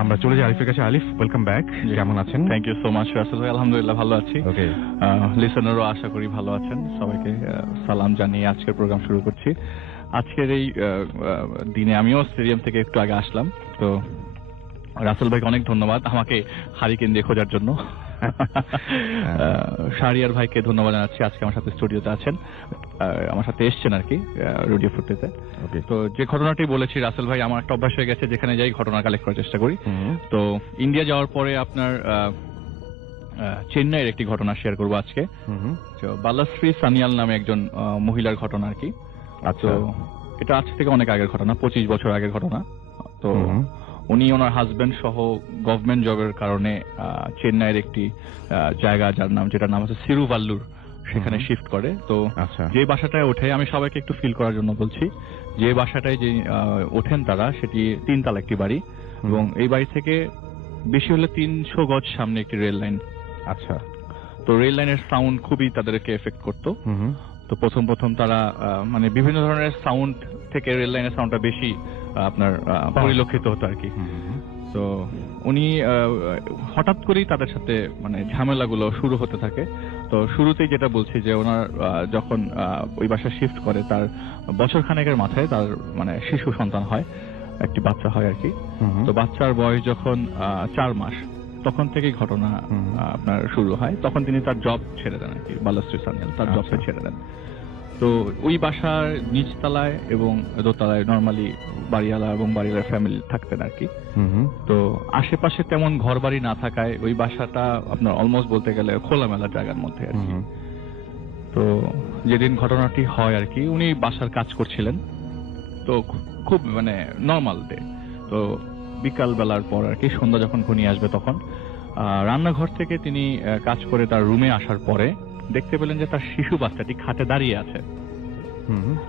আমরা চলে যাই আলিফের কাছে। আলিফ, ওয়েলকাম ব্যাক। কেমন আছেন? Thank you so much Rasel ভাই, আলহামদুলিল্লাহ ভালো আছি। ওকে, লিসেনারও আশা করি ভালো আছেন। সবাইকে সালাম জানিয়ে আজকের প্রোগ্রাম শুরু করছি। আজকের এই দিনে আমিও স্টেডিয়াম থেকে একটু আগে আসলাম, তো রাসেল ভাইকে অনেক ধন্যবাদ আমাকে হারিকেন দিয়ে খোঁজার জন্য। শাহরিয়ার ভাইকে ধন্যবাদ জানাচ্ছি, আজকে আমার সাথে স্টুডিওতে আছেন, আমার সাথে এসছেন আর কি রেডিও ফুটেতে। তো যে ঘটনাটি বলেছি রাসেল ভাই, আমার একটা অভ্যাস হয়ে গেছে যেখানে যাই ঘটনা কালেক্ট করার চেষ্টা করি। তো ইন্ডিয়া যাওয়ার পরে আপনার চেন্নাইয়ের একটি ঘটনা শেয়ার করবো আজকে। বালাশ্রী সানিয়াল নামে একজন মহিলার ঘটনা আর কি। তো এটা আজ থেকে অনেক আগের ঘটনা, 25 বছর আগের ঘটনা। তো উনি ওনার হাজবেন্ড সহ গভর্নমেন্ট জবের কারণে চেন্নাইয়ের একটি জায়গা যেটার নাম হচ্ছে সিরুভাল্লুর, সেখানে শিফট করে। তো যে বাসাটায় ওঠে, আমি সবাইকে একটু ফিল করার জন্য বলছি, যে বাসাটায় যে ওঠেন তারা, সেটি 3 তলা একটি বাড়ি, এবং এই বাড়ি থেকে বেশি হলে 300 গজ সামনে একটি রেল লাইন। আচ্ছা। তো রেল লাইনের সাউন্ড খুবই তাদেরকে এফেক্ট করতো। তো প্রথম তারা মানে বিভিন্ন ধরনের সাউন্ড থেকে রেল লাইনের সাউন্ডটা বেশি আপনার পরিলক্ষিত হতো আর কি। তো উনি হঠাৎ করেই তাদের সাথে মানে ঝামেলাগুলো শুরু হতে থাকে। তো শুরুতেই যেটা বলছি যে ওনার যখন ওই বাসায় শিফট করে, তার বছর খানেকের মাথায় তার মানে শিশু সন্তান হয়, একটি বাচ্চা হয় আর কি। তো বাচ্চার বয়স যখন 4 মাস, তখন থেকেই ঘটনা আপনার শুরু হয়। তখন তিনি তার জব ছেড়ে দেন আর কি, বালাশ্রী সানিয়াল তার জবটা ছেড়ে দেন। তো ওই বাসার নিচতলায় এবং দোতলায় নর্মালি বাড়িওয়ালা এবং বাড়িওয়ালার ফ্যামিলি থাকতেন আর কি। তো আশেপাশে তেমন ঘর বাড়ি না থাকায় ওই বাসাটা আপনার অলমোস্ট বলতে গেলে খোলামেলা জায়গার মধ্যে আর কি। তো যেদিন ঘটনাটি হয় আর কি, উনি বাসার কাজ করছিলেন, তো খুব মানে নর্মাল ডে। তো বিকাল বেলার পর আর কি, সন্ধ্যা যখন ঘনিয়ে আসবে তখন রান্নাঘর থেকে তিনি কাজ করে তার রুমে আসার পরে দেখতে পেলেন যে তার শিশু বাচ্চাটি খাটে দাঁড়িয়ে আছে।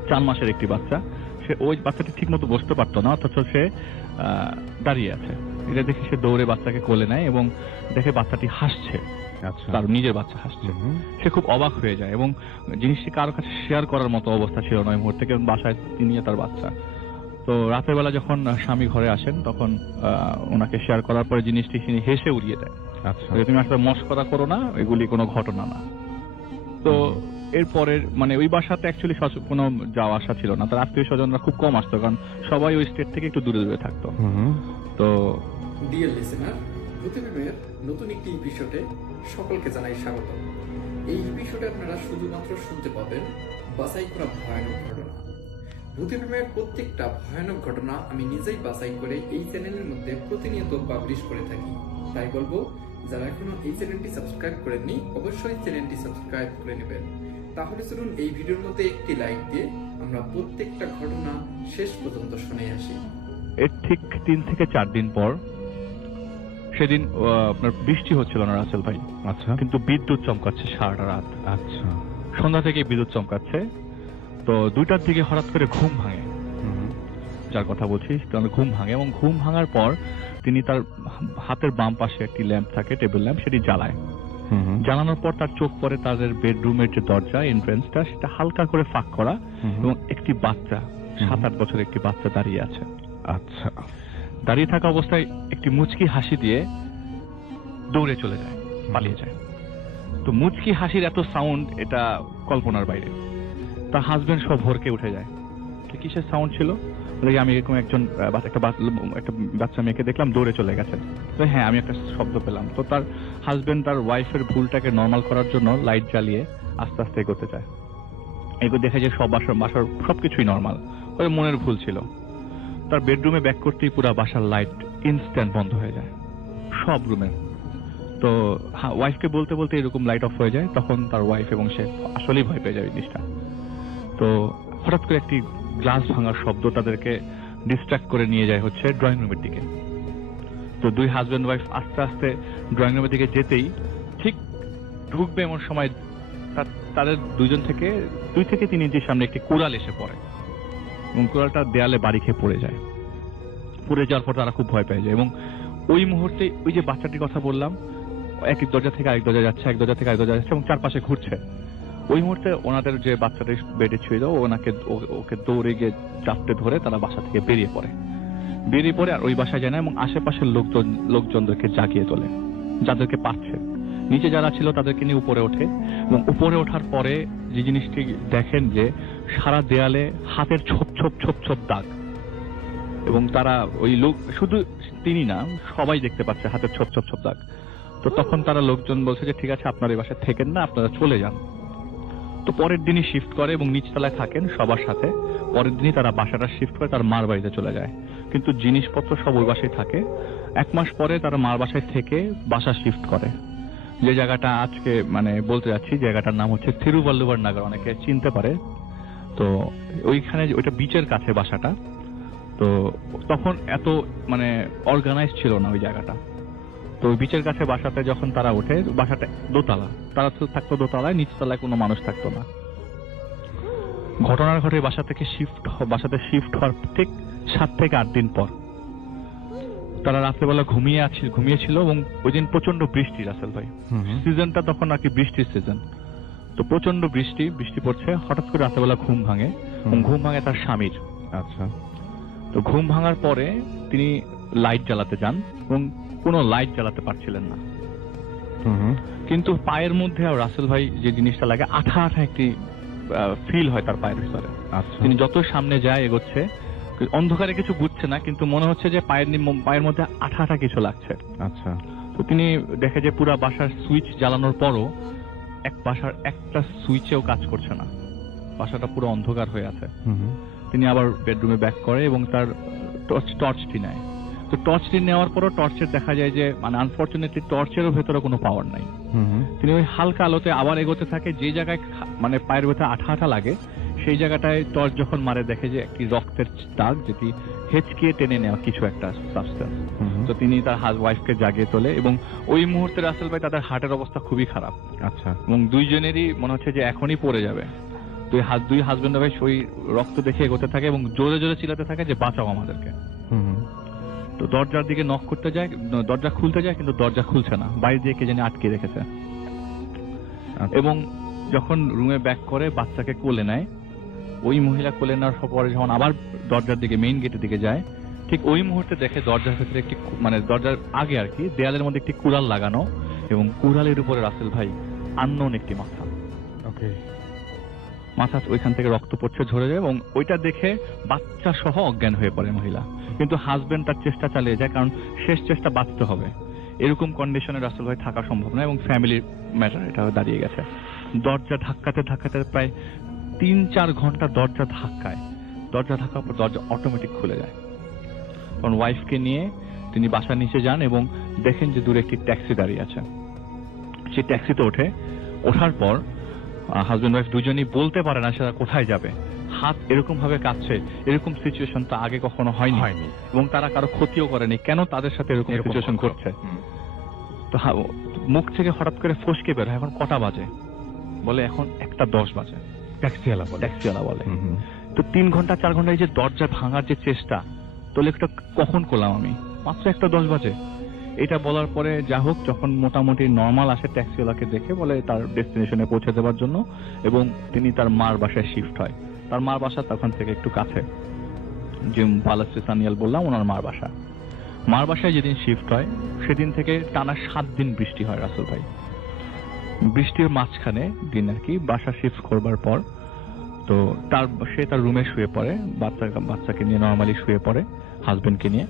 4 মাসের একটি বাচ্চা। সে ওই বাচ্চাটি ঠিক মতো বসতে পারতো না, অথচ সে দাঁড়িয়ে আছে। এটা দেখে সে দৌড়ে বাচ্চাকে কোলে নেয় এবং দেখে বাচ্চাটি হাসছে, তার নিজের বাচ্চা হাসছে। সে খুব অবাক হয়ে যায় এবং জিনিসটি কারোর কাছে শেয়ার করার মতো অবস্থা ছিল না ওই মুহূর্তে, কারণ বাসায় তিনি তার বাচ্চা। তো রাতের বেলা যখন স্বামী ঘরে আসেন, তখন ওনাকে শেয়ার করার পরে জিনিসটি তিনি হেসে উড়িয়ে দেয়। তুমি আসলে মস্করা করো না, এগুলি কোনো ঘটনা না। তো এরপরের মানে ওই বাসাতে অ্যাকচুয়ালি কোনো যাওয়া আসা ছিল না, তার আত্মীয় স্বজনরা খুব কম আসতো, কারণ সবাই ওই স্টেট থেকে একটু দূরে দূরে থাকতো। তো ডিয়ার লিসেনার, ভূতিপ্রেমের নতুন একটি এপিসোডে সকলকে জানাই স্বাগত। এই এপিসোডে আপনারা শুধুমাত্র শুনতে পাবেন বাছাই করা ভয়ানক ঘটনা। ভূতিপ্রেমের প্রত্যেকটা ভয়ানক ঘটনা আমি নিজেই বাছাই করে এই চ্যানেলের মধ্যে প্রতিনিয়ত পাবলিশ করে থাকি। তাই বলবো, যারা এখনো এই চ্যানেলটি সাবস্ক্রাইব করেননি, অবশ্যই চ্যানেলটি সাবস্ক্রাইব করে নেবেন। তাহলে চলুন এই ভিডিওর মধ্যে একটি লাইক দিয়ে আমরা প্রত্যেকটা ঘটনা শেষ পর্যন্ত শুনে আসি। এর ঠিক 3 থেকে 4 দিন পর, সেদিন আপনার বৃষ্টি হচ্ছিল না রাসেল ভাই। আচ্ছা। কিন্তু বিদ্যুৎ চমকাচ্ছে সারাটা রাত। আচ্ছা। সন্ধ্যা থেকে বিদ্যুৎ চমকাচ্ছে। তো 2টার দিকে হঠাৎ করে ঘুম ভাঙে, যার কথা বলছি তার ঘুম ভাঙে, এবং ঘুম ভাঙার পর তিনি তার হাতের বাম পাশে একটি ল্যাম্প থাকে, টেবিল ল্যাম্প, সেটি জ্বালায়। জ্বালানোর পর তার চোখ পড়ে তাদের বেডরুমের যে দরজা, এন্ট্রান্সটা, সেটা হালকা করে ফাঁক করা, এবং একটি বাচ্চা, 7-8 বছরের একটি বাচ্চা দাঁড়িয়ে আছে। আচ্ছা। দাঁড়িয়ে থাকা অবস্থায় একটি মুচকি হাসি দিয়ে দৌড়ে চলে যায়, পালিয়ে যায়। তো মুচকি হাসির এত সাউন্ড, এটা কল্পনার বাইরে। তার হাজবেন্ড সব ভরকে উঠে যায়। কিসের সাউন্ড ছিল? আমি এরকম একটা বাচ্চা মেয়েকে দেখলাম দৌড়ে চলে গেছে। তো হ্যাঁ, আমি একটা শব্দ পেলাম। তো তার হাজবেন্ড তার ওয়াইফের ভুলটাকে নর্মাল করার জন্য লাইট জ্বালিয়ে আস্তে আস্তে এগোতে চায়। এগুলো দেখে যে সব বাসার সবকিছুই নর্মাল, ওই মনের ভুল ছিল। তার বেডরুমে ব্যাক করতেই পুরো বাসার লাইট ইনস্ট্যান্ট বন্ধ হয়ে যায়, সব রুমে। তো ওয়াইফকে বলতে বলতে এরকম লাইট অফ হয়ে যায়। তখন তার ওয়াইফ এবং সে আসলেই ভয় পেয়ে যায় এই জিনিসটা। তো হঠাৎ করে একটি গ্লাস ভাঙার শব্দ তাদেরকে ডিস্ট্রাক্ট করে নিয়ে যায় হচ্ছে ড্রয়িং রুমের দিকে। তো 2 হাজবেন্ড ওয়াইফ আস্তে আস্তে ড্রয়িং রুমের দিকে যেতেই ঠিক ঢুকবে এমন সময় তাদের 2 থেকে 3 ইঞ্চির সামনে একটি কুড়াল এসে পড়ে, এবং কুড়ালটা দেয়ালে বাড়ি খেয়ে পড়ে যায়। পড়ে যাওয়ার পর তারা খুব ভয় পেয়ে যায়, এবং ওই মুহূর্তে ওই যে বাচ্চাটির কথা বললাম, এক দরজা থেকে আরেক দরজা যাচ্ছে, এক দরজা থেকে আরেক দরজা যাচ্ছে, এবং চারপাশে ঘুরছে। ওই মুহূর্তে ওনাদের যে বাচ্চাটি বেডে ছিল, ওকে দৌড়ে গিয়ে চাপটে ধরে তারা বাসা থেকে বেরিয়ে পড়ে। বেরিয়ে পড়ে আর ওই বাসায় যায় না এবং আশেপাশের লোকজনদেরকে জাগিয়ে তোলে, যাদেরকে পাচ্ছে। নিচে যারা ছিল তাদেরকে নিয়ে উপরে ওঠে এবং উপরে ওঠার পরে যে জিনিসটি দেখেন যে সারা দেয়ালে হাতের ছোপ ছোপ ছোপ ছোপ দাগ, এবং তারা ওই লোক, শুধু তিনি না সবাই দেখতে পাচ্ছে হাতের ছোপ ছোপ ছোপ দাগ। তো তখন তারা লোকজন বলছে যে ঠিক আছে আপনারা এই বাসায় থেকেন না, আপনারা চলে যান। তো পরের দিনই শিফট করে এবং নিচতলায় থাকেন সবার সাথে। পরের দিনই তারা বাসাটা শিফট করে তার মার বাড়িতে চলে যায়, কিন্তু জিনিসপত্র সব ওই বাসায় থাকে। 1 মাস পরে তারা মার বাসায় থেকে বাসা শিফট করে, যে জায়গাটা আজকে মানে বলতে যাচ্ছি, জায়গাটার নাম হচ্ছে থিরুভাল্লুভার নাগার, অনেকে চিনতে পারে। তো ওইখানে ওইটা বিচের কাছে বাসাটা। তো তখন এত মানে অর্গানাইজ ছিল না ওই জায়গাটা। তো ওই বিচের কাছে বাসাতে যখন তারা ওঠে, বাসাটা দোতলা, তারা থাকতো দোতলায়, নিচতলায় কোনো মানুষ থাকতো না। ঘটনার ঘটে বাসাতে শিফট হওয়ার ঠিক 7 থেকে 8 দিন পর তারা রাত্রেবেলা ঘুমিয়েছিল এবং ওই দিন প্রচন্ড বৃষ্টি, রাসেল ভাই সিজনটা তখন আর কি বৃষ্টির সিজন। তো প্রচন্ড বৃষ্টি পড়ছে, হঠাৎ করে রাত্রেবেলা ঘুম ভাঙে এবং ঘুম ভাঙে তার স্বামীর। আচ্ছা। তো ঘুম ভাঙার পরে তিনি লাইট জ্বালাতে যান এবং কোনো লাইট জ্বালাতে পারছিলেন না। কিন্তু পায়ের মধ্যে রাসেল ভাই যে জিনিসটা লাগে, আঠা আঠা একটি ফিল হয় তার পায়ের ভিতরে। তিনি যত সামনে যায় এগোচ্ছে, অন্ধকারে কিছু বুঝছে না, কিন্তু মনে হচ্ছে যে পায়ের মধ্যে আঠা আঠা কিছু লাগছে। আচ্ছা। তো তিনি দেখে যে পুরো বাসার সুইচ জ্বালানোর পরও বাসার একটা সুইচেও কাজ করছে না, বাসাটা পুরো অন্ধকার হয়ে আছে। তিনি আবার বেডরুমে ব্যাক করে এবং তার টর্চটি নেয়। তো টর্চটি নেওয়ার পরও টর্চের দেখা যায় যে মানে আনফরচুনেটলি টর্চেরও ভেতরে কোনো পাওয়ার নাই। তিনি ওই হালকা আলোতে আবার এগোতে থাকে, যে জায়গায় মানে পায়ের ভেতরে আঠা আঠা লাগে সেই জায়গাটায় টর্চ যখন মারে দেখে যে একটি রক্তের দাগ, যেটি হেঁচকিয়ে টেনে নেওয়া কিছু একটা সাবস্টেন্স। তো তিনি তার ওয়াইফকে জাগিয়ে তোলে এবং ওই মুহূর্তে রাসেল ভাই তাদের হার্টের অবস্থা খুবই খারাপ। আচ্ছা। এবং দুইজনেরই মনে হচ্ছে যে এখনই পড়ে যাবে। দুই হাজবেন্ড ভাই ওই রক্ত দেখে এগোতে থাকে এবং জোরে জোরে চিল্লাতে থাকে যে বাঁচাও আমাদেরকে। তো দরজার দিকে নক করতে যায়, দরজা খুলতে যায়, কিন্তু দরজা খুলছে না, বাইরে দিয়ে কে জানি আটকে রেখেছে। এবং যখন রুমে ব্যাক করে বাচ্চাকে কোলে নেয়, ওই মহিলা কোলে নেওয়ার পরে যখন আবার দরজার দিকে মেইন গেটের দিকে যায়, ঠিক ওই মুহূর্তে দেখে দরজার ভেতরে একটি মানে দরজার আগে আর কি দেয়ালের মধ্যে একটি কুড়াল লাগানো এবং কুড়ালের উপরে রাসেল ভাই আননোন একটি মাথা। ওকে। মাথা ওইখান থেকে রক্ত পড়ছে, ঝরে যায় এবং ওইটা দেখে বাচ্চা সহ অজ্ঞান হয়ে পড়ে মহিলা। কিন্তু হাজবেন্ড তার চেষ্টা চালিয়ে যায়, কারণ শেষ চেষ্টা বাঁচতে হবে। এরকম কন্ডিশনে রাসেল ভাই থাকা সম্ভব না এবং ফ্যামিলির ম্যাটার এটা দাঁড়িয়ে গেছে। দরজা ধাক্কাতে প্রায় 3-4 ঘন্টা দরজা ধাক্কার পর দরজা অটোমেটিক খুলে যায়। তখন ওয়াইফকে নিয়ে তিনি বাসার নিচে যান এবং দেখেন যে দূরে একটি ট্যাক্সি দাঁড়িয়ে আছে। সেই ট্যাক্সিতে ওঠার পর হাজবেন্ড ওয়াইফ দুজনেই বলতে পারে না সেটা কোথায় যাবে। হাত এরকম ভাবে কাঁপছে, এরকম সিচুয়েশন তো আগে কখনো হয়নি এবং তারা কারো ক্ষতিও করেনি, কেন তাদের সাথে এরকম সিচুয়েশন ঘটছে। তো মুখ থেকে হঠাৎ করে ফসকে বের হয়, এখন কটা বাজে? বলে এখন 1:10 বাজে। ট্যাক্সিওয়ালা বলে। তো 3-4 ঘন্টা এই যে দরজা ভাঙার যে চেষ্টা, তো লেখটা কখন করলাম আমি, মাত্র 1:10 বাজে। এটা বলার পরে যা হোক, যখন মোটামুটি নর্মাল আসে ট্যাক্সিওয়ালাকে দেখে বলে তার ডেস্টিনেশনে পৌঁছে দেওয়ার জন্য, এবং তিনি তার মার বাসায় শিফট হয়। তার মার বাসা তখন থেকে একটু কাছে, যে পালাসে সানিয়াল বললাম ওনার মার বাসায় যেদিন শিফট হয় সেদিন থেকে টানা 7 দিন বৃষ্টি হয় রাসেল ভাই। বৃষ্টির মাঝখানে দিন আর কি বাসা শিফট করবার পর তো সে তার রুমে শুয়ে পড়ে, বাচ্চাকে নিয়ে নর্মালি শুয়ে পড়ে, হাজবেন্ডকে নিয়ে।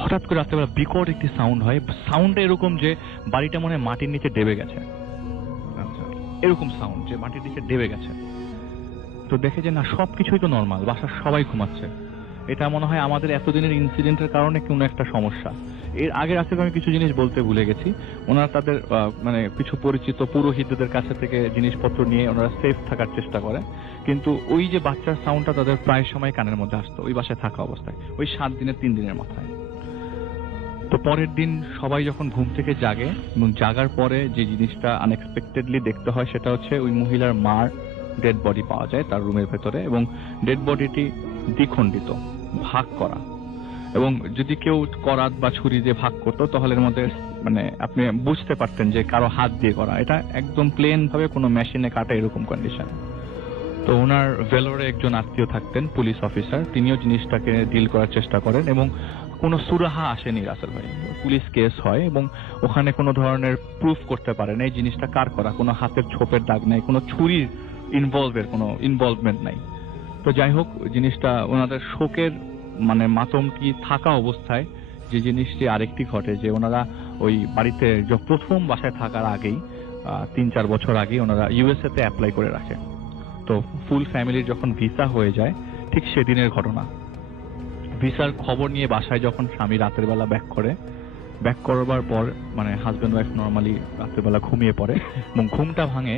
হঠাৎ করে রাত্রেবেলা বিকট একটি সাউন্ড হয়। সাউন্ডটা এরকম যে বাড়িটা মনে হয় মাটির নিচে ডেবে গেছে, এরকম সাউন্ড যে মাটির নিচে ডেবে গেছে। তো দেখে যে না, সবকিছুই তো নর্মাল, বাসার সবাই ঘুমাচ্ছে। এটা মনে হয় আমাদের এতদিনের ইনসিডেন্টের কারণে কোনো একটা সমস্যা। এর আগে রাতে আমি কিছু জিনিস বলতে ভুলে গেছি। ওনারা তাদের মানে কিছু পরিচিত পুরোহিতদের কাছে থেকে জিনিসপত্র নিয়ে ওনারা সেফ থাকার চেষ্টা করে, কিন্তু ওই যে বাচ্চার সাউন্ডটা তাদের প্রায় সময় কানের মধ্যে আসতো ওই বাসায় থাকা অবস্থায়, ওই 7 দিনের 3 দিনের মাথায়। তো পরের দিন সবাই যখন ঘুম থেকে জাগে, এবং জাগার পরে যে জিনিসটা আনএক্সপেক্টেডলি দেখতে হয় সেটা হচ্ছে ওই মহিলার মার ডেড বডি পাওয়া যায় তার রুমের ভেতরে, এবং ডেড বডিটি দ্বিখণ্ডিত, ভাগ করা। এবং যদি কেউ করাত বা ছুরি দিয়ে ভাগ করতো তাহলে এর মধ্যে মানে আপনি বুঝতে পারতেন যে কারো হাত দিয়ে করা, এটা একদম প্লেন ভাবে কোনো মেশিনে কাটা এরকম কন্ডিশন। তো ওনার ভেলোরে একজন আত্মীয় থাকতেন পুলিশ অফিসার, তিনিও জিনিসটাকে ডিল করার চেষ্টা করেন এবং কোনো সুরাহা আসেনি রাসেল ভাই। পুলিশ কেস হয় এবং ওখানে কোনো ধরনের প্রুফ করতে পারে না এই জিনিসটা কার করা, কোনো হাতের ছোপের দাগ নাই, কোনো ছুরির কোনো ইনভলভমেন্ট নাই। তো যাই হোক, জিনিসটা ওনাদের শোকের মানে মাতমটি থাকা অবস্থায় যে জিনিসটি আরেকটি ঘটে যে ওনারা ওই বাড়িতে প্রথম বাসায় থাকার আগেই 3-4 বছর আগে ওনারা ইউএসএ তে অ্যাপ্লাই করে রাখে। তো ফুল ফ্যামিলির যখন ভিসা হয়ে যায় ঠিক সেদিনের ঘটনা। ভিসার খবর নিয়ে বাসায় যখন স্বামী রাতের বেলা ব্যাক করবার পর মানে হাজবেন্ড ওয়াইফ নর্মালি রাতের বেলা ঘুমিয়ে পড়ে এবং ঘুমটা ভাঙে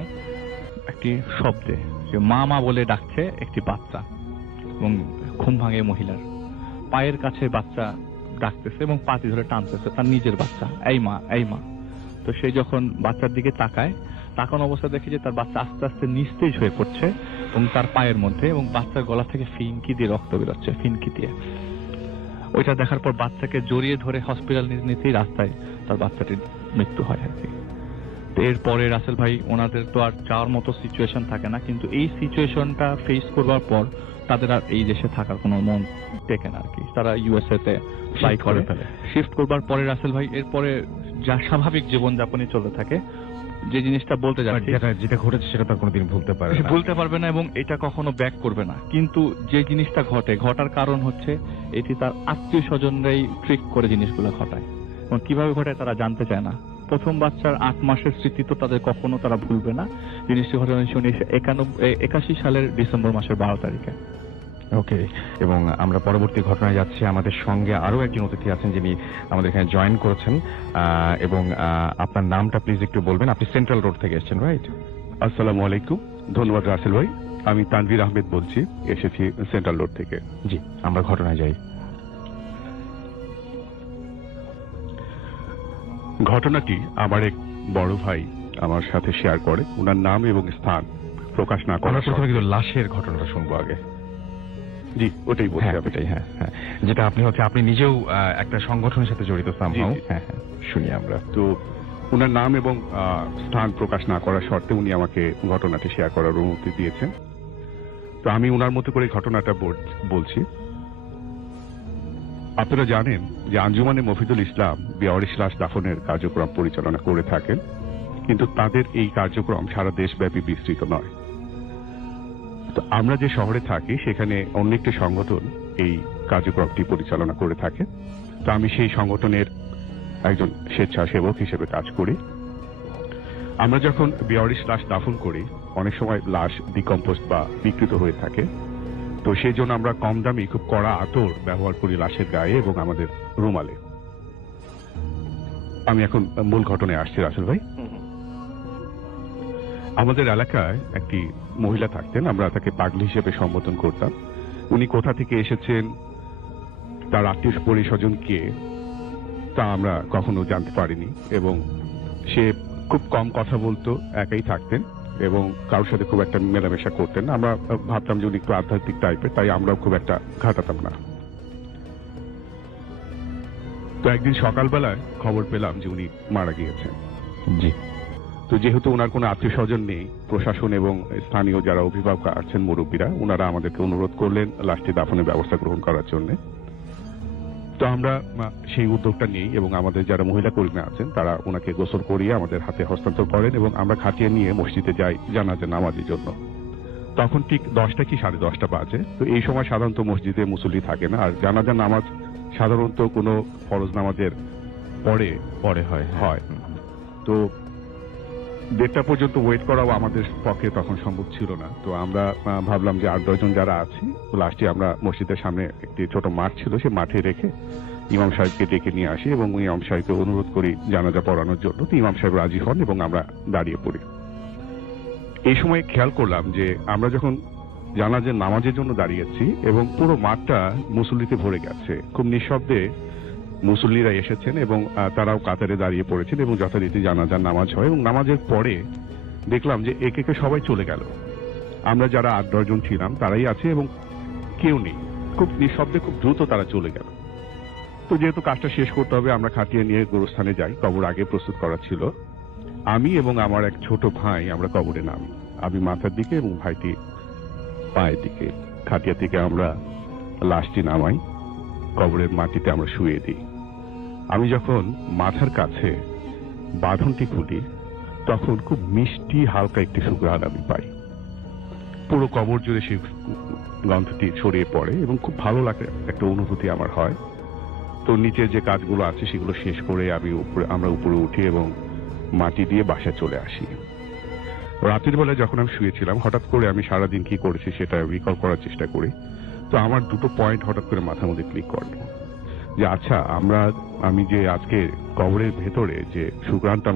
একটি শব্দে, যে মা মা বলে ডাকছে একটি বাচ্চা, এবং ঘুম ভাঙে মহিলার। পায়ের কাছে বাচ্চা ডাকতেছে এবং পাতি ধরে টানতেছে, তার নিজের বাচ্চা, এই মা এই মা। তো সে যখন বাচ্চার দিকে তাকানো অবস্থা দেখে যে তার বাচ্চা আস্তে আস্তে নিস্তেজ হয়ে পড়ছে এবং তার পায়ের মধ্যে, এবং বাচ্চার গলা থেকে ফিনকি দিয়ে রক্ত বেরোচ্ছে, ফিনকি দিয়ে। ওইটা দেখার পর বাচ্চাকে জড়িয়ে ধরে হসপিটাল নিতেই রাস্তায় তার বাচ্চাটির মৃত্যু হয় আর কি। তো এরপরে রাসেল ভাই ওনাদের তো আর যাওয়ার মতো সিচুয়েশন থাকে না, কিন্তু এই সিচুয়েশনটা ফেস করবার পর তাদের আর এই দেশে থাকার কোনো মন টেকে না আর কি। তারা ইউএসএ তে ফ্লাই করে শিফট করবার পরে রাসেল ভাই এরপরে যা স্বাভাবিক জীবনযাপনই চলতে থাকে। যে জিনিসটা বলতে যাচ্ছি, যেটা ঘটেছে সেটা তার কোনোদিন ভুলতে পারবে না এবং এটা কখনো ব্যাক করবে না। কিন্তু যে জিনিসটা ঘটার কারণ হচ্ছে এটি তার আত্মীয় স্বজনরাই ট্রিক করে জিনিসগুলো ঘটায়, এবং কিভাবে ঘটায় তারা জানতে চায় না। প্রথম বাচ্চার 8 মাসের স্মৃতি তো তাদের কখনো তারা ভুলবে না। জিনিসটি ঘটে 1981 সালের ডিসেম্বর মাসের 12 তারিখে। ওকে, এবং আমরা পরবর্তী ঘটনায় যাচ্ছি। আমাদের সঙ্গে আরো একজন অতিথি আছেন যিনি আমাদের এখানে জয়েন করেছেন, এবং আপনার নামটা প্লিজ একটু বলবেন। আপনি সেন্ট্রাল রোড থেকে এসেছেন, রাইট? আসসালামু আলাইকুম, ধন্যবাদ রাসেল ভাই। আমি তানভীর আহমেদ বলছি, এসেছি সেন্ট্রাল রোড থেকে। জি, আমরা ঘটনায় যাই। ঘটনাটি আমার এক বড় ভাই আমার সাথে শেয়ার করে। ওনার নাম এবং স্থান প্রকাশ না করার প্রথমে কিন্তু লাশের ঘটনাটা শুনবো আগে। জি, ওটাই বলছি। হ্যাঁ, যেটা আপনি নিজেও একটা সংগঠনের সাথে জড়িত সামহাউ। হ্যাঁ, শুনি আমরা। তো ওনার নাম এবং স্থান প্রকাশ না করার শর্তে উনি আমাকে ঘটনাটি শেয়ার করার অনুমতি দিয়েছেন। তো আমি ওনার মতো করে ঘটনাটা বলছি। আপনারা জানেন যে আঞ্জুমানে মফিদুল ইসলাম বেওয়ারিশ লাশ দাফনের কার্যক্রম পরিচালনা করে থাকেন, কিন্তু তাদের এই কার্যক্রম সারা দেশব্যাপী বিস্তৃত নয়। তো আমরা যে শহরে থাকি সেখানে অন্য একটি সংগঠন এই কার্যক্রমটি পরিচালনা করে থাকে। তো আমি সেই সংগঠনের একজন স্বেচ্ছাসেবক হিসেবে কাজ করি। আমরা যখন বেওয়ারিশ লাশ দাফন করি, অনেক সময় লাশ ডিকম্পোস্ট বা বিকৃত হয়ে থাকে। তো সেই জন্য আমরা কম দামি খুব কড়া আতর ব্যবহার করি লাশের গায়ে এবং আমাদের রুমালে। আমি এখন মূল ঘটনায় আসছি রাসেল ভাই। আমাদের এলাকায় একটি মহিলা থাকতেন, আমরা তাকে পাগলি হিসেবে সম্বোধন করতাম। উনি কোথা থেকে এসেছেন, তার আত্মীয় পরিস্বজন কে, তা আমরা কখনো জানতে পারিনি, এবং সে খুব কম কথা বলতো, একাই থাকতেন এবং কারোর সাথে খুব একটা মেলামেশা করতেন না। আমরা ভাবতাম যে উনি একটু আধ্যাত্মিক টাইপের, তাই আমরাও খুব একটা ঘাটাতাম না। তো একদিন সকালবেলায় খবর পেলাম যে উনি মারা গিয়েছেন। জি। তো যেহেতু ওনার কোনো আত্মীয় স্বজন নেই, প্রশাসন এবং স্থানীয় যারা অভিভাবক আছেন, মুরব্বীরা, ওনারা আমাদেরকে অনুরোধ করলেন লাশটি দাফনের ব্যবস্থা গ্রহণ করার জন্য। তো আমরা সেই উদ্যোগটা নিই এবং আমাদের যারা মহিলা কর্মী আছেন তারা ওনাকে গোসল করিয়ে আমাদের হাতে হস্তান্তর করেন এবং আমরা খাটিয়ে নিয়ে মসজিদে যাই জানাজা নামাজের জন্য। তখন ঠিক 10টা কি 10:30 বাজে। তো এই সময় সাধারণত মসজিদে মুসল্লি থাকে না, আর জানাজা নামাজ সাধারণত কোনো ফরজ নামাজের পরে হয়। তো 1:30 পর্যন্ত ওয়েট করাও আমাদের পক্ষে তখন সম্ভব ছিল না। তো আমরা ভাবলাম যে 8-10 জন যারা আছি, লাস্টে আমরা মসজিদের সামনে একটি ছোট মাঠ ছিল, সে মাঠে রেখে ইমাম সাহেবকে ডেকে নিয়ে আসি এবং ইমাম সাহেবকে অনুরোধ করি জানাজা পড়ানোর জন্য। তো ইমাম সাহেব রাজি হন এবং আমরা দাঁড়িয়ে পড়ি। এই সময় খেয়াল করলাম যে আমরা যখন জানাজার নামাজের জন্য দাঁড়িয়েছি এবং পুরো মাঠটা মুসল্লিতে ভরে গেছে, খুব নিঃশব্দে মুসল্লিরা এসেছেন এবং তারাও কাতারে দাঁড়িয়ে পড়েছেন এবং যথারীতি জানাজার নামাজ হয়। এবং নামাজের পরে দেখলাম যে একে একে সবাই চলে গেল। আমরা যারা 8-10 জন ছিলাম তারাই আছে এবং কেউ নেই, খুব নিঃশব্দে খুব দ্রুত তারা চলে গেল। তো যেহেতু কাজটা শেষ করতে হবে, আমরা খাটিয়ে নিয়ে গোরস্থানে যাই। কবর আগে প্রস্তুত করা ছিল। আমি এবং আমার এক ছোট ভাই আমরা কবরে নামি। আমি মাথার দিকে এবং ভাইটি পায়ের দিকে খাটিয়া থেকে আমরা লাশটি নামাই, কবরের মাটিতে আমরা শুয়ে দিই। আমি যখন মাথার কাছে বাঁধনটি খুলি তখন খুব মিষ্টি হালকা একটি সুঘ্রাণ আমি পাই। পুরো কবর জুড়ে সেই গন্ধটি ছড়িয়ে পড়ে এবং খুব ভালো লাগে, একটা অনুভূতি আমার হয়। তো নিচের যে কাজগুলো আছে সেগুলো শেষ করে আমরা উপরে উঠি এবং মাটি দিয়ে বাসায় চলে আসি। রাতের বেলায় যখন আমি শুয়েছিলাম হঠাৎ করে আমি সারাদিন কি করেছি সেটা রিকল করার চেষ্টা করি। তো আমার দুটো পয়েন্ট হঠাৎ করে মাথার মধ্যে ক্লিক করলো যে আচ্ছা, আমি যে আজকে কবরের ভেতরে যে সুঘ্রাণটা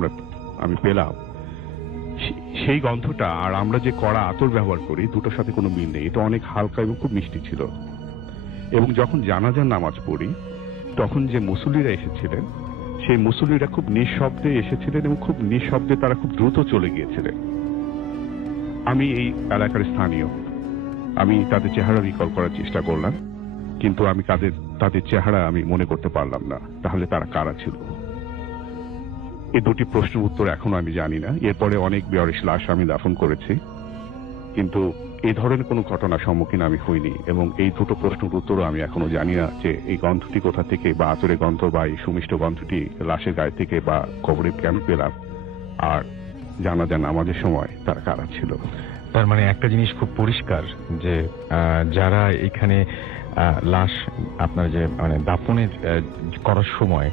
আমি পেলাম, সেই গন্ধটা আর আমরা যে কড়া আতর ব্যবহার করি দুটোর সাথে কোনো মিল নেই। এটা অনেক হালকা এবং খুব মিষ্টি ছিল। এবং যখন জানাজার নামাজ পড়ি তখন যে মুসল্লিরা এসেছিলেন সেই মুসল্লিরা খুব নিঃশব্দে এসেছিলেন এবং খুব নিঃশব্দে তারা খুব দ্রুত চলে গিয়েছিলেন। আমি এই এলাকার স্থানীয়, আমি তাদের চেহারা রিকল করার চেষ্টা করলাম, কিন্তু আমি তাদের চেহারা আমি মনে করতে পারলাম না। তাহলে তারা কারা ছিল? এই দুটি প্রশ্নের উত্তর এখনো আমি জানি না। এরপরে অনেক বেয়ারিশ লাশ আমি দাফন করেছি, কিন্তু এই ধরনের কোনো ঘটনার সম্মুখীন আমি হইনি। এবং এই দুটো প্রশ্নের উত্তরও আমি এখনো জানি না যে এই গন্ধটি কোথা থেকে, বা আতরের গন্ধ বা এই সুমিষ্ট গন্ধটি লাশের গায়ে থেকে বা কবরে কেন পেলাম, আর জানাজান নামাজের সময় তারা কারা ছিল। তার মানে একটা জিনিস খুব পরিষ্কার যে যারা এখানে লাশ আপনার যে মানে দাফনের করার সময়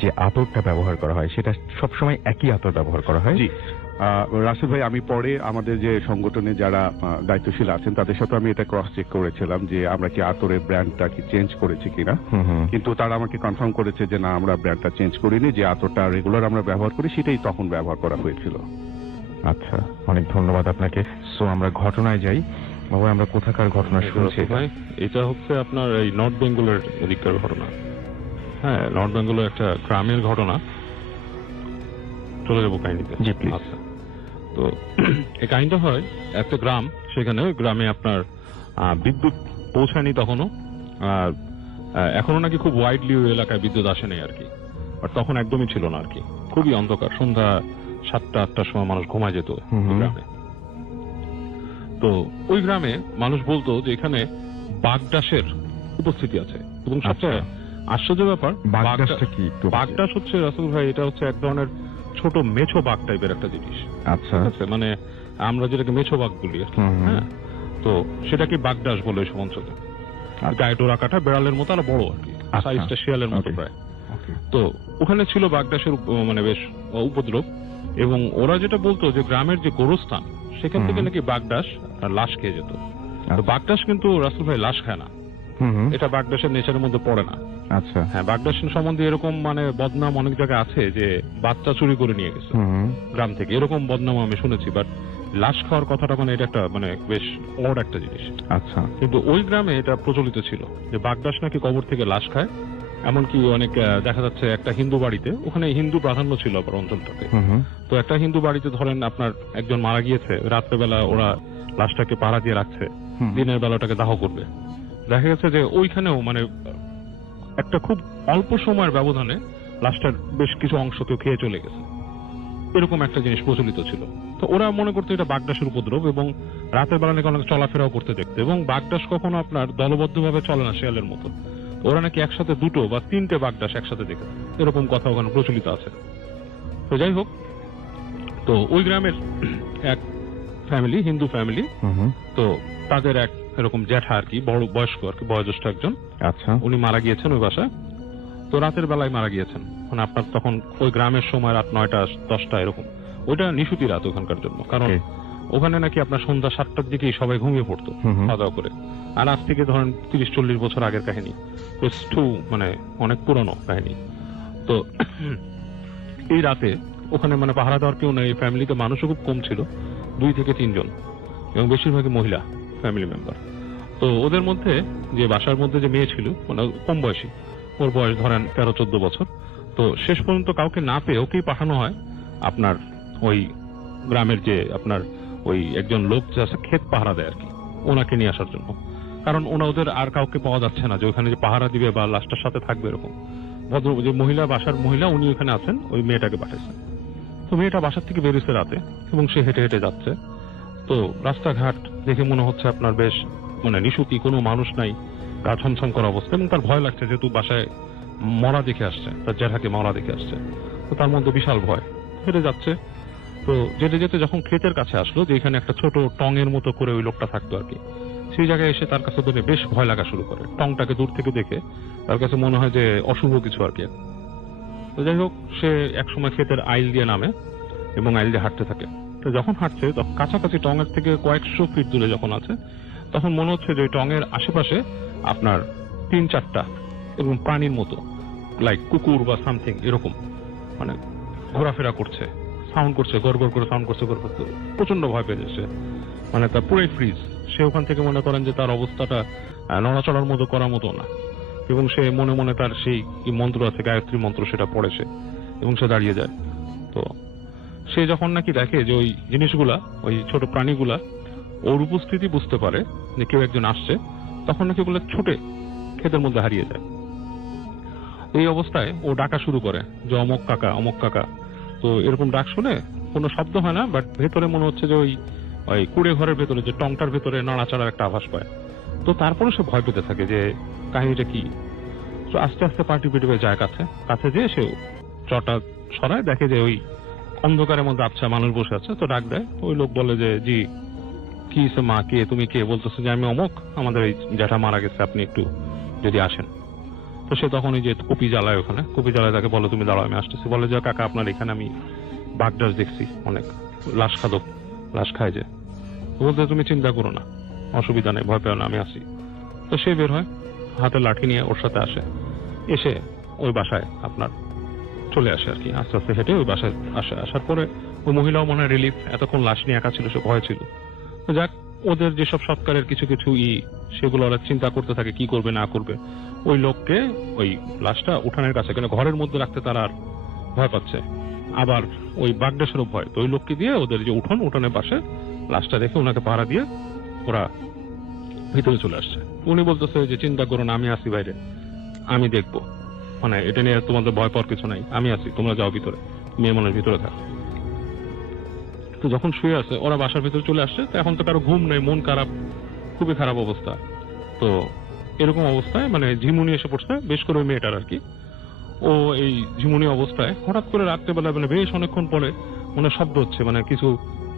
যে আতরটা ব্যবহার করা হয় সেটা সবসময় একই আতর ব্যবহার করা হয়। জি রাসেল ভাই, আমি পরে আমাদের যে সংগঠনে যারা দায়িত্বশীল আছেন তাদের সাথে আমি এটা ক্রস চেক করেছিলাম যে আমরা কি আতরের ব্র্যান্ডটা কি চেঞ্জ করেছি কিনা, কিন্তু তারা আমাকে কনফার্ম করেছে যে না, আমরা ব্র্যান্ডটা চেঞ্জ করিনি, যে আতরটা রেগুলার আমরা ব্যবহার করি সেটাই তখন ব্যবহার করা হয়েছিল। আচ্ছা, অনেক ধন্যবাদ আপনাকে। সো আমরা ঘটনায় যাই। বাবা, আমরা কোথাকার ঘটনা শুনছি? ভাই, এটা হচ্ছে আপনার এই নর্থ বেঙ্গলের এদিককার ঘটনা। হ্যাঁ, নর্থ বেঙ্গলের একটা গ্রামের ঘটনা। চলে যাবো কাহিনীতে। জি প্লিজ। আচ্ছা, তো এই কাহিনীটা হয় একটা গ্রাম, সেখানে ওই গ্রামে আপনার বিদ্যুৎ পৌঁছায়নি তখনও, আর এখনো নাকি খুব ওয়াইডলি ওই এলাকায় বিদ্যুৎ আসে নাই আর কি। আর তখন একদমই ছিল না আর কি, খুবই অন্ধকার। সন্ধ্যা 7টা-8টার সময় মানুষ ঘুমায় যেত গ্রামে। তো ওই গ্রামে মানুষ বলতো যে এখানে বাগডাসের উপস্থিতি আছে। এবং সবচেয়ে আশ্চর্য ব্যাপার, বাগডাস হচ্ছে রাসেল ভাই, এটা হচ্ছে এক ধরনের ছোট মেছো বাঘ টাইপের একটা জিনিস। আচ্ছা, মানে আমরা যেটাকে মেছো বাঘ বলি। হ্যাঁ, তো সেটাকে বাগডাস বলে ওই সব অঞ্চলে। গায়ে ডোরা কাটা, বেড়ালের মতো আর বড় আর কি, সাইজটা শিয়ালের মতো প্রায়। তো ওখানে ছিল বাগডাসের মানে বেশ উপদ্রব। এবং ওরা যেটা বলতো যে গ্রামের যে গোরস্থান সেখান থেকে নাকি বাগডাস লাশ খেয়ে যেত। তো বাগডাস কিন্তু রাসেল ভাই লাশ খায় না, এটা বাগডাসের নেচারের মধ্যে পড়ে না। আচ্ছা, হ্যাঁ, বাগডাস সম্বন্ধে এরকম মানে বদনাম অনেক জায়গায় আছে যে বাচ্চা চুরি করে নিয়ে গেছে গ্রাম থেকে, এরকম বদনাম আমি শুনেছি। বাট লাশ খাওয়ার কথাটা মানে এটা একটা মানে বেশ অড একটা জিনিস। আচ্ছা, কিন্তু ওই গ্রামে এটা প্রচলিত ছিল যে বাগডাস নাকি কবর থেকে লাশ খায়। এমনকি অনেক দেখা যাচ্ছে একটা হিন্দু বাড়িতে, ওখানে হিন্দু প্রাধান্য ছিল আবার অঞ্চলটাতে। তো একটা হিন্দু বাড়িতে ধরেন আপনার একজন মারা গিয়েছে, রাত্রেবেলা ওরা লাশটাকে পাহারা দিয়ে রাখছে, দিনের বেলাটাকে দাহ করবে। দেখা গেছে যে ওইখানেও মানে একটা খুব অল্প সময়ের ব্যবধানে লাশটার বেশ কিছু অংশ কেউ খেয়ে চলে গেছে, এরকম একটা জিনিস প্রচলিত ছিল। তো ওরা মনে করতো এটা বাগডাসের উপদ্রব, এবং রাতের বেলা নাকি অনেক চলাফেরাও করতে দেখতো। এবং বাগডাস কখনো আপনার দলবদ্ধভাবে চলে না শিয়ালের মতো, ওরা নাকি একসাথে 2 বা 3টে বাগডাস একসাথে দেখে, এরকম কথা ওখানে প্রচলিত আছে। তো যাই হোক, তো ওই গ্রামের এক ফ্যামিলি, হিন্দু ফ্যামিলি, তো তাদের এক এরকম জ্যাঠা আর কি, বড় বয়স্ক আর কি, বয়োজ্যেষ্ঠ একজন। আচ্ছা, উনি মারা গিয়েছেন ওই বাসায়। তো রাতের বেলায় মারা গিয়েছেন, মানে আপনার তখন ওই গ্রামের সময় রাত 9টা-10টা এরকম। ওইটা নিশুতি রাত ওখানকার জন্য, কারণ ওখানে নাকি আপনার সন্ধ্যা 7টার দিকেই সবাই ঘুমিয়ে পড়তো খাওয়া দাওয়া করে। আর আজ থেকে ধরেন 30-40 বছর আগের কাহিনী, মানে অনেক পুরনো কাহিনী। তো এই রাতে ওখানে মানে পাহারা দেওয়ার কেউ নেই, ফ্যামিলিতে মানুষও খুব কম ছিল, 2 থেকে 3 জন, এবং বেশিরভাগই মহিলা ফ্যামিলি মেম্বার। তো ওদের মধ্যে যে বাসার মধ্যে যে মেয়ে ছিল, মানে কম বয়সী, ওর বয়স ধরেন 13-14 বছর। তো শেষ পর্যন্ত কাউকে না পেয়ে ওকেই পাঠানো হয় আপনার ওই গ্রামের যে আপনার ওই একজন লোক যে আছে ক্ষেত পাহারা দেয় আর কি, ওনাকে নিয়ে আসার জন্য। কারণ ওদের আর কাউকে পাওয়া যাচ্ছে না যে ওখানে যে পাহারা দিবে বা লাশটার সাথে থাকবে এরকম। ভদ্র যে মহিলা, বাসার মহিলা, উনি ওখানে আছেন, ওই মেয়েটাকে পাঠাইছেন। তো মেয়েটা বাসার থেকে বেরিয়েছে রাতে, এবং সে হেঁটে হেঁটে যাচ্ছে। তো রাস্তাঘাট দেখে মনে হচ্ছে আপনার বেশ মানে নিশুতি, কোনো মানুষ নাই, গা ছমছম করা অবস্থা, এবং তার ভয় লাগছে যেহেতু বাসায় মরা দেখে আসছে, তার জেঠাকে মরা দেখে আসছে, তো তার মধ্যে বিশাল ভয়। হেঁটে যাচ্ছে, তো যেতে যেতে যখন ক্ষেতের কাছে আসলো, যে এখানে একটা ছোট টঙের মতো করে ওই লোকটা থাকতো আর কি, সেই জায়গায় এসে তার কাছে ধরে বেশ ভয় লাগা শুরু করে। টংটাকে দূর থেকে দেখে তার কাছে মনে হয় যে অশুভ কিছু আর কি। তো যাই হোক, সে একসময় ক্ষেতের আইল দিয়ে নামে এবং আইল দিয়ে হাঁটতে থাকে। তো যখন হাঁটছে তখন কাছাকাছি টঙের থেকে কয়েকশো ফিট দূরে যখন আছে, তখন মনে হচ্ছে যে ওই টঙের আশেপাশে আপনার 3-4টা এবং প্রাণীর মতো, লাইক কুকুর বা সামথিং এরকম, মানে ঘোরাফেরা করছে, সাউন্ড করছে, গড় গড় করে সাউন্ড করছে, গড় করতে। প্রচন্ড ভয় পেয়ে যাচ্ছে, মানে তার পুরোই ফ্রিজ। সে ওখান থেকে মনে করেন যে তার অবস্থাটা নড়াচড়ার মতো করার মতো না, এবং সে মনে মনে তার সেই কি মন্ত্র আছে, গায়ত্রী মন্ত্র, সেটা পড়ে সে, এবং সে দাঁড়িয়ে যায়। তো সে যখন নাকি দেখে যে ওই জিনিসগুলা, ওই ছোট প্রাণীগুলা ওর উপস্থিতি বুঝতে পারে যে কেউ একজন আসছে, তখন নাকি ওগুলো ছুটে ক্ষেতের মধ্যে হারিয়ে যায়। এই অবস্থায় ও ডাকা শুরু করে যে অমক কাকা, অমক কাকা। তো এরকম ডাক শুনে কোনো শব্দ হয় না, বাট ভেতরে মনে হচ্ছে যে ওই কুড়ে ঘরের ভেতরে, যে টংটার ভেতরে নাড়াচাড়ার একটা আভাস পায়। তো তারপরে সে ভয় পেতে থাকে যে কাহিনীটা কি। তো আস্তে আস্তে পার্টি পিটিপে যায় কাছে যেয়ে সে চটা সরায়, দেখে যে ওই অন্ধকারের মধ্যে আচ্ছা মানুষ বসে আছে। তো ডাক দেয়, ওই লোক বলে যে জি কি সে মা, কে তুমি, কে? বলতেছে যে আমি অমুক, আমাদের এই জ্যাঠা মারা গেছে, আপনি একটু যদি আসেন। তো সে তখন ওই যে কপি জ্বালায়, ওখানে কপি জ্বালায়, তাকে বলে তুমি দাঁড়াও, আমি আসতেছি। বলে যে কাকা আপনার এখানে আমি বাগডাস দেখছি, অনেক লাশ খাদক, লাশ খায় যে। বলতে তুমি চিন্তা করো না, অসুবিধা নেই, ভয় পেও না, আমি আসি। তো সে বের হয়, হাতে লাঠি নিয়ে ওর সাথে আসে, এসে ওই বাসায় আপনার চলে আসে আর কি। আস্তে আস্তে হেঁটে ওই বাসায় আসে। আসার পরে ওই মহিলাও মনে হয় রিলিফ, এতক্ষণ লাশ নিয়ে একা ছিল, সে ভয় ছিল। তো যাক, ওদের যেসব সৎকারের কিছু কিছু সেগুলো ওরা চিন্তা করতে থাকে কি করবে না করবে। ওই লোককে ওই লাশটা উঠানের কাছে, কেন ঘরের মধ্যে রাখতে তারা আর ভয় পাচ্ছে, আবার ওই বাগডাসেরও ভয়। তো ওই লোককে দিয়ে ওদের যে উঠোনের পাশে লাশটা রেখে ওনাকে পাহারা দিয়ে ওরা ভিতরে চলে আসছে। উনি বলতেছে যে চিন্তা করো না, আমি আসি বাইরে, আমি দেখবো, মানে এটা নিয়ে তোমাদের ভয় পাওয়ার কিছু নাই, আমি আসি, তোমরা যাও ভিতরে, মেয়ে মানুষ ভিতরে থাক। তো যখন শুয়ে আছে, ওরা বাসার ভিতরে চলে আসছে। তো এখন তো কারো ঘুম নেই, মন খারাপ, খুবই খারাপ অবস্থা। তো এরকম অবস্থায় মানে ঝিমুনি এসে পড়ছে, বেশ করে ওই মেয়েটার আর কি। ও এই ঝিমুনি অবস্থায় হঠাৎ করে রাত্রেবেলা মানে বেশ অনেকক্ষণ পরে মানে শব্দ হচ্ছে, মানে কিছু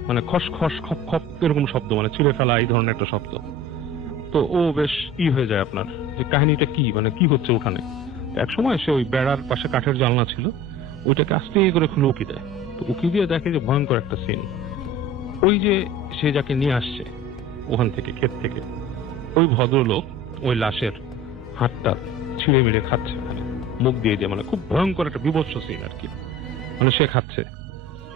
মানে খস খস খপ খপ এরকম শব্দ, মানে ছিঁড়ে ফেলা এই ধরনের একটা শব্দ। তো ও বেশ হয়ে যায় আপনার, যে কাহিনীটা কি, মানে কি হচ্ছে উঠানে। এক সময় সে ওই বেড়ার পাশে কাঠের জানলা ছিল, ওইটাকে আস্তে করে খুলে উকি দেয়। তো উকি দিয়ে দেখে যে ভয়ঙ্কর একটা সিন। ওই যে সে যাকে নিয়ে আসছে ওখান থেকে, ক্ষেত থেকে, ওই ভদ্রলোক ওই লাশের হাতটা ছিঁড়ে মিড়ে খাচ্ছে, মানে মুখ দিয়ে দিয়ে, মানে খুব ভয়ঙ্কর একটা বিভৎস সিন আর কি। মানে সে খাচ্ছে,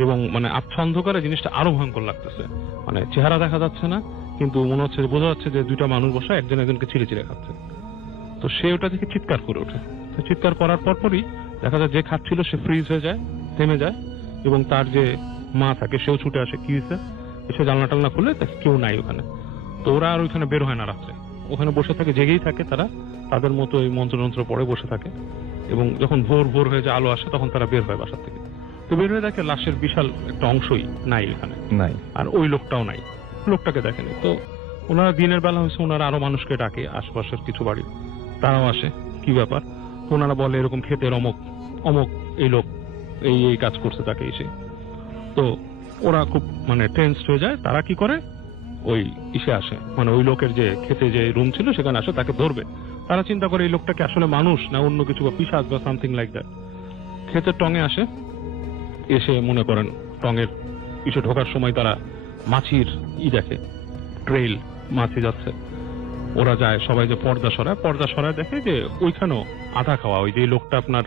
এবং মানে আচ্ছা অন্ধকারে জিনিসটা আরো ভয়ঙ্কর লাগতেছে, মানে চেহারা দেখা যাচ্ছে না, কিন্তু মনে হচ্ছে, বোঝা যাচ্ছে যে দুইটা মানুষ বসা একজন একজনকে ছিঁড়ে ছিঁড়ে খাচ্ছে। তো সে ওটা দেখে চিৎকার করে ওঠে। চিৎকার করার পরপরই দেখা যায় যে খাচ্ছিল সে ফ্রিজ হয়ে যায়, থেমে যায়, এবং তার যে মা থাকে সেও ছুটে আসে, কি হয়েছে, এসে জানলা টালনা খুলে কেউ নাই ওখানে। তো ওরা আর ওইখানে বের হয় না রাত্রে, ওখানে বসে থাকে, জেগেই থাকে তারা, তাদের মতো ওই মন্ত্রযন্ত্র পড়ে বসে থাকে। এবং যখন ভোর হয়ে যায়, আলো আসে, তখন তারা বের হয় বাসার থেকে। তো বের হয়ে দেখে লাশের বিশাল একটা অংশই নাই এখানে, নাই, আর ওই লোকটাও নাই, লোকটাকে দেখেনি। তো ওনারা দিনের বেলা হয়েছে, ওনারা আরো মানুষকে ডাকে, আশপাশের কিছু বাড়ির, তারাও আসে, কি ব্যাপার। তো ওনারা বলে এরকম ক্ষেতের অমক অমক এই লোক এই কাজ করছে, তাকে এসে। তো ওরা খুব মানে টেন্সড হয়ে যায়। তারা কি করে, ওই আসে, মানে ওই লোকের যে ক্ষেতে যে রুম ছিল সেখানে আসে, তাকে ধরবে। তারা চিন্তা করে এই লোকটাকে আসলে মানুষ না অন্য কিছু, বা পিশাচ বা সামথিং লাইক দ্যাট। ক্ষেতের টঙে আসে, এসে মনে করেন টঙের পিছে ঢোকার সময় তারা মাছির দেখে, ট্রেইল, মাছি যাচ্ছে। ওরা যায়, সবাই যে পর্দা সরায় দেখে যে ওইখানেও আধা খাওয়া, ওই যে লোকটা আপনার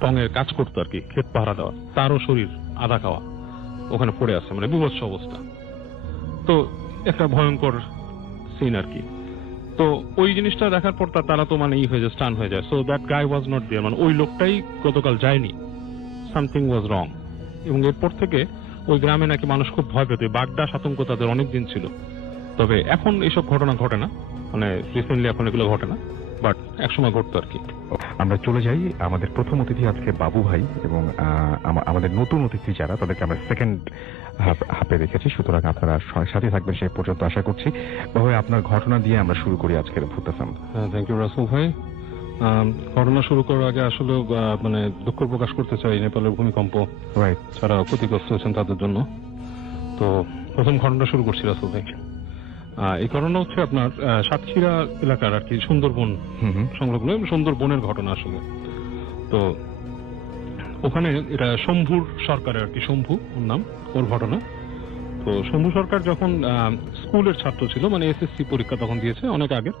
টঙের কাজ করতো আর কি, ক্ষেত পাহারা দেওয়া, তারও শরীর আধা খাওয়া ওখানে পড়ে আছে, মানে বিভৎস অবস্থা। তো একটা ভয়ঙ্কর সিন আর কি। তো ওই জিনিসটা দেখার পর তারা তো মানে হয়ে যায়, স্টান হয়ে যায়। So that guy was not there, মানে ওই লোকটাই গতকাল যায়নি, সামথিং ওয়াজ রং। এবং এরপর থেকে ওই গ্রামে নাকি মানুষ খুব ভয় পেত, বাগডাস আতঙ্ক তাদের অনেক দিন ছিল। তবে এখন এইসব ঘটনা ঘটে না, মানে রিসেন্টলি এখন এগুলো ঘটে না। বাট একসময় ঘটতো আর কি। আমরা চলে যাই আমাদের প্রথম অতিথি আজকে বাবু ভাই, এবং আমাদের নতুন অতিথি যারা তাদেরকে আমরা সেকেন্ড হাফে রেখেছি, সুতরাং আপনারা সাথে থাকবেন সেই পর্যন্ত আশা করছি। বাবু ভাই, আপনার ঘটনা দিয়ে আমরা শুরু করি আজকের ভূতাসাম। হ্যাঁ, থ্যাংক ইউ রাসেল ভাই। ঘটনা শুরু করার আগে আসলে মানে দুঃখ প্রকাশ করতে চাই নেপালের ভূমিকম্প যারা ক্ষতিগ্রস্ত হয়েছেন তাদের জন্য। তো প্রথম ঘটনা শুরু করছি রাসেল ভাই। এই ঘটনা হচ্ছে আপনার সাতক্ষীরা এলাকার আর কি, সুন্দরবন সংলগ্ন সুন্দরবনের ঘটনা আসলে। তো ওখানে এটা শম্ভুর সরকারের আর কি, শম্ভু ওর নাম, ওর ঘটনা। তো শম্ভু সরকার যখন স্কুলের ছাত্র ছিল, মানে এসএসসি পরীক্ষা তখন দিয়েছে অনেক আগে,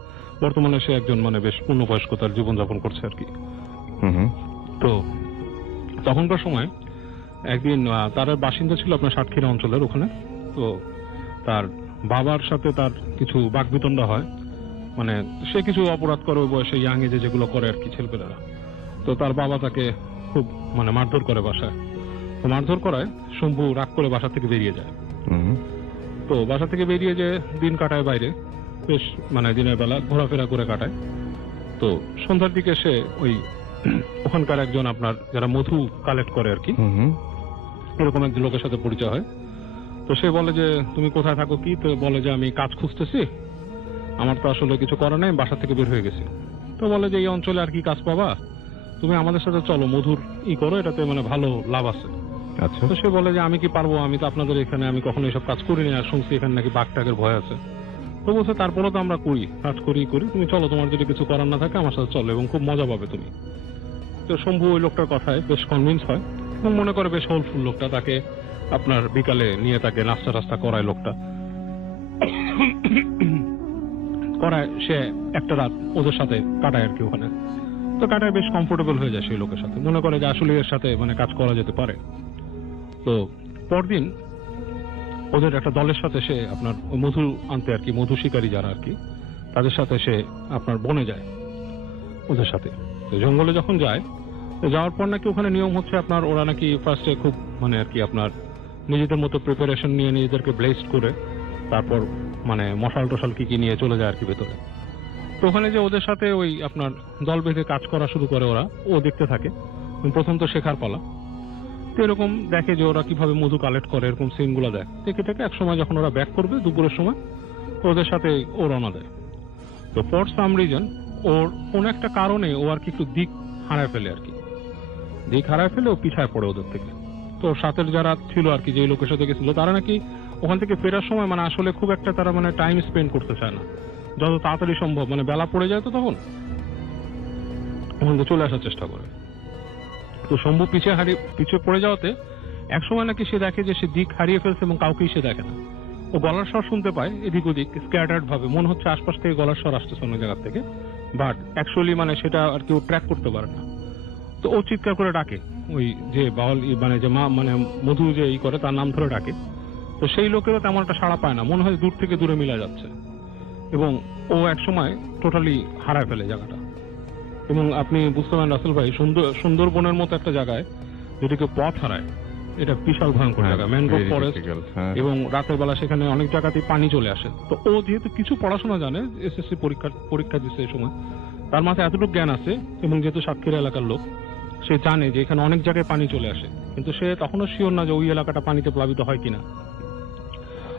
বর্তমানে সে একজন মানে বেশ পূর্ণবয়স্কতার জীবনযাপন করছে আর কি। তো তখনকার সময় একদিন তার বাসিন্দা ছিল আপনার সাতক্ষীরা অঞ্চলের ওখানে। তো তার বাবার সাথে তার কিছু বাকবিতণ্ডা হয়, মানে সে কিছু অপরাধ করে ওই বয়সে, ইয়াং এজে যেগুলো করে আর কি ছেলেপেলেরা। তো তার বাবা তাকে খুব মানে মারধর করে বাসায়। তো মারধর করায় শম্ভু রাগ করে বাসা থেকে বেরিয়ে যায়। তো বাসা থেকে বেরিয়ে যে দিন কাটায় বাইরে, বেশ মানে দিনের বেলা ঘোরাফেরা করে কাটায়। তো সন্ধ্যার দিকে সে ওই ওখানকার একজন আপনার যারা মধু কালেক্ট করে আর কি, এরকম একজন লোকের সাথে পরিচয় হয়। তো সে বলে যে তুমি কোথায় থাকো কি? তো বলে যে আমি কাজ খুঁজতেছি, আমার তো আসলে কিছু করার নেই, বাসা থেকে বের হয়ে গেছি। তো বলে যে এই অঞ্চলে আর কি কাজ পাবা, তুমি আমাদের সাথে চলো, মধুর করো, এটাতে মানে ভালো লাভ আছে। আচ্ছা। তো সে বলে যে আমি কি পারবো, আমি তো আপনাদের এখানে আমি কখনো এসব কাজ করিনি, আর শুনছি এখানে নাকি বাঘটাকের ভয় আছে। তো বলছে তারপরে তো আমরা কাজ করি, তুমি চলো, তোমার যদি কিছু করার না থাকে আমার সাথে চলো, এবং খুব মজা পাবে তুমি। তো শম্ভু ওই লোকটার কথায় বেশ কনভিন্স হয় এবং মনে করে বেশ হোলফুল লোকটা, তাকে আপনার বিকালে নিয়ে তাকে নাস্তা টাস্তা করায়, লোকটা করায়, সে একটা রাত ওদের সাথে কাটায় আর কি ওখানে। তো কাটায় বেশ কমফোর্টেবল হয়ে যায় সেই লোকের সাথে, মনে করে যে আসলে এর সাথে মানে কাজ করা যেতে পারে। তো পরদিন ওদের একটা দলের সাথে সে আপনার মধু আনতে আর কি, মধু শিকারী যারা আর কি, তাদের সাথে সে আপনার বনে যায় ওদের সাথে। তো জঙ্গলে যখন যায়, তো যাওয়ার পর নাকি ওখানে নিয়ম হচ্ছে আপনার, ওরা নাকি ফার্স্টে খুব মানে আর কি আপনার নিজেদের মতো প্রিপারেশন নিয়ে নিজেদেরকে ব্লেসড করে তারপর মানে মশাল টশাল কি নিয়ে চলে যায় আর কি ভেতরে। তো ওখানে যে ওদের সাথে ওই আপনার দল বেঁধে কাজ করা শুরু করে ওরা, ও দেখতে থাকে। প্রথম তো শেখার পালা, তো এরকম দেখে যে ওরা কিভাবে মধু কালেক্ট করে, এরকম সিনগুলো দেখে এক সময় যখন ওরা ব্যাক করবে দুপুরের সময়, তো ওদের সাথে ও রওনা দেয়। তো ফর সাম রিজন ওর কোন একটা কারণে ও আর কি একটু দিক হারায় ফেলে আর কি, দিক হারায় ফেলে ও পিছায় পড়ে ওদের থেকে। তো সাথের যারা ছিল আর কি, যে লোকের সাথে গেছিল, তারা নাকি ওখান থেকে ফেরার সময় মানে আসলে খুব একটা তারা মানে টাইম স্পেন্ড করতে চায় না, যত তাড়াতাড়ি সম্ভব, মানে বেলা পড়ে যায় তো তখন ওখান থেকে চলে আসার চেষ্টা করে। তো শম্ভু পিছিয়ে পড়ে যাওয়াতে এক সময় নাকি সে দেখে যে সে দিক হারিয়ে ফেলছে এবং কাউকেই সে দেখে না। ও গলার স্বর শুনতে পায় এদিক ওদিক স্ক্যাটার্ড ভাবে, মনে হচ্ছে আশপাশ থেকে গলার স্বর আসতেছে অন্য জায়গা থেকে, বাট অ্যাকচুয়ালি মানে সেটা আর কি ও ট্র্যাক করতে পারে না। তো ও চিৎকার করে ডাকে, ওই যে বাউল মানে যে মা মানে মধু যে করে তার নাম ধরে ডাকে। তো সেই লোকেরও তেমন একটা সাড়া পায় না, মনে হয় দূর থেকে দূরে মিলা যাচ্ছে, এবং ও এক সময় টোটালি হারায় ফেলে জায়গাটা। এবং আপনি বুঝতে পারেন রাসেল ভাই, সুন্দরবনের মতো একটা জায়গায় যেটিকে পথ হারায়, এটা বিশাল ভয়ঙ্কর জায়গা, ম্যানগ্রোভ ফরেস্ট, এবং রাতের বেলা সেখানে অনেক জায়গাতেই পানি চলে আসে। তো ও যেহেতু কিছু পড়াশোনা জানে, এসএসসি পরীক্ষা দিচ্ছে এই সময়, তার মাথায় এতটুকু জ্ঞান আছে, এবং যেহেতু সাতক্ষীরা এলাকার লোক, সে জানে যে এখানে অনেক জায়গায় পানি চলে আসে, কিন্তু সে তখনও শিওর না যে ওই এলাকাটা পানিতে প্লাবিত হয় কিনা।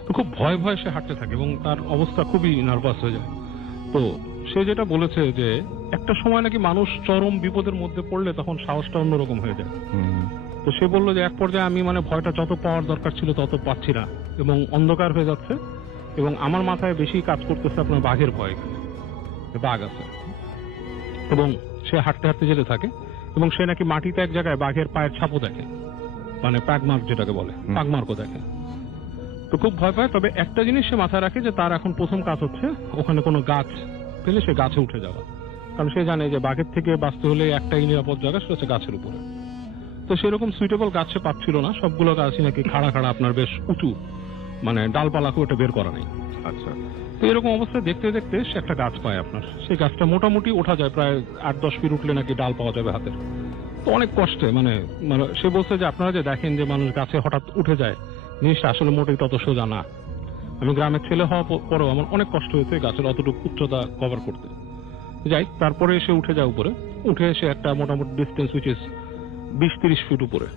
তো খুব ভয় সে হাঁটতে থাকে এবং তার অবস্থা খুবই নার্ভাস হয়ে যায়। তো সে যেটা বলেছে যে একটা সময় নাকি মানুষ চরম বিপদের মধ্যে পড়লে তখন সাহসটা অন্যরকম হয়ে যায়। তো সে বললো যে এক পর্যায়ে আমি মানে ভয়টা যত পাওয়ার দরকার ছিল তত পাচ্ছি না, এবং অন্ধকার হয়ে যাচ্ছে, এবং আমার মাথায় বেশি কাজ করতেছে আপনার বাঘের ভয়, এখানে বাঘ আছে। এবং সে হাঁটতে হাঁটতে যেতে থাকে, এবং সে নাকি মাটিতে এক জায়গায় বাঘের পায়ের ছাপও দেখে, মানে প্যাগমার্ক যেটাকে বলে, পাগমার্কও দেখে। তো খুব ভয় পায়, তবে একটা জিনিস সে মাথায় রাখে যে তার এখন প্রথম কাজ হচ্ছে ওখানে কোনো গাছ পেলে সে গাছে উঠে যাওয়া, কারণ সে জানে যে বাঘের থেকে বাঁচতে হলে একটাই নিরাপদ জায়গা, সেটা হচ্ছে গাছের উপরে। তো সেরকম সুইটেবল গাছ সে পাচ্ছিল না, সবগুলো গাছই নাকি খাড়া আপনার বেশ উঁচু, মানে ডালপালা খুব একটা বের করা নেই। আচ্ছা। তো এরকম অবস্থায় দেখতে দেখতে সে একটা গাছ পায় আপনার, সেই গাছটা মোটামুটি ওঠা যায়, প্রায় 8-10 ফিট উঠলে নাকি ডাল পাওয়া যাবে হাতের। তো অনেক কষ্টে মানে সে বলছে যে আপনারা যে দেখেন যে মানুষ গাছে হঠাৎ উঠে যায়, জিনিসটা আসলে মোটেই তত সোজা না। আমি গ্রামের ছেলে হওয়া পরেও আমার অনেক কষ্ট হয়েছে গাছের অতটুকু উচ্চতা কভার করতে। যাই, তারপরে এসে উঠে যায় উপরে, উঠে এসে একটা মোটামুটি ডিস্টেন্স উইচ ইজ 20-30 ফিট উপরে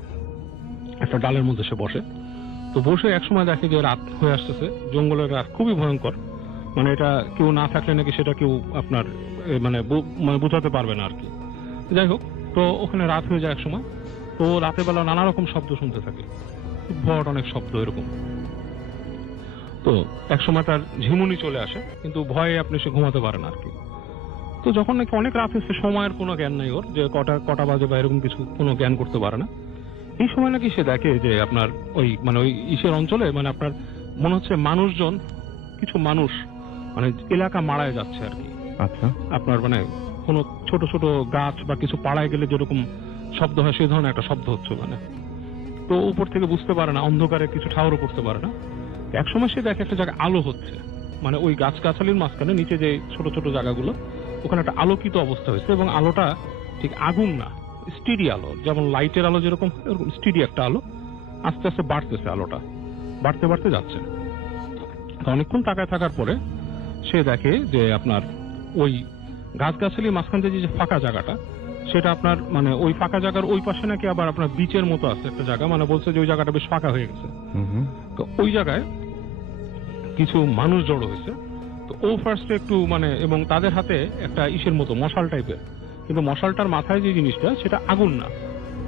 একটা ডালের মধ্যে সে বসে। তো বসে একসময় দেখে যে রাত হয়ে আসতেছে, জঙ্গলের রাত খুবই ভয়ঙ্কর, মানে এটা কেউ না থাকলে নাকি সেটা কেউ আপনার মানে বোঝাতে পারবে না আর কি। যাই হোক, তো ওখানে রাত হয়ে যায় এক সময়। তো রাতের বেলা নানা রকম শব্দ শুনতে থাকে, ভট অনেক শব্দ এরকম। তো এক সময় তার ঝিমুনি চলে আসে, কিন্তু ভয়ে আপনি সে ঘুমাতে পারে না আর কি। তো যখন নাকি অনেক রাত হচ্ছে, সময়ের কোনো জ্ঞান নাই ওর, যে কটা বাজে বা এরকম কিছু কোনো জ্ঞান করতে পারে না। এই সময় নাকি সে দেখে যে আপনার ওই মানে ওই ইসের অঞ্চলে মানে আপনার মনে হচ্ছে মানুষজন, কিছু মানুষ মানে এলাকা মারায় যাচ্ছে আর কি। আচ্ছা, আপনার মানে কোনো ছোট ছোট গাছ বা কিছু পাড়ায় গেলে যেরকম শব্দ হয় সেই ধরনের একটা শব্দ হচ্ছে মানে। তো উপর থেকে বুঝতে পারে না, অন্ধকারে কিছু ঠাউরও করতে পারে না। একসময় সে দেখে একটা জায়গায় আলো হচ্ছে, মানে ওই গাছগাছালির মাঝখানে নিচে যে ছোট ছোট জায়গাগুলো, ওখানে একটা আলোকিত অবস্থা হয়েছে, এবং আলোটা ঠিক আগুন না, স্টিডি আলো, যেমন লাইটের আলো যেরকম এরকম স্টিডি একটা আলো, আস্তে আস্তে বাড়তেছে, আলোটা বাড়তে বাড়তে যাচ্ছে। তো অনেকক্ষণ তাকায় থাকার পরে সে দেখে যে আপনার ওই গাছগাছালির মাঝখান থেকে যে ফাঁকা জায়গাটা, সেটা আপনার মানে ওই ফাঁকা জায়গার ওই পাশে নাকি আবার আপনার বিচের মতো আছে একটা জায়গা, মানে বলছে যে ওই জায়গাটা বেশ ফাঁকা হয়ে গেছে। তো ওই জায়গায় কিছু মানুষ জড়ো হয়েছে। তো ও ফার্স্টে একটু মানে, এবং তাদের হাতে একটা ইসের মতো মশাল টাইপের, কিন্তু মশালটার মাথায় যে জিনিসটা সেটা আগুন না,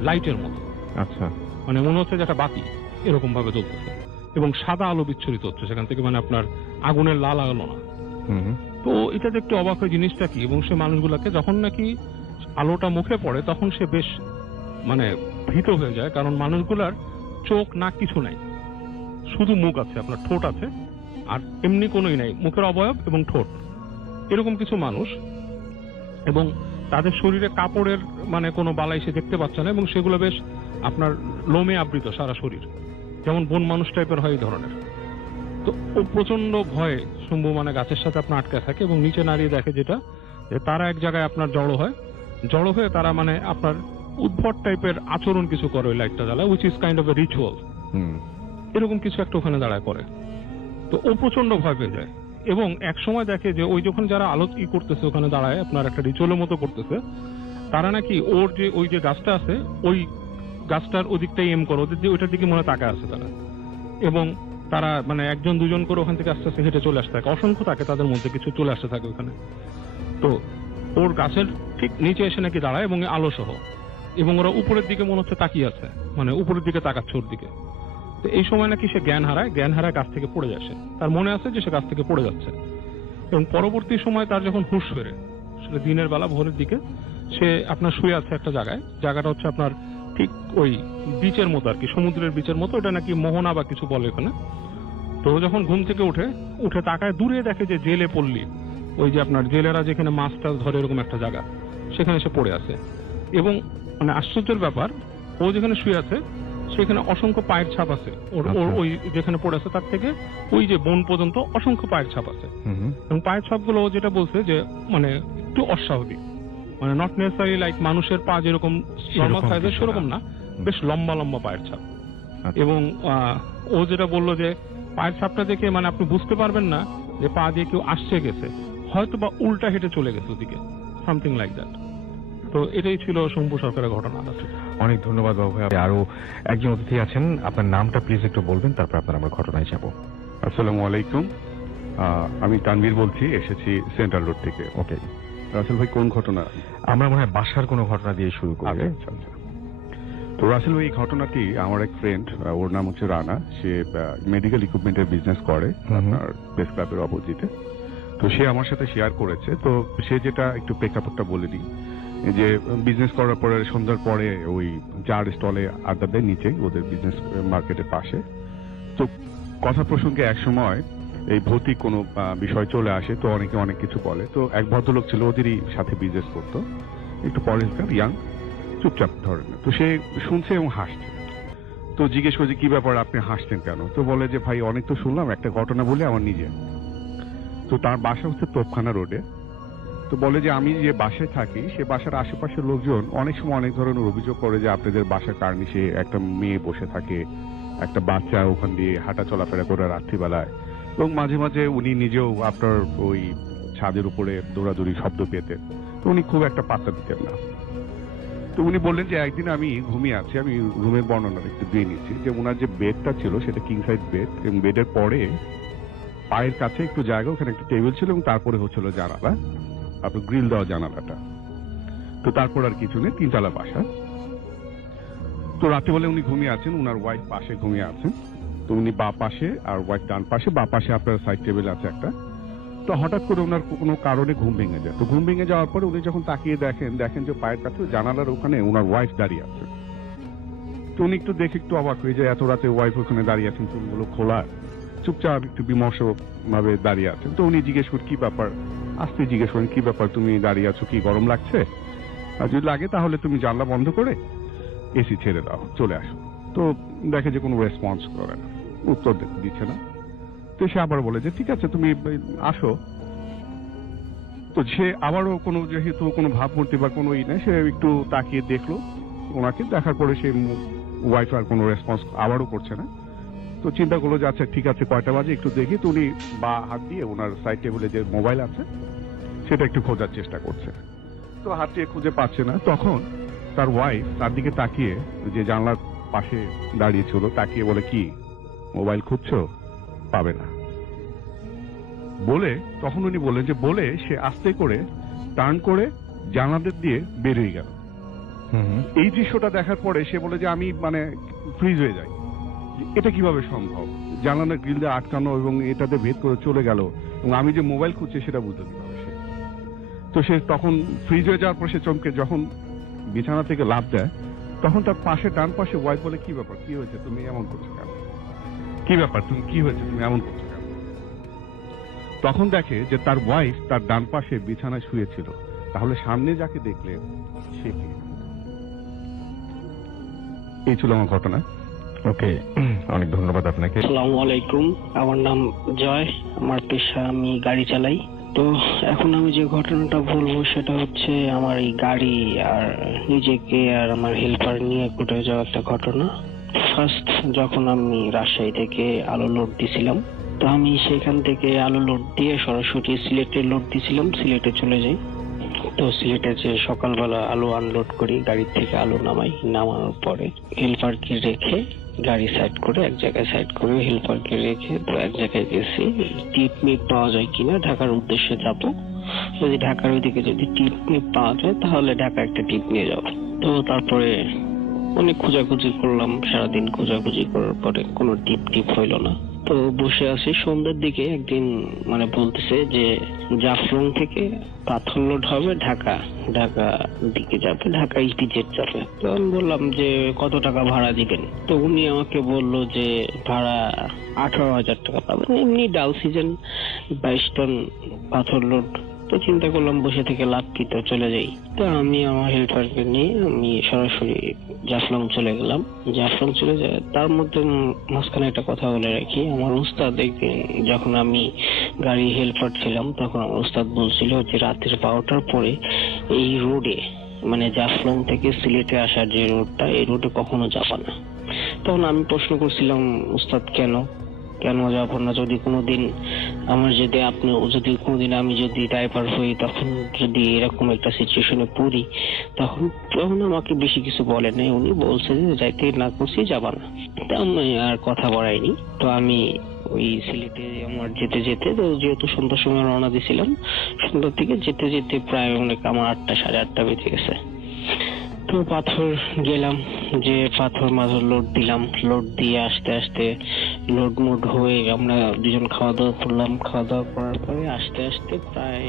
লাইটের মতো। আচ্ছা, মানে মনে হচ্ছে যে একটা বাতি এরকম ভাবে জ্বলতেছে, এবং সাদা আলো বিচ্ছুরিত হচ্ছে সেখান থেকে, মানে আপনার আগুনের লাল আলো না। তো এটা দেখতে অবাক হয় জিনিসটা কি, এবং সে মানুষগুলাকে যখন নাকি আলোটা মুখে পড়ে তখন সে বেশ মানে ভীত হয়ে যায়, কারণ মানুষগুলার চোখ নাক কিছু নাই, শুধু মুখ আছে, আপনার ঠোঁট আছে, আর এমনি কোনোই নাই, মুখের অবয়ব এবং ঠোঁট, এরকম কিছু মানুষ। এবং তাদের শরীরে কাপড়ের মানে কোনো বালাই সে দেখতে পাচ্ছে না, এবং সেগুলো বেশ আপনার লোমে আবৃত সারা শরীর, যেমন বন মানুষ টাইপের হয় এই ধরনের। তো ও প্রচন্ড ভয়ে শম্ভু মানে গাছের সাথে আপনার আটকে থাকে, এবং নিচে নাড়িয়ে দেখে যেটা, যে তারা এক জায়গায় আপনার জড়ো হয়ে তারা মানে আপনার উদ্ভট টাইপের আচরণ কিছু করে ওই লাইটটা জ্বালায়, which is kind of A ritual, এরকম কিছু একটা ওখানে দাঁড়ায় করে। তো ও প্রচন্ড ভয় পেয়ে যায়, এবং এক সময় দেখে যে ওই যখন যারা আলো করতেছে ওখানে দাঁড়ায় আপনার একটা রিচুয়ালের মতো করতেছে, তারা নাকি ওর যে ওই যে গাছটা আছে ওই গাছটার ওদিকটাই এম করে, ওদের যে ওইটার দিকে মনে তাকায় আছে তারা, এবং তারা মানে একজন দুজন করে ওখান থেকে আস্তে আস্তে হেঁটে চলে আসতে থাকে, অসংখ্য থাকে তাদের মধ্যে, কিছু চলে আসতে থাকে ওখানে। তো ওর গাছের ঠিক নিচে এসে নাকি দাঁড়ায়, এবং আলো সহ, এবং ওরা উপরের দিকে মনে হচ্ছে তাকিয়ে আছে, মানে উপরের দিকে তাকাচ্ছে ওর দিকে। তো এই সময় নাকি সে জ্ঞান হারায় গাছ থেকে পড়ে যাচ্ছে, তার মনে আছে যে সে গাছ থেকে পড়ে যাচ্ছে, এবং পরবর্তী সময় তার যখন হুঁশ ফেরে, সেটা দিনের বেলা ভোরের দিকে, সে আপনার শুয়ে আছে একটা জায়গাটা হচ্ছে আপনার ঠিক ওই বিচের মতো আর কি, সমুদ্রের বিচের মতো, ওটা নাকি মোহনা বা কিছু বলে ওখানে। তো যখন ঘুম থেকে উঠে তাকায়, দূরে দেখে যে জেলে পল্লী, ওই যে আপনার জেলেরা যেখানে মাছ টাছ ধরে এরকম একটা জায়গা, সেখানে সে পড়ে আছে। এবং মানে আশ্চর্যের ব্যাপার, ও যেখানে শুয়ে আছে সেখানে অসংখ্য পায়ের ছাপ আছে, ওর ওই যেখানে পড়ে আছে তার থেকে ওই যে বন পর্যন্ত অসংখ্য পায়ের ছাপ আছে, এবং পায়ের ছাপগুলো যেটা বলছে যে মানে একটু অস্বাভাবিক, মানে নট নেসেসারি লাইক মানুষের পা যেরকম নরমাল সাইজের সেরকম না, বেশ লম্বা লম্বা পায়ের ছাপ। এবং ও যেটা বললো যে পায়ের ছাপটা দেখে মানে আপনি বুঝতে পারবেন না যে পা দিয়ে কেউ আসছে গেছে, হয়তো বা উল্টা হেঁটে চলে গেছে ওদিকে, সামথিং লাইক দ্যাট। তো এটাই ছিল শম্ভু সরকারের ঘটনা। অনেক ধন্যবাদ বাবু ভাই। আরো একজন অতিথি আছেন, আপনার নামটা প্লিজ একটু বলবেন, তারপর আপনার আমরা ঘটনায় যাব। আসসালামু আলাইকুম, আমি তানভীর বলছি, এসেছি সেন্ট্রাল রোড থেকে। ওকে রাসেল ভাই, কোন ঘটনা? আমরা মনে হয় বাসার কোনো ঘটনা দিয়ে শুরু করি। আচ্ছা। তো রাসেল ভাই, এই ঘটনাটি আমার এক ফ্রেন্ড, ওর নাম হচ্ছে রানা, সে মেডিকেল ইকুইপমেন্টের বিজনেস করে আপনার প্রেস ক্লাবের অপোজিটে। তো সে আমার সাথে শেয়ার করেছে। তো সে যেটা একটু প্রেক্ষাপটটা বলে দিই, যে বিজনেস করার পরে সন্ধ্যার পরে ওই চার স্টলে আড্ডা দেয় নিচে ওদের বিজনেস মার্কেটের পাশে। তো কথা প্রসঙ্গে এক সময় এই ভৌতিক কোনো বিষয় চলে আসে, তো অনেকে অনেক কিছু বলে। তো এক ভদ্রলোক ছিল, ওদেরই সাথে বিজনেস করতো, একটু পরেশগার, ইয়াং, চুপচাপ ধরনের। তো সে শুনছে এবং হাসছে। তো জিজ্ঞেস করছে, কি ব্যাপার, আপনি হাসছেন কেন? তো বলে যে ভাই, অনেক তো শুনলাম, একটা ঘটনা বলে আমার নিজে। তো তার বাসা হচ্ছে তোপখানা রোডে। তো বলে যে আমি যে বাসায় থাকি, সে বাসার আশেপাশের লোকজন অনেক সময় অনেক ধরনের অভিযোগ করে যে আপনাদের বাসার কারণে সে একটা মেয়ে বসে থাকে, একটা বাচ্চা ওখান দিয়ে হাঁটা চলাফেরা করে রাত্রিবেলায়, এবং মাঝে মাঝে উনি নিজেও আপনার ওই ছাদের উপরে দৌড়াদৌড়ি শব্দ পেতেন, তো উনি খুব একটা পাত্তা দিতেন না। তো উনি বললেন যে একদিন আমি ঘুমিয়ে আছি, আমি রুমের বর্ণনা একটু দিয়ে নিচ্ছি, যে ওনার যে বেডটা ছিল সেটা কিং সাইজ বেড, এবং বেডের পরে পায়ের কাছে একটু জায়গা, ওখানে একটা টেবিল ছিল, এবং তারপরে হচ্ছিল জানালা, আপনার গ্রিল দেওয়া জানালাটা। তো তারপর আর কিছু নেই, 3 তলা বাসা। তো রাতে বলে উনি ঘুমিয়ে আছেন, উনার ওয়াইফ পাশে ঘুমিয়ে আছেন। তো উনি বা পাশে আর ওয়াইফ ডান পাশে, বা পাশে আপনার সাইড টেবিল আছে একটা। তো হঠাৎ করে ওনার কোনো কারণে ঘুম ভেঙে যায়। তো ঘুম ভেঙে যাওয়ার পরে উনি যখন তাকিয়ে দেখেন যে পায়ের কাছে জানালার ওখানে ওনার ওয়াইফ দাঁড়িয়ে আছে। তো উনি একটু দেখে একটু অবাক হয়ে যায়, এত রাতে ওয়াইফ ওখানে দাঁড়িয়ে আছেন, চুলগুলো খোলা, চুপচাপ একটু বিমর্ষ ভাবে দাঁড়িয়ে আছেন। তো উনি জিজ্ঞেস করেন কি ব্যাপার, আস্তে জিজ্ঞেস করেন কি ব্যাপার, তুমি দাঁড়িয়ে আছো, কি গরম লাগছে? আর যদি লাগে তাহলে তুমি জানলা বন্ধ করে এসি ছেড়ে দাও, চলে আসো। তো দেখে যে কোনো রেসপন্স করে না, উত্তর দিচ্ছে না। তো সে আবার বলে যে ঠিক আছে তুমি আসো। তো সে আবারও কোনো, যেহেতু কোনো ভাবমূর্তি বা কোনো ই নেই, সে একটু তাকিয়ে দেখলো ওনাকে, দেখার পরে সে ওয়াইফ আর কোনো রেসপন্স আবারও করছে না। তো চিন্তা করলো যে আচ্ছা ঠিক আছে, কয়টা বাজে একটু দেখি। তো উনি বা হাত দিয়ে ওনার সাইড টেবিলে যে মোবাইল আছে সেটা একটু খোঁজার চেষ্টা করছে। তো হাত দিয়ে খুঁজে পাচ্ছে না। তখন তার ওয়াইফ তার দিকে তাকিয়ে, যে জানলার পাশে দাঁড়িয়ে ছিল, তাকিয়ে বলে কি মোবাইল খুঁজছো, পাবে না বলে। তখন উনি বললেন যে, বলে সে আস্তে করে টার্ন করে জানালাদের দিয়ে বের হয়ে গেল। এই দৃশ্যটা দেখার পরে সে বলে যে আমি মানে ফ্রিজ হয়ে যাই, এটা কিভাবে সম্ভব, জানালার গ্রিল দিয়ে আটকানো এবং এটাতে ভেদ করে চলে গেল, এবং আমি যে মোবাইল খুঁজছি সেটা বুঝতে কিভাবে সে। তো সে তখন ফ্রিজ হয়ে যাওয়ার পর সে চমকে যখন বিছানা থেকে লাফ দেয়, তখন তার পাশে ডান পাশে ওয়াইফ বলে কি ব্যাপার, কি হয়েছে, তুমি এমন করছো কেন, কি ব্যাপার, তুমি কি হয়েছে, তুমি এমন করছো কেন? তখন দেখে যে তার ওয়াইফ তার ডান পাশে বিছানায় শুয়েছিল। তাহলে সামনে যাকে দেখলেন সে কে? এই ছিল আমার ঘটনা। ওকে, অনেক ধন্যবাদ আপনাকে। আসসালামু আলাইকুম, আমার নাম জয়, আমার পেশা আমি গাড়ি চালাই। তো এখন আমি যে ঘটনাটা বলবো সেটা হচ্ছে আমার এই গাড়ি আর নিজেকে আর আমার হেল্পার নিয়ে ঘটে যাওয়া একটা ঘটনা। ফার্স্ট যখন আমি রাজশাহী থেকে আলু লোড দিছিলাম, তো আমি সেখান থেকে আলু লোড দিয়ে সরাসরি সিলেটে লোড দিছিলাম, সিলেটে চলে যাই। তো সিলেটে যে সকালবেলা আলু আনলোড করি, গাড়ি থেকে আলু নামাই, নামানোর পরে হেল্পারকে রেখে গাড়ি সাইড করে এক জায়গায় সাইড করে হেল্পারকে রেখে তো এক জায়গায় গেছি, টিপ মিপ পাওয়া যায় কিনা ঢাকার উদ্দেশ্যে যাব। যদি ঢাকার ওইদিকে যদি টিপ মিপ পাওয়া যায় তাহলে ঢাকা একটা টিপ নিয়ে যাব। তো তারপরে অনেক খোঁজাখুঁজি করলাম, সারাদিন খোঁজাখুঁজি করার পরে কোনো টিপ টিপ হইল না। তো বসে আছি, সন্ধ্যার দিকে একদিন মানে বলতেছে যে জাফলং থেকে পাথর লোড হবে ঢাকা দিকে যাবে, ঢাকা ইপিজেড যাবে। তো আমি বললাম যে কত টাকা ভাড়া দিবেন? তো উনি আমাকে বললো যে ভাড়া 18,000 টাকা পাবেন, এমনি ডাল সিজন 22 টন পাথর লোড। তো চিন্তা করলাম বসে থেকে লাভ কি, তো চলে যাই। তো আমি আমার হেল্পারকে নিয়ে আমি সরাসরি জাফলং চলে গেলাম। জাফলং চলে যায়, তার মধ্যে মাঝখানে একটা কথা বলে রাখি, আমার উস্তাদ যখন আমি গাড়ি হেল্পার ছিলাম তখন আমার উস্তাদ বলছিল যে রাতের 12টার পরে এই রোডে মানে জাফলং থেকে সিলেটে আসার যে রোডটা, এই রোডে কখনো যাবা না। তখন আমি প্রশ্ন করছিলাম উস্তাদ কেন যাব না, যদি কোনোদিন আমার যদি কোনোদিন আমি যদি ড্রাইভার হই, তখন যদি এরকম একটা সিচুয়েশনে পড়ি, তখন আমাকে বেশি কিছু বলে নাই। উনি বলছে যে যাইতে না করছি যাবা না। তো আমি আর কথা বাড়াইনি। তো আমি ওই সিলেটে আমার যেতে তো যেহেতু সন্ধ্যার সময় রওনা দিয়েছিলাম, সন্ধ্যার দিকে যেতে প্রায় অনেক আমার 8টা 8:30 বেজে গেছে। তো পাথর গেলাম, যে পাথর মাথর লোড দিলাম, লোড দিয়ে আস্তে লোড মোড হয়ে আমরা দুজন খাওয়া দাওয়া করলাম। খাওয়া দাওয়া করার পরে আস্তে প্রায়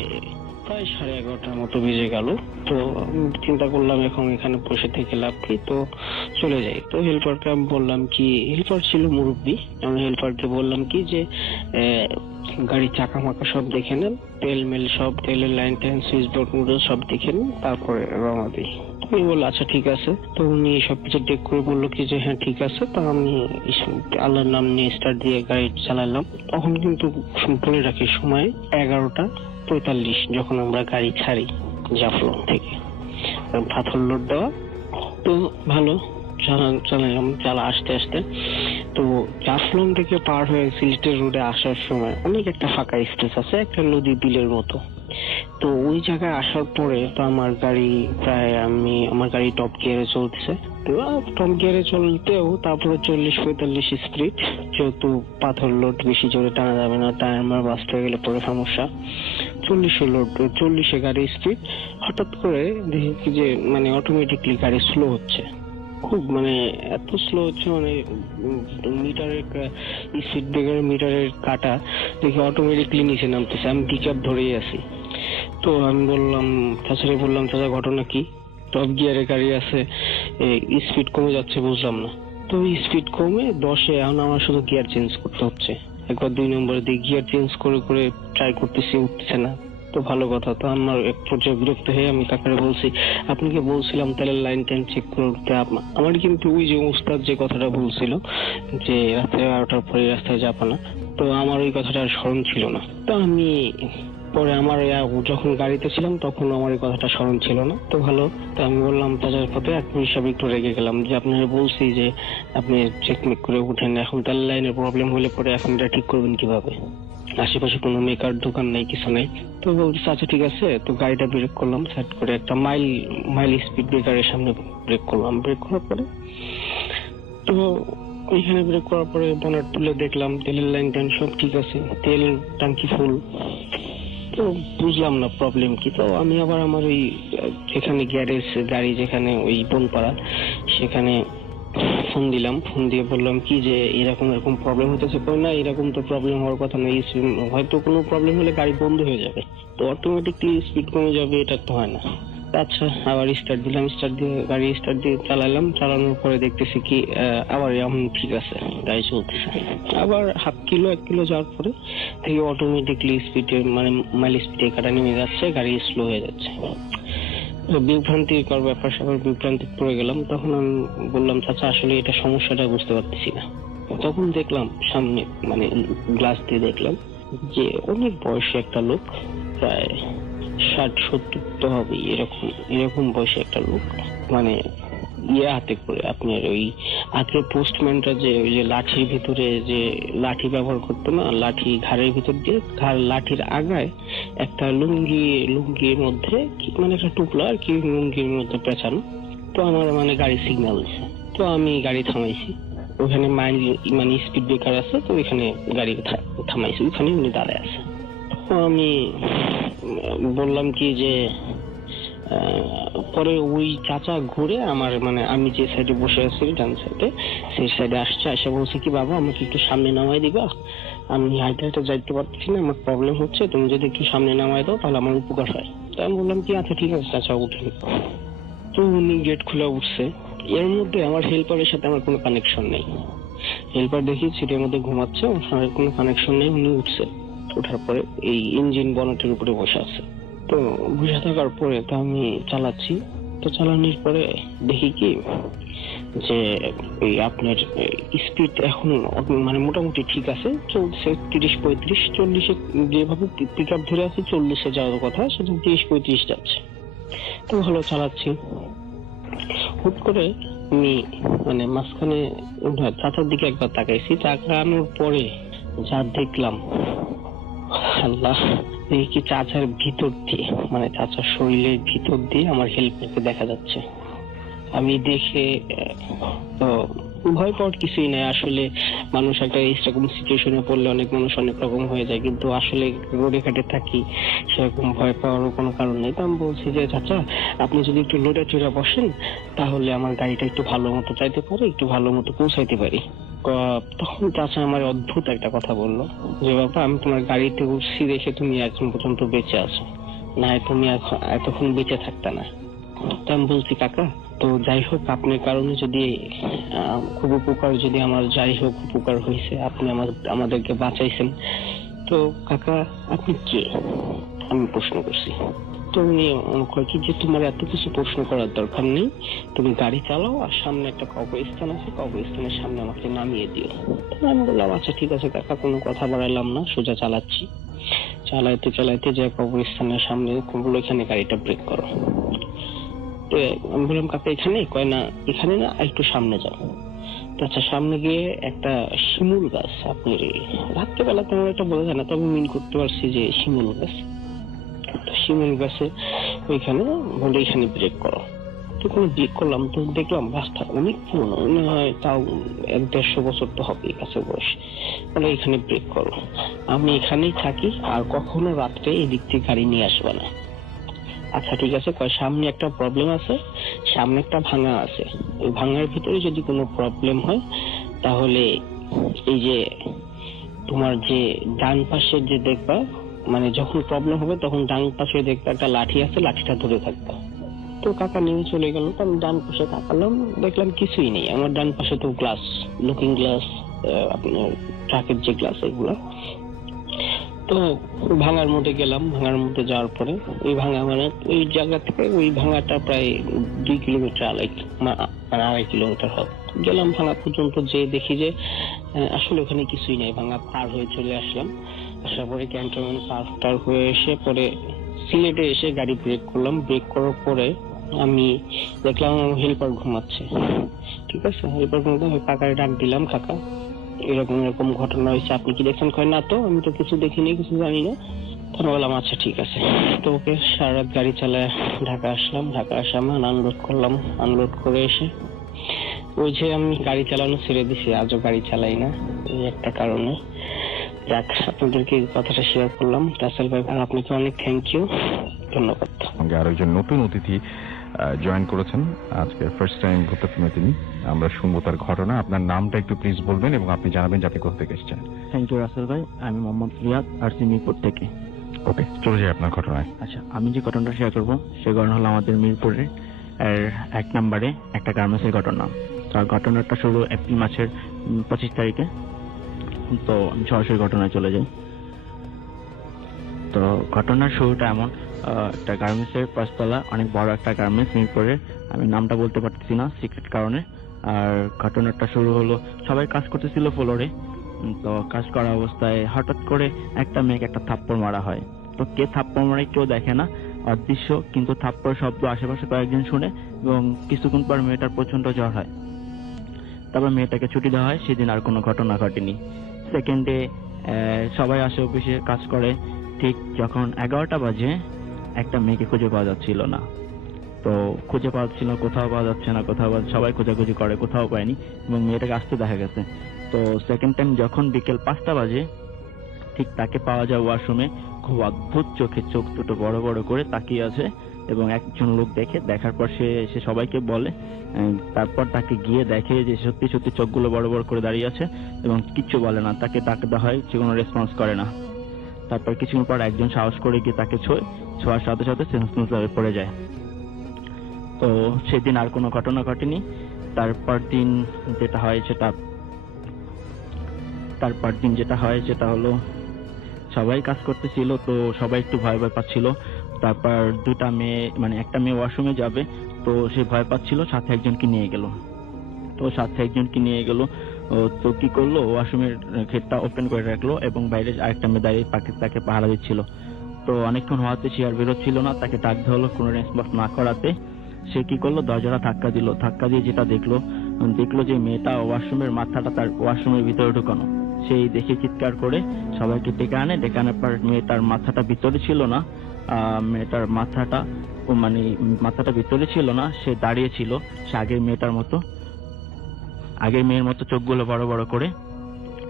11:30 মতো বেজে গেল। তো চিন্তা করলাম এখন এখানে বসে থেকে লাভ কি, তো চলে যাই। তো হেল্পারকে আমি বললাম কি, হেল্পার ছিল মুরব্বী, আমি হেল্পারকে বললাম কি যে গাড়ির চাকা মাকা সব দেখে নেন, তেল মেল সব, তেলের লাইন টাইন সুইচ বোর্ড সব দেখে নেন, তারপরে রওনা দিই। উনি বললো আচ্ছা ঠিক আছে। তো উনি সবকিছু চেক করে বললো কি যে হ্যাঁ ঠিক আছে। তো আমি আল্লাহর নাম নিয়ে স্টার্ট দিয়ে গাড়ি চালালাম। তখন কিন্তু বলে রাখি সময় 11:45 যখন আমরা গাড়ি ছাড়ি জাফলং থেকে, পাথর লোড দেওয়া। তো ভালো চালালাম, আস্তে তো জাফলং থেকে পার হয়ে সিলেটের রোডে আসার সময় অনেক একটা ফাঁকা স্পেস আছে, একটা নদী বিলের মতো। তো ওই জায়গায় আসার পরে তো আমার গাড়ি টপ গিয়ারে চলতেছে। তো টপ গিয়ারে চলতেও তারপরে 40-45 স্পিড, যেহেতু পাথর লোড বেশি জোরে টানা যাবে না, টায়ার আমার বাস্ট হয়ে গেলে পরে সমস্যা। 40 গাড়ি স্পিড, হঠাৎ করে দেখি যে মানে অটোমেটিকলি গাড়ি স্লো হচ্ছে, খুব মানে এত স্লো হচ্ছে, মানে মিটারের স্পিড ব্রেকার মিটারের কাটা দেখি অটোমেটিকলি নিচে নামতেছে। আমি পিকআপ ধরেই আছি। তো আমি বললাম চাচা ঘটনা কি? টপ গিয়ারে গাড়ি আছে, স্পিড কমে যাচ্ছে, বুঝলাম না। তো স্পিড কমে 10-এ, এখন আমার শুধু গিয়ার চেঞ্জ করতে হচ্ছে। একবার 2 নম্বরে দিয়ে গিয়ার চেঞ্জ করে করে ট্রাই করতেছি, উঠছে না। তো ভালো কথা। তো আমার এক পর্যায়ে বিরক্ত হয়ে আমি কাকারে বলছি, আপনাকে বলছিলাম তাহলে লাইন টাইন চেক করে উঠতে। আমার কিন্তু ওই যে উস্তাদ যে কথাটা বলছিল যে রাত্রে 12টার পরে রাস্তায় যাবা না, তো আমার ওই কথাটা স্মরণ ছিল না। তো আমি পরে যখন গাড়িতে ছিলাম তখন আমার এই কথাটা স্মরণ ছিল না। তো ভালো। তো আমি বললাম তাদের পথে এক হিসাবে একটু রেগে গেলাম যে আপনারা বলছি যে আপনি চেকমেক করে উঠেন, এখন তার লাইনের প্রবলেম হলে পরে এখন এটা ঠিক করবেন কিভাবে? আশেপাশে কোনো মেকার দোকান নেই, কিছু নেই। তো বলছি আচ্ছা ঠিক আছে। তো গাড়িটা ব্রেক করলাম, সাইড করে একটা মাইল স্পিড ব্রেকারের সামনে ব্রেক করলাম। ব্রেক করার পরে তো ওইখানে ব্রেক করার পরে বনার তুলে দেখলাম তেলের লাইন টাইন সব ঠিক আছে, তেল ট্যাঙ্কি ফুল। তো বুঝলাম না প্রবলেম কি। তো আমি আবার আমার ওই যেখানে গ্যারেজ গাড়ি যেখানে ওই বনপাড়া, সেখানে ফোন দিলাম। ফোন দিয়ে বললাম কি যে এরকম প্রবলেম হতেছে। না, এরকম তো প্রবলেম হওয়ার কথা নয়, হয়তো কোনো প্রবলেম হলে গাড়ি বন্ধ হয়ে যাবে, তো অটোমেটিকলি স্পিড কমে যাবে, এটা তো হয় না। আচ্ছা, আবার স্টার্ট দিলাম, গাড়ি স্টার্ট দিয়ে চালালাম। চালানোর পরে দেখতেছি কি আবার এখন ঠিক আছে, গাড়ি চলতেছে। আবার 1 কিলো যাওয়ার পরে থেকে অটোমেটিকলি স্পিডে মানে মাইল স্পিডে কাটা নেমে যাচ্ছে, গাড়ি স্লো হয়ে যাচ্ছে। বিভ্রান্তিকর ব্যাপার স্যাপার, বিভ্রান্তি পড়ে গেলাম। তখন আমি বললাম চাচা আসলে এটা সমস্যাটা বুঝতে পারতেছি না। তখন দেখলাম সামনে মানে গ্লাস দিয়ে দেখলাম যে অনেক বয়সী একটা লোক, প্রায় 60-70 তো হবে, এরকম বয়সী একটা লোক, মানে হাতে করে আপনার ওই আগে পোস্টম্যানরা যে ওই যে লাঠির ভিতরে যে লাঠি ব্যবহার করতো না, লাঠি ঘাড়ের ভিতর দিয়ে লাঠির আগায় একটা লুঙ্গির মধ্যে মানে একটা টুকলা আর কি লুঙ্গির মধ্যে পেঁচানো। তো আমার মানে গাড়ি সিগন্যাল দিচ্ছে, তো আমি গাড়ি থামাইছি। ওখানে মানে স্পিড ব্রেকার আছে, তো ওইখানে গাড়ি থামাইছি, ওইখানে উনি দাঁড়ায় আছে। তো আমি বললাম কি যে পরে ওই চাচা ঘুরে আমার মানে আমি যে সাইডে বসে আছি ডান সাইডে, সেই সাইডে এসে বলছে কি বাবা আমাকে একটু সামনে নামাই দিবা, আমি হাইটে যাইতে পারতেছি না, আমার প্রবলেম হচ্ছে, তুমি যদি একটু সামনে নামাই দাও তাহলে আমার উপকার হয়। তো আমি বললাম কি আচ্ছা ঠিক আছে চাচা উঠে। তো উনি গেট খুলে উঠছে। এর মধ্যে আমার হেল্পারের সাথে আমার কোনো কানেকশন নেই। হেল্পার দেখি সিটের মধ্যে ঘুমাচ্ছে, ওর সঙ্গে কোনো কানেকশন নেই। উনি উঠছে, ওঠার পরে এই ইঞ্জিন বনেটের উপরে বসে আছে। তো বসে থাকার পরে তো আমি চালাচ্ছি। তো চালানোর পরে দেখি কি যে এই আপনার স্পিড এখন মানে মোটামুটি ঠিক আছে, চলছে 30-35, 40-এ যেভাবে পিক আপ ধরে আছে 40-এ যাওয়ার কথা, সেটা 30-35 যাচ্ছে। তো ভালো চালাচ্ছি। হুট করে আমি মানে মাঝখানে চাচার দিকে একবার তাকাইছি, তাকানোর পরে যা দেখলাম আল্লাহ, এই কি চাচার ভিতর দিয়ে মানে চাচার শরীরের ভিতর দিয়ে আমার হেল্পারকে দেখা যাচ্ছে। আমি দেখে তো ভয় পাওয়ার কিছুই নাই। আসলে মানুষ একটা এরকম সিচুয়েশনে পড়লে অনেক মানুষ অনেক রকম হয়ে যায়, কিন্তু আসলে রোডে ঘাটে থাকি, সেরকম ভয় পাওয়ারও কোনো কারণ নেই। তো আমি বলছি যে চাচা আপনি যদি একটু লোডে চড়ে বসেন তাহলে আমার গাড়িটা একটু ভালো মতো চাইতে পারে, একটু ভালো মতো পৌঁছাইতে পারি। তখন চাচা আমার অদ্ভুত একটা কথা বললো যে বাবা আমি তোমার গাড়িতে উঠছি দেখে তুমি এখন পর্যন্ত বেঁচে আছো, না তুমি এতক্ষণ বেঁচে থাকতে না। তো আমি বলছি কাকা তো যাই হোক আপনার কারণে যদি খুব উপকার, যদি আমার যাই হোক উপকার হয়েছে, আপনি আমাদেরকে বাঁচাইছেন, তো কাকা আপনি কে? আমি প্রশ্ন করছি। তো উনি কয় কি যে তোমার এত কিছু প্রশ্ন করার দরকার নেই, তুমি গাড়ি চালাও আর সামনে একটা কবরস্থান আছে, কবরস্থানের সামনে আমাকে নামিয়ে দিও। আমি বললাম আচ্ছা ঠিক আছে কাকা, কোনো কথা বাড়াইলাম না, সোজা চালাচ্ছি। চালাইতে যে কবরস্থানের সামনে বললো এখানে গাড়িটা ব্রেক করো। তো আমি বললাম কাকা এখানে? কয় না এখানে না, একটু সামনে যাও। তো আচ্ছা, সামনে গিয়ে একটা শিমুল গাছ, আপনি রাত্রেবেলা তেমন একটা বোঝা যায় না, তবে মিন করতে পারছি যে শিমুল গাছ। তো শিমুল গাছে ওইখানে বলে এখানে ব্রেক করো। তো কোনো ব্রেক করলাম, তো দেখলাম গাছটা অনেক পুরনো, মনে হয় তাও 100-150 বছর তো হবে এই গাছের বয়স। বলে এখানে ব্রেক করো, আমি এখানেই থাকি আর কখনো রাত্রে এদিক থেকে গাড়ি নিয়ে আসবে না। আচ্ছা ঠিক আছে, কয় সামনে একটা প্রবলেম আছে, সামনে একটা ভাঙা আছে, ওই ভাঙার ভিতরে যদি কোনো প্রবলেম হয় তাহলে এই যে তোমার যে ডান পাশের যে দেখবা, মানে যখন প্রবলেম হবে তখন ডান পাশে দেখবা একটা লাঠি আছে, লাঠিটা ধরে থাকবা। তো কাকা নিয়ে চলে গেল, তো আমি ডান পাশে তাকালাম, দেখলাম কিছুই নেই। আমার ডান পাশে তো গ্লাস, লুকিং গ্লাস, আপনার ট্রাকের যে গ্লাস এগুলো। তো ভাঙার মধ্যে গেলাম, ভাঙার মধ্যে যাওয়ার পরে ওই ভাঙা মানে ওই জায়গা থেকে ওই ভাঙাটা প্রায় 2 কিলোমিটার, 2.5 কিলোমিটার হবে। গেলাম ভাঙা পর্যন্ত, যে দেখি যে আসলে ওখানে কিছুই নাই। ভাঙা পার হয়ে চলে আসলাম, আসার পরে ক্যান্টনমেন্ট পার হয়ে এসে পরে সিলেটে এসে গাড়ি ব্রেক করলাম। ব্রেক করার পরে আমি দেখলাম আমার হেল্পার ঘুমাচ্ছে। ঠিক আছে, হেল্পার ঘুমাতে আমি কাকারে ডাক দিলাম, কাকা এরকম এরকম ঘটনা হয়েছে, আপনি কি দেখছেন? কয় না তো, আমি তো কিছু দেখিনি, কিছু জানি না। তখন বললাম আচ্ছা ঠিক আছে। তো ওকে সারা রাত গাড়ি চালায় ঢাকা আসলাম। ঢাকা আসে আমার আনলোড করলাম, আনলোড করে এসে ওই যে আমি গাড়ি চালানো ছেড়ে দিছি, আজও গাড়ি চালাই না, এই একটা কারণে। যাক, আপনাদেরকে এই কথাটা শেয়ার করলাম। রাসেল ভাই, আর আপনাকে অনেক থ্যাংক ইউ, ধন্যবাদ। আর একজন নতুন অতিথি জয়েন করেছেন আজকে, ফার্স্ট টাইম ভূত ফিল্মে তিনি। আমরা শুনবো তার ঘটনা। আপনার নামটা একটু প্লিজ বলবেন এবং আপনি জানাবেন যে আপনি কোথা থেকে এসেছেন। থ্যাংক ইউ রাসেল ভাই, আমি মোহাম্মদ রিয়াদ, আরসি মিরপুর থেকে। ওকে, চলে যাই আপনার ঘটনায়। আচ্ছা, আমি যে ঘটনাটা শেয়ার করবো সে ঘটনা হলো আমাদের মিরপুরের 1 নম্বরে একটা গার্মেন্টসের ঘটনা। তার ঘটনাটা শুরু এপ্রিল মাসের 25 তারিখে। তো আমি সরাসরি ঘটনায় চলে যাই। তো ঘটনার শুরুটা এমন, একটা গার্মেন্টসের 5 তলা অনেক বড় একটা গার্মেন্টস মিরপুরের, আমি নামটা বলতে পারতেছি না সিক্রেট কারণে। আর ঘটনাটা শুরু হলো, সবাই কাজ করতেছিল ফ্লোরে। তো কাজ করা অবস্থায় হঠাৎ করে একটা মেয়েকে একটা থাপ্পড় মারা হয়। তো কে থাপ্পড় মারে কেউ দেখে না, অদৃশ্য, কিন্তু থাপ্পড় শব্দ আশেপাশে কয়েকজন শুনে এবং কিছুক্ষণ পর মেয়েটার প্রচন্ড জ্বর হয়। তারপর মেয়েটাকে ছুটি দেওয়া হয়, সেদিন আর কোনো ঘটনা ঘটেনি। সেকেন্ড ডে সবাই আসে, অফিসে কাজ করে। ঠিক যখন 11টা বাজে একটা মেয়েকে খুঁজে পাওয়া যাচ্ছিল না। তো খুঁজে পাওয়া যাচ্ছিল, কোথাও পাওয়া যাচ্ছে না, সবাই খোঁজাখুঁজি করে, কোথাও পায়নি এবং মেয়েটাকে আসতে দেখা গেছে। তো সেকেন্ড টাইম যখন বিকেল 5টা বাজে ঠিক তাকে পাওয়া যায় ওয়াশরুমে, খুব অদ্ভুত চোখে, চোখ দুটো বড় বড় করে তাকিয়ে আছে এবং একজন লোক দেখার পর সে সবাইকে বলে। তারপর তাকে গিয়ে দেখে যে সত্যি সত্যি চোখগুলো বড় বড় করে দাঁড়িয়ে আছে এবং কিচ্ছু বলে না। তাকে ডাকতে হয়, সে কোনো রেসপন্স করে না। তারপর কিছুক্ষণ পর একজন সাহস করে গিয়ে তাকে ছোঁয়ার সাথে সাথে সেন্সলেস হয়ে পড়ে যায়। তো সেদিন আর কোনো ঘটনা ঘটেনি। তারপর দিন যেটা হয় সেটা হলো, সবাই কাজ করতেছিল, তো সবাই একটু ভয় পাচ্ছিল। তারপর দুটা মেয়ে, মানে একটা মেয়ে ওয়াশরুমে যাবে, তো সে ভয় পাচ্ছিল, সাথে একজনকে নিয়ে গেল। তো কি করলো, ওয়াশরুমের গেটটা ওপেন করে রাখলো এবং বাইরে আরেকটা মেয়ে দাঁড়িয়ে তাকে পাহারা দিচ্ছিল। তো অনেকক্ষণ হওয়াতে সে আর বেরোচ্ছিল না, তাকে ডাকতে হলো, কোনো রেসপন্স না করাতে সে কি করলো, দরজাটা ধাক্কা দিল। ধাক্কা দিয়ে যেটা দেখলো যে মেয়েটা ওয়াশরুমের মাথাটা তার ওয়াশরুমের ভিতরে ঢুকানো। সেই দেখে চিৎকার করে সবাইকে ডেকে আনার পর মেয়েটার মাথাটা ভিতরে ছিল না, মাথাটা ভিতরে ছিল না, সে দাঁড়িয়ে ছিল সে আগের মেয়ের মতো চোখগুলো বড় বড় করে,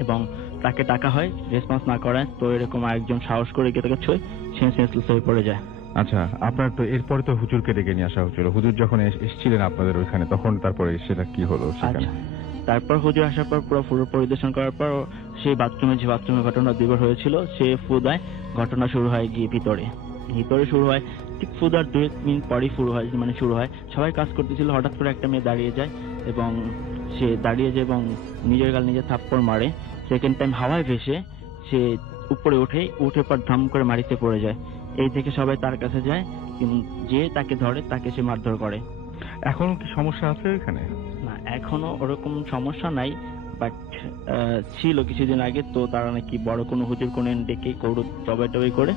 এবং তাকে ডাকা হয়, রেসপন্স না করায়। তো এরকম আরেকজন সাহস করে গিয়ে তাকে ছুঁয়ে সে সেন্সলেস হয়ে পড়ে যায়। আচ্ছা, আপনার তো এরপরে তো হুজুরকে ডেকে নিয়ে আসা হচ্ছিল। হুজুর যখন এসেছিলেন আপনাদের ওইখানে, তখন তারপরে সেটা কি হলো সেখানে? তারপর হুজুর আসার পর পুরো ফ্লোর পরিদর্শন করার পর সেই বাথরুমে ঘটনা দুবার হয়েছিল, সে ফু দেয়। ঘটনা শুরু হয় গিয়ে ভিতরে শুরু হয়, ঠিক ফু দেওয়ার 2 মিনিট পরই শুরু হয়। সবাই কাজ করতেছিল, হঠাৎ করে একটা মেয়ে দাঁড়িয়ে যায় এবং নিজের গাল নিজে থাপ্পড় মারে। সেকেন্ড টাইম হাওয়ায় ভেসে সে উপরে উঠে পর ধাম করে মাটিতে পড়ে যায়। এই থেকে সবাই তার কাছে যায়, যে তাকে ধরে, তাকে সে মারধর করে। এখনো কি সমস্যা আছে এখানে? না, এখনো ওরকম সমস্যা নাই, বাট ছিল কিছুদিন আগে। তো তারা নাকি বড় কোনো হুজুর কোন ডেকে জবাই টবাই করে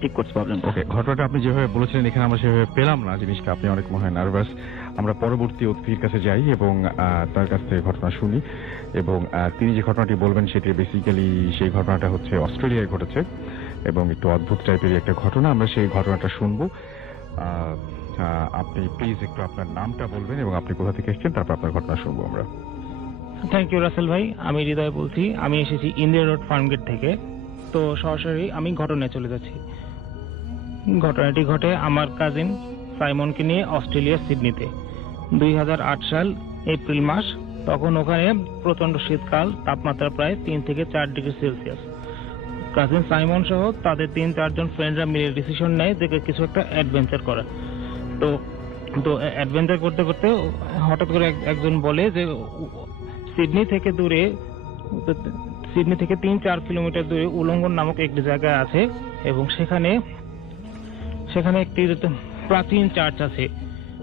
ঠিক করছে প্রবলেমটা। ওকে, ঘটনাটা আপনি যেভাবে বলেছিলেন এখানে আমরা সেভাবে পেলাম না জিনিসটা, আপনি অনেক মনে হয় নার্ভাস। আমরা পরবর্তী অতিথির কাছে যাই এবং তার কাছ থেকে ঘটনা শুনি, এবং তিনি যে ঘটনাটি বলবেন সেটি বেসিক্যালি সেই ঘটনাটা হচ্ছে অস্ট্রেলিয়ায় ঘটেছে এবং একটু অদ্ভুত টাইপের একটা ঘটনা। আমরা সেই ঘটনাটা শুনবো। আপনি প্লিজ একটু আপনার নামটা বলবেন এবং আপনি কোথা থেকে এসেছেন, তারপর আপনার ঘটনা শুনবো আমরা। থ্যাংক ইউ রাসেল ভাই, আমি হৃদয় বলছি। আমি এসেছি ইন্ডিয়া রোড ফার্মগেট থেকে। তো সরাসরি আমি ঘটনায় চলে যাচ্ছি। ঘটনাটি ঘটে আমার কাজিন সাইমনকে নিয়ে অস্ট্রেলিয়ার সিডনিতে 2008 সাল এপ্রিল মাস। তখন ওখানে প্রচন্ড শীতকাল, তাপমাত্রা প্রায় 3 থেকে 4 ডিগ্রি সেলসিয়াস। কাজিন সাইমন সহ তাদের 3-4 জন ফ্রেন্ডরা মিলে ডিসিশন নেয় যে কিছু একটা অ্যাডভেঞ্চার করা। তো অ্যাডভেঞ্চার করতে করতে হঠাৎ করে একজন বলে যে সিডনি থেকে 3-4 কিলোমিটার দূরে উলঙ্গন নামক একটি জায়গা আছে এবং সেখানে একটি প্রাচীন চার্চ আছে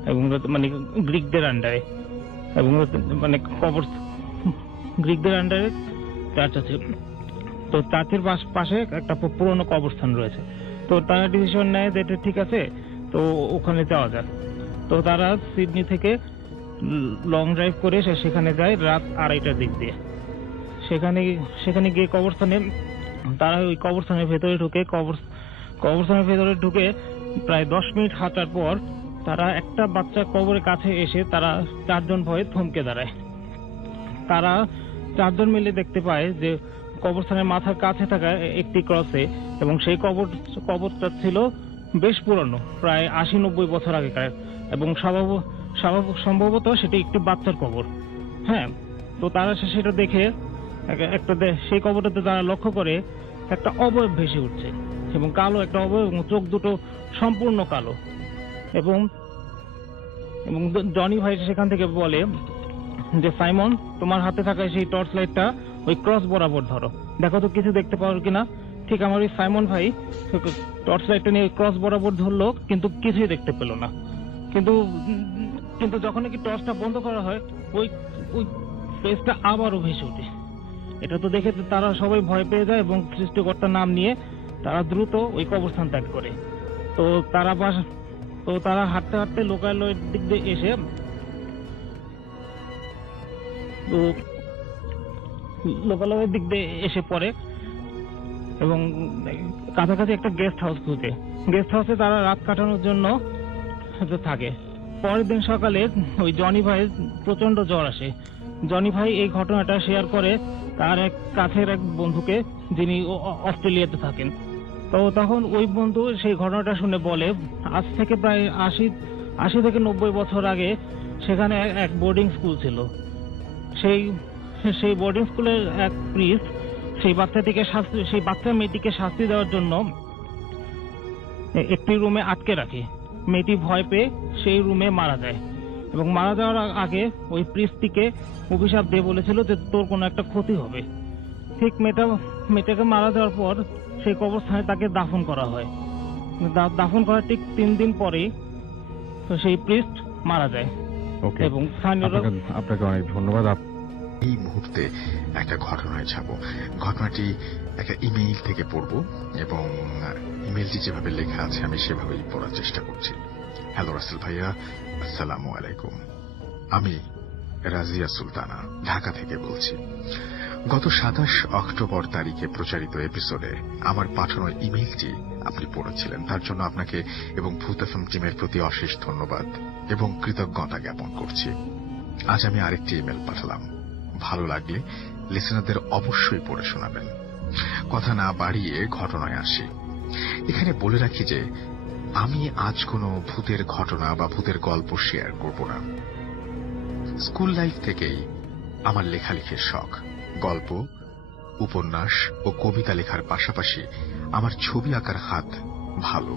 এবং মানে গ্রিকদের আন্ডারে, এবং মানে গ্রিকদের আন্ডারে চার্চ আছে। তো চার্চের পাশে একটা পুরনো কবরস্থান রয়েছে। তো তারা ডিসিশন নেয় যে এটা ঠিক আছে, তো ওখানে যাওয়া যাক। তো তারা সিডনি থেকে লং ড্রাইভ করে সেখানে যায় রাত 2:30টার দিক দিয়ে। সেখানে গিয়ে তারা ওই কবরস্থানের ভেতরে ঢুকে প্রায় 10 মিনিট হাঁটার পর তারা একটা বাচ্চা কবরের কাছে এসে তারা 4 জন ভয়ে থমকে দাঁড়ায়। তারা 4 জন মিলে দেখতে পায় যে কবরস্থানের মাথার কাছে থাকা একটি ক্রসে, এবং সেই কবরটা ছিল বেশ পুরনো, প্রায় 80-90 বছর আগেকার, এবং সম্ভবত সেটি একটি বাচ্চার কবর। হ্যাঁ, তো তারা সেটা দেখে সেই কবরটাতে তারা লক্ষ্য করে একটা অবয়ব ভেসে উঠছে, এবং কালো একটা অবয়ব, এবং চোখ দুটো সম্পূর্ণ কালো। এবং জনি ভাই সেখান থেকে বলে যে সাইমন, তোমার হাতে থাকা সেই টর্চ লাইটটা ওই ক্রস বরাবর ধরো, দেখো তো কিছু দেখতে পাও কিনা। ঠিক আমার ওই সাইমন ভাই টর্চ লাইটটা নিয়ে ক্রস বরাবর ধরলো, কিন্তু কিছুই দেখতে পেল না। কিন্তু যখন নাকি টর্চটা বন্ধ করা হয়, ওই ফেসটা আবারও ভেসে ওঠে। এটা তো দেখে তারা সবাই ভয় পেয়ে যায় এবং সৃষ্টিকর্তার নাম নিয়ে তারা দ্রুত ওই কবরস্থান ত্যাগ করে। তো তারা হাঁটতে হাঁটতে লোকালয়ের দিক দিয়ে এসে পড়ে এবং কাছাকাছি একটা গেস্ট হাউস খুঁজে। গেস্ট হাউসে তারা রাত কাটানোর জন্য থাকে। পরের দিন সকালে ওই জনি ভাইয়ের প্রচন্ড জ্বর আসে। জনি ভাই এই ঘটনাটা শেয়ার করে তার এক কাছের এক বন্ধুকে, যিনি অস্ট্রেলিয়াতে থাকেন। তো তখন ওই বন্ধু সেই ঘটনাটা শুনে বলে, আজ থেকে প্রায় 80 থেকে 90 বছর আগে সেখানে এক বোর্ডিং স্কুল ছিল। সেই বোর্ডিং স্কুলের এক প্রিস্ট সেই বাচ্চা মেয়েটিকে শাস্তি দেওয়ার জন্য একটি রুমে আটকে রাখে। মেয়েটি ভয় পেয়ে সেই রুমে মারা যায়, এবং মারা যাওয়ার আগে ওই প্রিস্টটিকে অভিশাপ দিয়ে বলেছিল যে তোর কোনো একটা ক্ষতি হবে। ঠিক মেয়েটাকে মারা যাওয়ার পর সেই কবরস্থানে তাকে দাফন করা হয়। দাফন করার ঠিক 3 দিন পরেই সেই প্রিস্ট মারা যায়। এবং আপনাকে অনেক ধন্যবাদ। এই মুহূর্তে একটা ঘটনায় যাব। ঘটনাটি একটা ইমেইল থেকে পড়ব এবং ইমেইলটি যেভাবে লেখা আছে আমি সেভাবেই পড়ার চেষ্টা করছি। হ্যালো রাসেল ভাইয়া, আসসালামু আলাইকুম। আমি রাজিয়া সুলতানা ঢাকা থেকে বলছি। গত 27 অক্টোবর তারিখে প্রচারিত এপিসোডে আমার পাঠানো ইমেইলটি আপনি পড়েছিলেন, তার জন্য আপনাকে এবং ভূত এফএম টিমের প্রতি অশেষ ধন্যবাদ এবং কৃতজ্ঞতা জ্ঞাপন করছি। আজ আমি আরেকটি ইমেল পাঠালাম। ভালো লাগলে লিসেনারদের অবশ্যই পড়ে শোনাবেন। কথা না বাড়িয়ে ঘটনায় আসি। এখানে বলে রাখি যে আমি আজ কোনো ভূতের ঘটনা বা ভূতের গল্প শেয়ার করব না। স্কুল লাইফ থেকেই আমার লেখালেখির শখ। গল্প, উপন্যাস ও কবিতা লেখার পাশাপাশি আমার ছবি আঁকার হাত ভালো।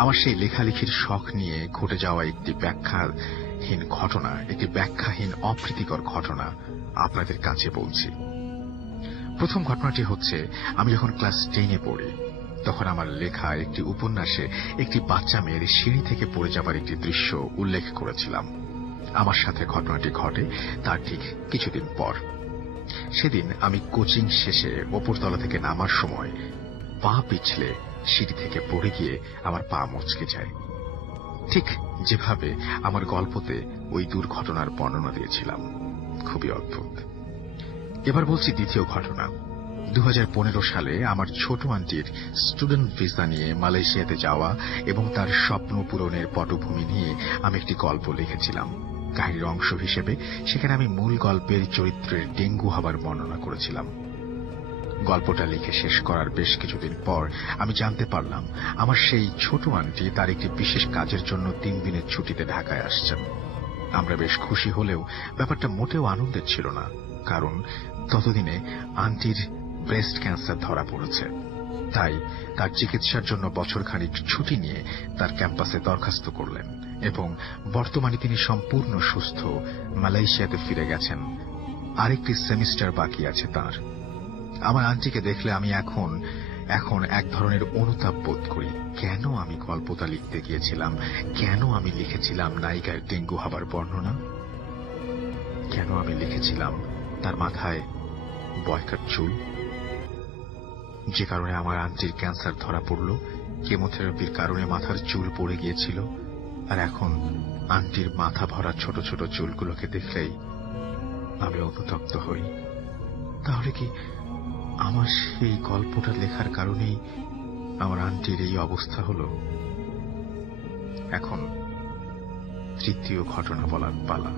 আমার সেই লেখালেখির শখ নিয়ে ঘটে যাওয়া একটি ব্যাখ্যাহীন অপ্রীতিকর ঘটনা আপনাদের কাছে বলছি। প্রথম ঘটনাটি হচ্ছে, আমি যখন ক্লাস 10-এ পড়ি তখন আমার লেখা একটি উপন্যাসে একটি বাচ্চা মেয়ের সিঁড়ি থেকে পড়ে যাবার একটি দৃশ্য উল্লেখ করেছিলাম। আমার সাথে ঘটনাটি ঘটে তার ঠিক কিছুদিন পর। সেদিন আমি কোচিং শেষে ওপরতলা থেকে নামার সময় পা পিছলে সিঁড়ি থেকে পড়ে গিয়ে আমার পা মচকে যায়, ঠিক যেভাবে আমার গল্পতে ওই দুর্ঘটনার বর্ণনা দিয়েছিলাম। খুবই অদ্ভুত। এবার বলছি দ্বিতীয় ঘটনা। 2015 সালে আমার ছোট আন্টির স্টুডেন্ট ভিসা নিয়ে মালয়েশিয়াতে যাওয়া এবং তার স্বপ্ন পূরণের পটভূমি নিয়ে আমি একটি গল্প লিখেছিলাম। কাহিনীর অংশ হিসেবে সেখানে আমি মূল গল্পের চরিত্রের ডেঙ্গু হবার বর্ণনা করেছিলাম। গল্পটা লিখে শেষ করার বেশ কিছুদিন পর আমি জানতে পারলাম আমার সেই ছোট আন্টি তার একটি বিশেষ কাজের জন্য 3 দিনের ছুটিতে ঢাকায় আসছেন। আমরা বেশ খুশি হলেও ব্যাপারটা মোটেও আনন্দের ছিল না, কারণ ততদিনে আন্টির ব্রেস্ট ক্যান্সার ধরা পড়েছে। তাই তার চিকিৎসার জন্য বছরখানিক ছুটি নিয়ে তার ক্যাম্পাসে দরখাস্ত করলেন এবং বর্তমানে তিনি সম্পূর্ণ সুস্থ মালয়েশিয়াতে ফিরে গেছেন। আরেকটি সেমিস্টার বাকি আছে তার। আমার আন্টিকে দেখলে আমি এখন এক ধরনের অনুতাপ বোধ করি। কেন আমি গল্পটা লিখতে গিয়েছিলাম? কেন আমি লিখেছিলাম নায়িকার ডেঙ্গু হবার বর্ণনা? কেন আমি লিখেছিলাম তার মাথায় বয়কার চুল? যে কারণে আমার আন্টির ক্যান্সার ধরা পড়ল, কেমোথেরাপির কারণে মাথার চুল পড়ে গিয়েছিল, আর এখন আন্টির মাথা ভরা ছোট ছোট চুলগুলোকে দেখলেই আমি অনুতপ্ত হই। তাহলে কি আমার সেই গল্পটা লেখার কারণেই আমার আন্টির এই অবস্থা হলো? এখন তৃতীয় ঘটনা বলার পালা।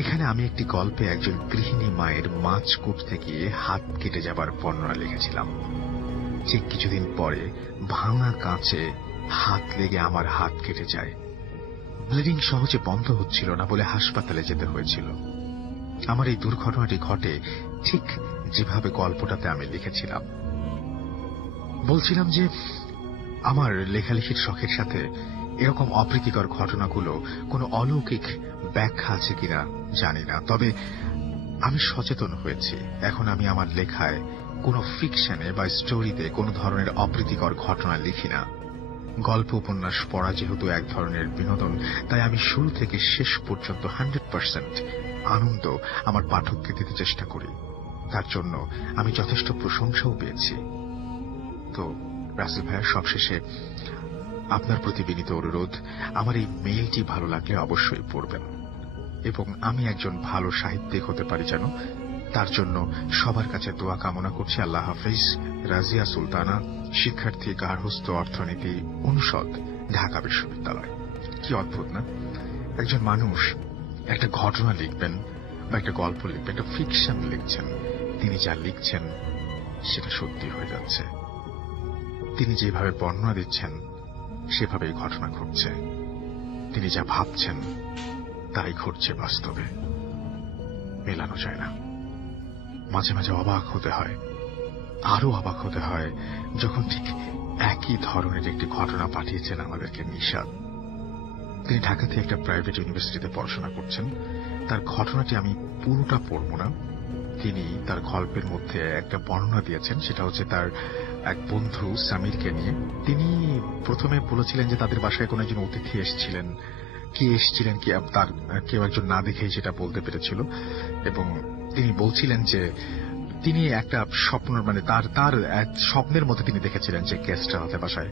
এখানে আমি একটি গল্পে একজন গৃহিণী মায়ের মাছ কুটতে গিয়ে হাত কেটে যাবার বর্ণনা লিখেছিলাম। ঠিক কিছুদিন পরে ভাঙা কাঁচে হাত লেগে আমার হাত কেটে যায়। ব্লিডিং সহজে বন্ধ হচ্ছিল না বলে হাসপাতালে যেতে হয়েছিল। আমার এই দুর্ঘটনাটি ঘটে ঠিক যেভাবে গল্পটাতে আমি লিখেছিলাম। বলছিলাম যে আমার লেখালেখির শখের সাথে এরকম অপ্রীতিকর ঘটনাগুলো কোনো অলৌকিক ব্যাখ্যা আছে কিনা জানি না, তবে আমি সচেতন হয়েছি। এখন আমি আমার লেখায় কোনো ফিকশনে বা স্টোরিতে কোনো ধরনের অপ্রীতিকর ঘটনা লিখি না। গল্প উপন্যাস পড়া যেহেতু এক ধরনের বিনোদন, তাই আমি শুরু থেকে শেষ পর্যন্ত 100% আনন্দ আমার পাঠককে দিতে চেষ্টা করি। তার জন্য আমি যথেষ্ট প্রশংসাও পেয়েছি। তো রাসেল ভাইয়া, সবশেষে আপনার প্রতি বিনীত অনুরোধ, আমার এই মেইলটি ভালো লাগলে অবশ্যই পড়বেন এবং আমি একজন ভালো সাহিত্যিক হতে পারি যেন, তার জন্য সবার কাছে দোয়া কামনা করছি। আল্লাহ হাফিজ। রাজিয়া সুলতানা, শিক্ষার্থী, গার্হস্থ্য অর্থনীতি অনুষদ, ঢাকা বিশ্ববিদ্যালয়। কি অদ্ভুত না? একজন মানুষ একটা ঘটনা লিখবেন বা একটা গল্প লিখবেন, একটা ফিকশন লিখছেন, তিনি যা লিখছেন সেটা সত্যি হয়ে যাচ্ছে। তিনি যেভাবে বর্ণনা দিচ্ছেন সেভাবেই ঘটনা ঘটছে। তিনি যা ভাবছেন তাই ঘটছে বাস্তবে। মেলানো যায় না। মাঝে মাঝে অবাক হতে হয়, আরো অবাক হতে হয় যখন ঠিক একই ধরনের একটি ঘটনা পাঠিয়েছেন আমাদেরকে নিশাদ। তিনি ঢাকাতে একটা প্রাইভেট ইউনিভার্সিটিতে পড়াশোনা করছেন। তার ঘটনাটি আমি পুরোটা পড়ব না। তিনি তার গল্পের মধ্যে একটা বর্ণনা দিয়েছেন, সেটা হচ্ছে তার এক বন্ধু সামিরকে নিয়ে। তিনি প্রথমে বলেছিলেন যে তাদের বাসায় কোনো একজন অতিথি এসেছিলেন, কি তার কেউ একজন না দেখেই সেটা বলতে পেরেছিল, এবং তিনি বলছিলেন যে তিনি একটা স্বপ্ন, মানে তার এক স্বপ্নের মধ্যে তিনি দেখেছিলেন যে গেস্টরা হতে বাসায়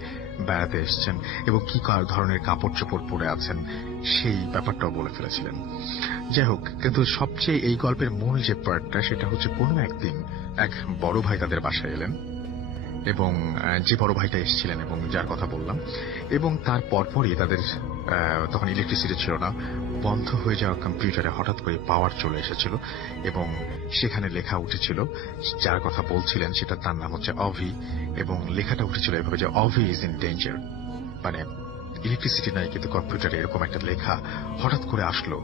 বেড়াতে এসছেন এবং কি ধরনের কাপড় চোপড় পরে আছেন সেই ব্যাপারটাও বলে ফেলেছিলেন। যাই হোক, কিন্তু সবচেয়ে এই গল্পের মূল যে পার্টটা সেটা হচ্ছে কোনো একদিন এক বড় ভাই তাদের বাসায় এলেন, এবং যে বড় ভাইটা এসেছিলেন এবং যার কথা বললাম, এবং তার পরপরই তাদের তখন ইলেকট্রিসিটি ছিল না, বন্ধ হয়ে যাওয়া কম্পিউটারে হঠাৎ করে পাওয়ার চলে এসেছিল এবং সেখানে লেখা উঠেছিল, যার কথা বলছিলেন সেটা তার নাম হচ্ছে অভি, এবং লেখাটা উঠেছিল এভাবে যে অভি ইজ ইন ডেঞ্জার। মানে ইলেকট্রিসিটি নাই কিন্তু কম্পিউটারে এরকম একটা লেখা হঠাৎ করে আসলো।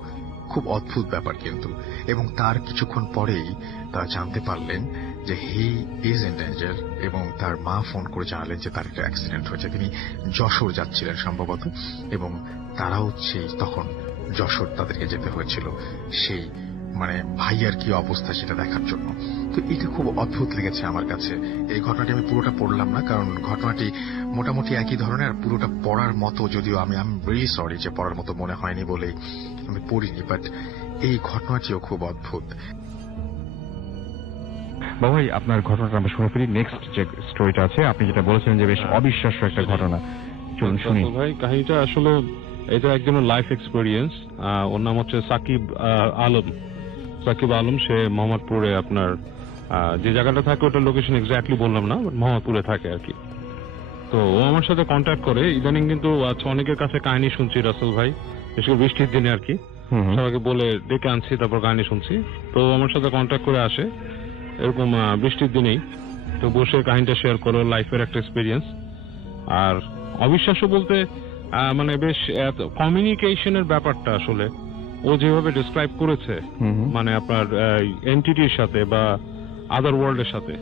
খুব অদ্ভুত ব্যাপার কিন্তু। এবং তার কিছুক্ষণ পরেই তারা জানতে পারলেন যে হি ইজ ইন ডেঞ্জার, এবং তার মা ফোন করে জানালেন যে তার একটা অ্যাক্সিডেন্ট হয়েছে। তিনি যশোর যাচ্ছিলেন সম্ভবত, এবং তারাও তখন যশোর তাদেরকে যেতে হয়েছিল সেই মানে ভাইয়ার কি অবস্থা সেটা দেখার জন্য। তো এটা খুব অদ্ভুত লেগেছে আমার কাছে। এই ঘটনাটি আমি পুরোটা পড়লাম না, কারণ ঘটনাটি মোটামুটি একই ধরনের, আর পুরোটা পড়ার মতো, যদিও আমি রিয়েলি সরি যে পড়ার মতো মনে হয়নি বলেই আমি পড়িনি, বাট এই ঘটনাটিও খুব অদ্ভুত। বাবাই আপনার ঘটনাটা আমরা শুনে ফেলি। নেক্সট যে স্টোরিটা আছে, আপনি যেটা বলেছিলেন যে বেশ অবিশ্বাস্য একটা ঘটনা, চলুন শুনি। ভাই কাহিনীটা আসলে এটা একজনের লাইফ এক্সপেরিয়েন্স। ওর নাম হচ্ছে সাকিব আলম। সে মোহাম্মদপুরে আপনার যে জায়গাটা থাকে ওটার লোকেশন এক্স্যাক্টলি বললাম না, মোহাম্মদপুরে থাকে আর কি। তো ও আমার সাথে কন্ট্যাক্ট করে ইদানিং, কিন্তু আচ্ছা অনেকের কাছে কাহিনী শুনছি রাসেল ভাই, বিশেষ করে বৃষ্টির দিনে আর কি, সবাইকে বলে ডেকে আনছি, তারপর কাহিনী শুনছি। তো আমার সাথে কন্ট্যাক্ট করে আসে এরকম বৃষ্টির দিনেই, তো বসে কাহিনীটা শেয়ার করো, লাইফের একটা এক্সপিরিয়েন্স। আর অবিশ্বাস্য বলতে মানে বেশ কমিউনিকেশনের ব্যাপারটা আসলে ও যেভাবে ডিসক্রাইব করেছে, মানে আপনার এন্টিটির সাথে বা আদার ওয়ার্ল্ডের সাথে,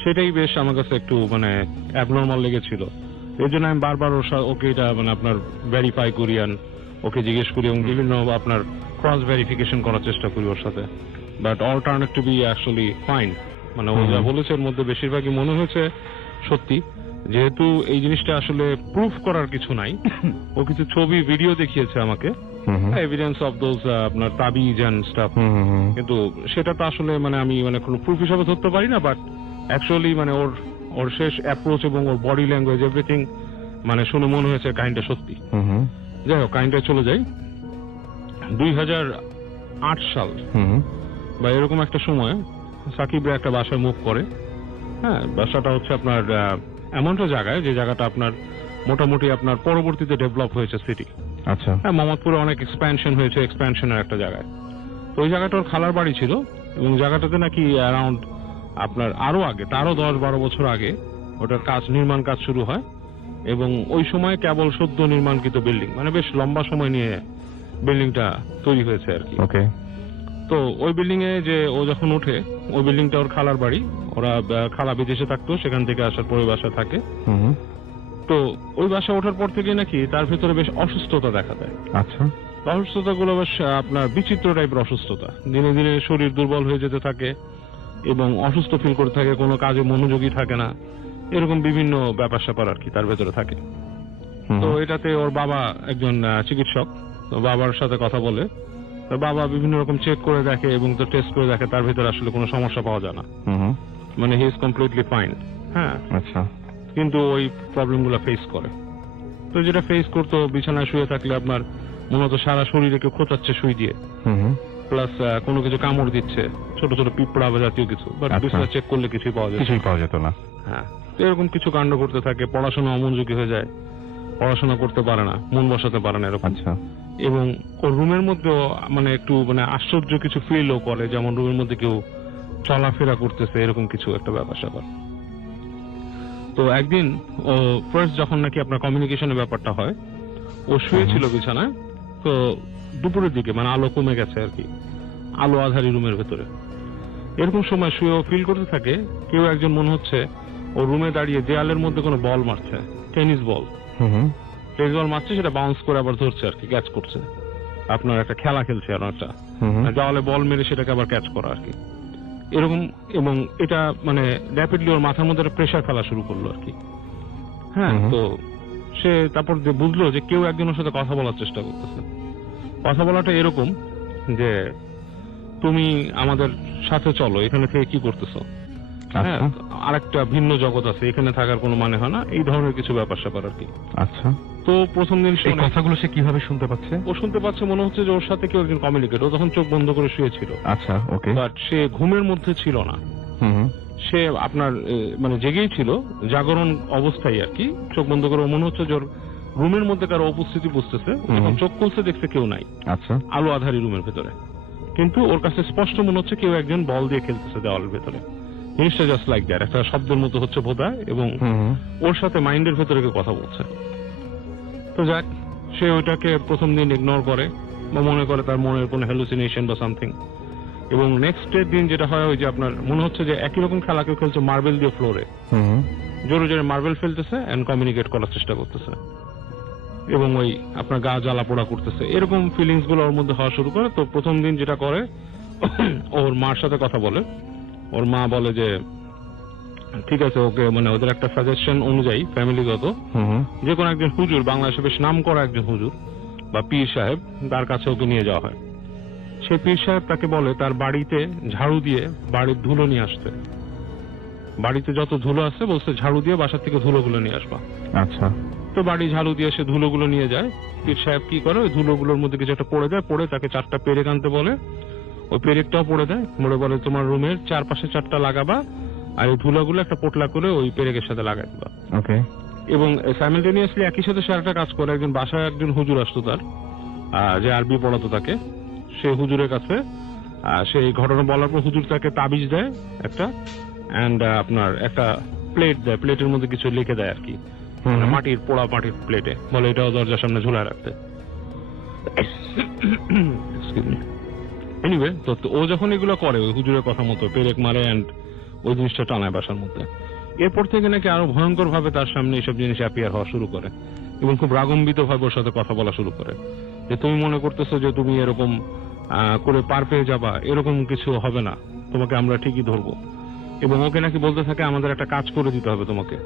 সেটাই বেশ আমার কাছে একটু মানে অ্যাবনর্মাল লেগেছিল। এই জন্য আমি বারবার ওকে এটা মানে আপনার ভেরিফাই করি, ওকে জিজ্ঞেস করি এবং বিভিন্ন আপনার ক্রস ভেরিফিকেশন করার চেষ্টা করি ওর সাথে। But all turn to be actually fine. মানে ও যা বলেছে এর মধ্যে বেশিরভাগই মনে হয়েছে সত্যি, যেহেতু এই জিনিসটা আসলে প্রুফ করার কিছু নাই। ও কিছু ছবি ভিডিও দেখিয়েছে আমাকে, এভিডেন্স অফ দোজ আপনার তাবিজ এন্ড স্টাফ, কিন্তু সেটা তো আসলে মানে আমি মানে কোনো প্রুফ হিসাবে ধরতে পারি না। বাট অ্যাকচুয়ালি মানে ওর শেষ অ্যাপ্রোচ এবং ওর বডি ল্যাঙ্গুয়েজ এভরিথিং মানে শুনে মনে হয়েছে কাহিনীটা সত্যি। যাই হোক, কাহিনীটা চলে যাই 2008 সাল বা এরকম একটা সময় সাকিবরা একটা বাসায় মুভ করে। হ্যাঁ, বাসাটা হচ্ছে আপনার এমন একটা জায়গায় যে জায়গাটা আপনার মোটামুটি আপনার পরবর্তীতে ডেভেলপ হয়েছে সিটি। আচ্ছা, হ্যাঁ, মোহাম্মদপুরে অনেক এক্সপ্যানশন হয়েছে, এক্সপ্যানশনের একটা জায়গায়। তো ওই জায়গাটা ওর খালার বাড়ি ছিল এবং জায়গাটাতে নাকি অ্যারাউন্ড আপনার আরো আগে, তারও 10-12 বছর আগে ওটার নির্মাণ কাজ শুরু হয় এবং ওই সময় কেবল সদ্য নির্মাণকৃত বিল্ডিং, মানে বেশ লম্বা সময় নিয়ে বিল্ডিংটা তৈরি হয়েছে আর কি। ওকে। তো ওই বিল্ডিং এ যে ও যখন ওঠে, ওই বিল্ডিংটা ওর খালার বাড়ি, ওরা খালা বিদেশে থাকতো, সেখান থেকে আসার পরে বাসা থাকে। তো ওই বাসা ওঠার পর থেকে নাকি তার ভেতরে বেশ অসুস্থতা দেখা দেয়। আচ্ছা, অসুস্থতা গুলো বেশ আপনার বিচিত্র টাইপের অসুস্থতা, দিনে দিনে শরীর দুর্বল হয়ে যেতে থাকে এবং অসুস্থ ফিল করতে থাকে, কোনো কাজে মনোযোগী থাকে না, এরকম বিভিন্ন ব্যাপার স্যাপার আর কি তার ভেতরে থাকে। তো এটাতে ওর বাবা একজন চিকিৎসক, তো বাবার সাথে কথা বলে, তো বাবা বিভিন্ন রকম চেক করে দেখে এবং তো টেস্ট করে দেখে, তার ভেতরে আসলে কোনো সমস্যা পাওয়া যায় না, মানে হি ইজ কমপ্লিটলি ফাইন। হ্যাঁ, আচ্ছা, কিন্তু ওই প্রবলেম গুলো ফেস করে। তো যেটা ফেস করতো, বিছানায় শুয়ে থাকলে আপনার মূলত সারা শরীরে কেউ খোঁচাচ্ছে সুই দিয়ে, প্লাস কোনো কিছু কামড় দিচ্ছে, ছোট ছোট পিঁপড়া বা জাতীয় কিছু, বাট বিছানা চেক করলে কিছুই পাওয়া যেত না। হ্যাঁ, তো এরকম কিছু কাণ্ড করতে থাকে, পড়াশোনা অমনোযোগী হয়ে যায়, পড়াশোনা করতে পারে না, মন বসাতে পারে না এরকম। আচ্ছা, এবং ওর রুমের মধ্যে মানে একটু মানে আশ্চর্য কিছু ফিলও করে, যেমন রুমের মধ্যে কেউ চলাফেরা করতেছে, এরকম কিছু একটা ব্যাপার স্যাপার। তো একদিন ও ফার্স্ট যখন নাকি আপনার কমিউনিকেশনের ব্যাপারটা হয়, ও শুয়েছিল বিছানায়, তো দুপুরের দিকে মানে আলো কমে গেছে আর কি, আলো আধারি রুমের ভেতরে, এরকম সময় শুয়ে ও ফিল করতে থাকে কেউ একজন মনে হচ্ছে ও রুমে দাঁড়িয়ে দেয়ালের মধ্যে কোনো বল মারছে, টেনিস বল মারছে, সেটা বাউন্স করে আবার ধরছে আর কি, ক্যাচ করছে, আপনার একটা খেলা খেলছে আর একটা দেওয়ালে বল মেরে সেটাকে আবার ক্যাচ করা আর কি, এরকম। এবং এটা মানে র্যাপিডলি ওর মাথার মধ্যে একটা প্রেশার ফেলা শুরু করলো আর কি। হ্যাঁ, তো সে তারপর বুঝলো যে কেউ একজনের সাথে কথা বলার চেষ্টা করতেছে। কথা বলাটা এরকম যে, তুমি আমাদের সাথে চলো, এখানে থেকে কি করতেছো, হ্যাঁ, আরেকটা ভিন্ন জগৎ আছে, এখানে থাকার কোনো মানে হয় না, এই ধরনের কিছু ব্যাপার স্যাপার আর কি। আচ্ছা, তো প্রথম দিন এই কথাগুলো সে কিভাবে শুনতে পাচ্ছে? ও শুনতে পাচ্ছে, মনে হচ্ছে যে ওর সাথে কেউ একজন কমিউনিকেট, ও তখন চোখ বন্ধ করে শুয়েছিল। আচ্ছা, ওকে। বাট সে ঘুমের মধ্যে ছিল না, সে আপনার মানে জেগেই ছিল, জাগরণ অবস্থায় আর কি, চোখ বন্ধ করে মনে হচ্ছে যে ওর রুমের মধ্যে কারো উপস্থিতি বুঝতেছে। যখন চোখ খুলছে দেখছে কেউ নাই, আচ্ছা, আলো আধারি রুমের ভেতরে, কিন্তু ওর কাছে স্পষ্ট মনে হচ্ছে কেউ একজন বল দিয়ে খেলতেছে দেওয়ালের ভেতরে, জিনিসটা জাস্ট লাইক দ্যাট, একটা শব্দের মতো হচ্ছে বোধহয়, এবং ওর সাথে মাইন্ডের ভেতরে কেউ কথা বলছে। তো যাক, সে ওইটাকে প্রথম দিন ইগনোর করে বা মনে করে তার মনের কোনো হ্যালুসিনেশন বা সামথিং, এবং নেক্সট দিন যেটা হয়, ওই যে আপনার মনে হচ্ছে যে একই রকম খেলা কেউ খেলছে মার্বেল দিয়ে ফ্লোরে, জোরে জোরে মার্বেল ফেলতেছে এন্ড কমিউনিকেট করার চেষ্টা করতেছে, এবং ওই আপনার গা জ্বালা পোড়া করতেছে, এরকম ফিলিংস গুলো ওর মধ্যে হওয়া শুরু করে। তো প্রথম দিন যেটা করে, ওর মার সাথে কথা বলে, ওর মা বলে যে ঠিক আছে, ওকে মানে ওদের একটা সাজেশন অনুযায়ী ফ্যামিলিগত যে কোনো একজন হুজুর, বাংলাদেশে বেশ নাম করা একজন হুজুর বা পীর সাহেব, তার কাছে ওকে নিয়ে যাওয়া হয়। সেই পীর সাহেব তাকে বলে তার বাড়িতে ঝাড়ু দিয়ে বাড়ির ধুলো নিয়ে আসতে, বাড়িতে যত ধুলো আছে বলছে ঝাড়ু দিয়ে বাসার থেকে ধুলোগুলো নিয়ে আসবা। আচ্ছা, তো বাড়ি ঝাড়ু দিয়ে সে ধুলোগুলো নিয়ে যায়। পীর সাহেব কি করে, ওই ধুলোগুলোর মধ্যে কিছু একটা পড়ে দেয়, পড়ে তাকে 4টা পেরেক আনতে বলে, ওই পেরেকটাও পড়ে দেয়, বলে তোমার রুমের চারপাশে 4টা লাগাবা, আর এই ধুলোগুলো একটা পোটলা করে ওই পেরেকের সাথে লাগাই দিবা। ওকে। এবং সাইমালটেনিয়াসলি একই সাথে সে একটা কাজ করে, একজন বাসায় একজন হুজুর আসতো তার, যে আরবি পড়াতো তাকে, সে হুজুরের কাছে সেই ঘটনা বলার পর হুজুর তাকে তাবিজ দেয় একটা, এন্ড আপনার একটা প্লেট দেয়, প্লেটের মধ্যে কিছু লিখে দেয় আর কি, মাটির পোড়া মাটির প্লেটে, বলে এটাও দরজার সামনে ঝুলায় রাখতে। এনিওয়ে, তো ও যখন এগুলো করে ওই হুজুরের কথা মতো পেরেক মারে এন্ড ওই জিনিসটা টানায় বাসার মধ্যে, এরপর থেকে নাকি আরো ভয়ঙ্কর ভাবে তার সামনে এইসব জিনিস অ্যাপিয়ার হওয়া শুরু করে এবং খুব রাগম্বিত ভাবে ওর সাথে কথা বলা শুরু করে যে তুমি মনে করতেছো যে তুমি এরকম করে পার পেয়ে যাবা, এরকম কিছু হবে না, তোমাকে আমরা ঠিকই ধরবো। এবং ওকে নাকি বলতে থাকে আমাদের একটা কাজ করে দিতে হবে, তোমাকে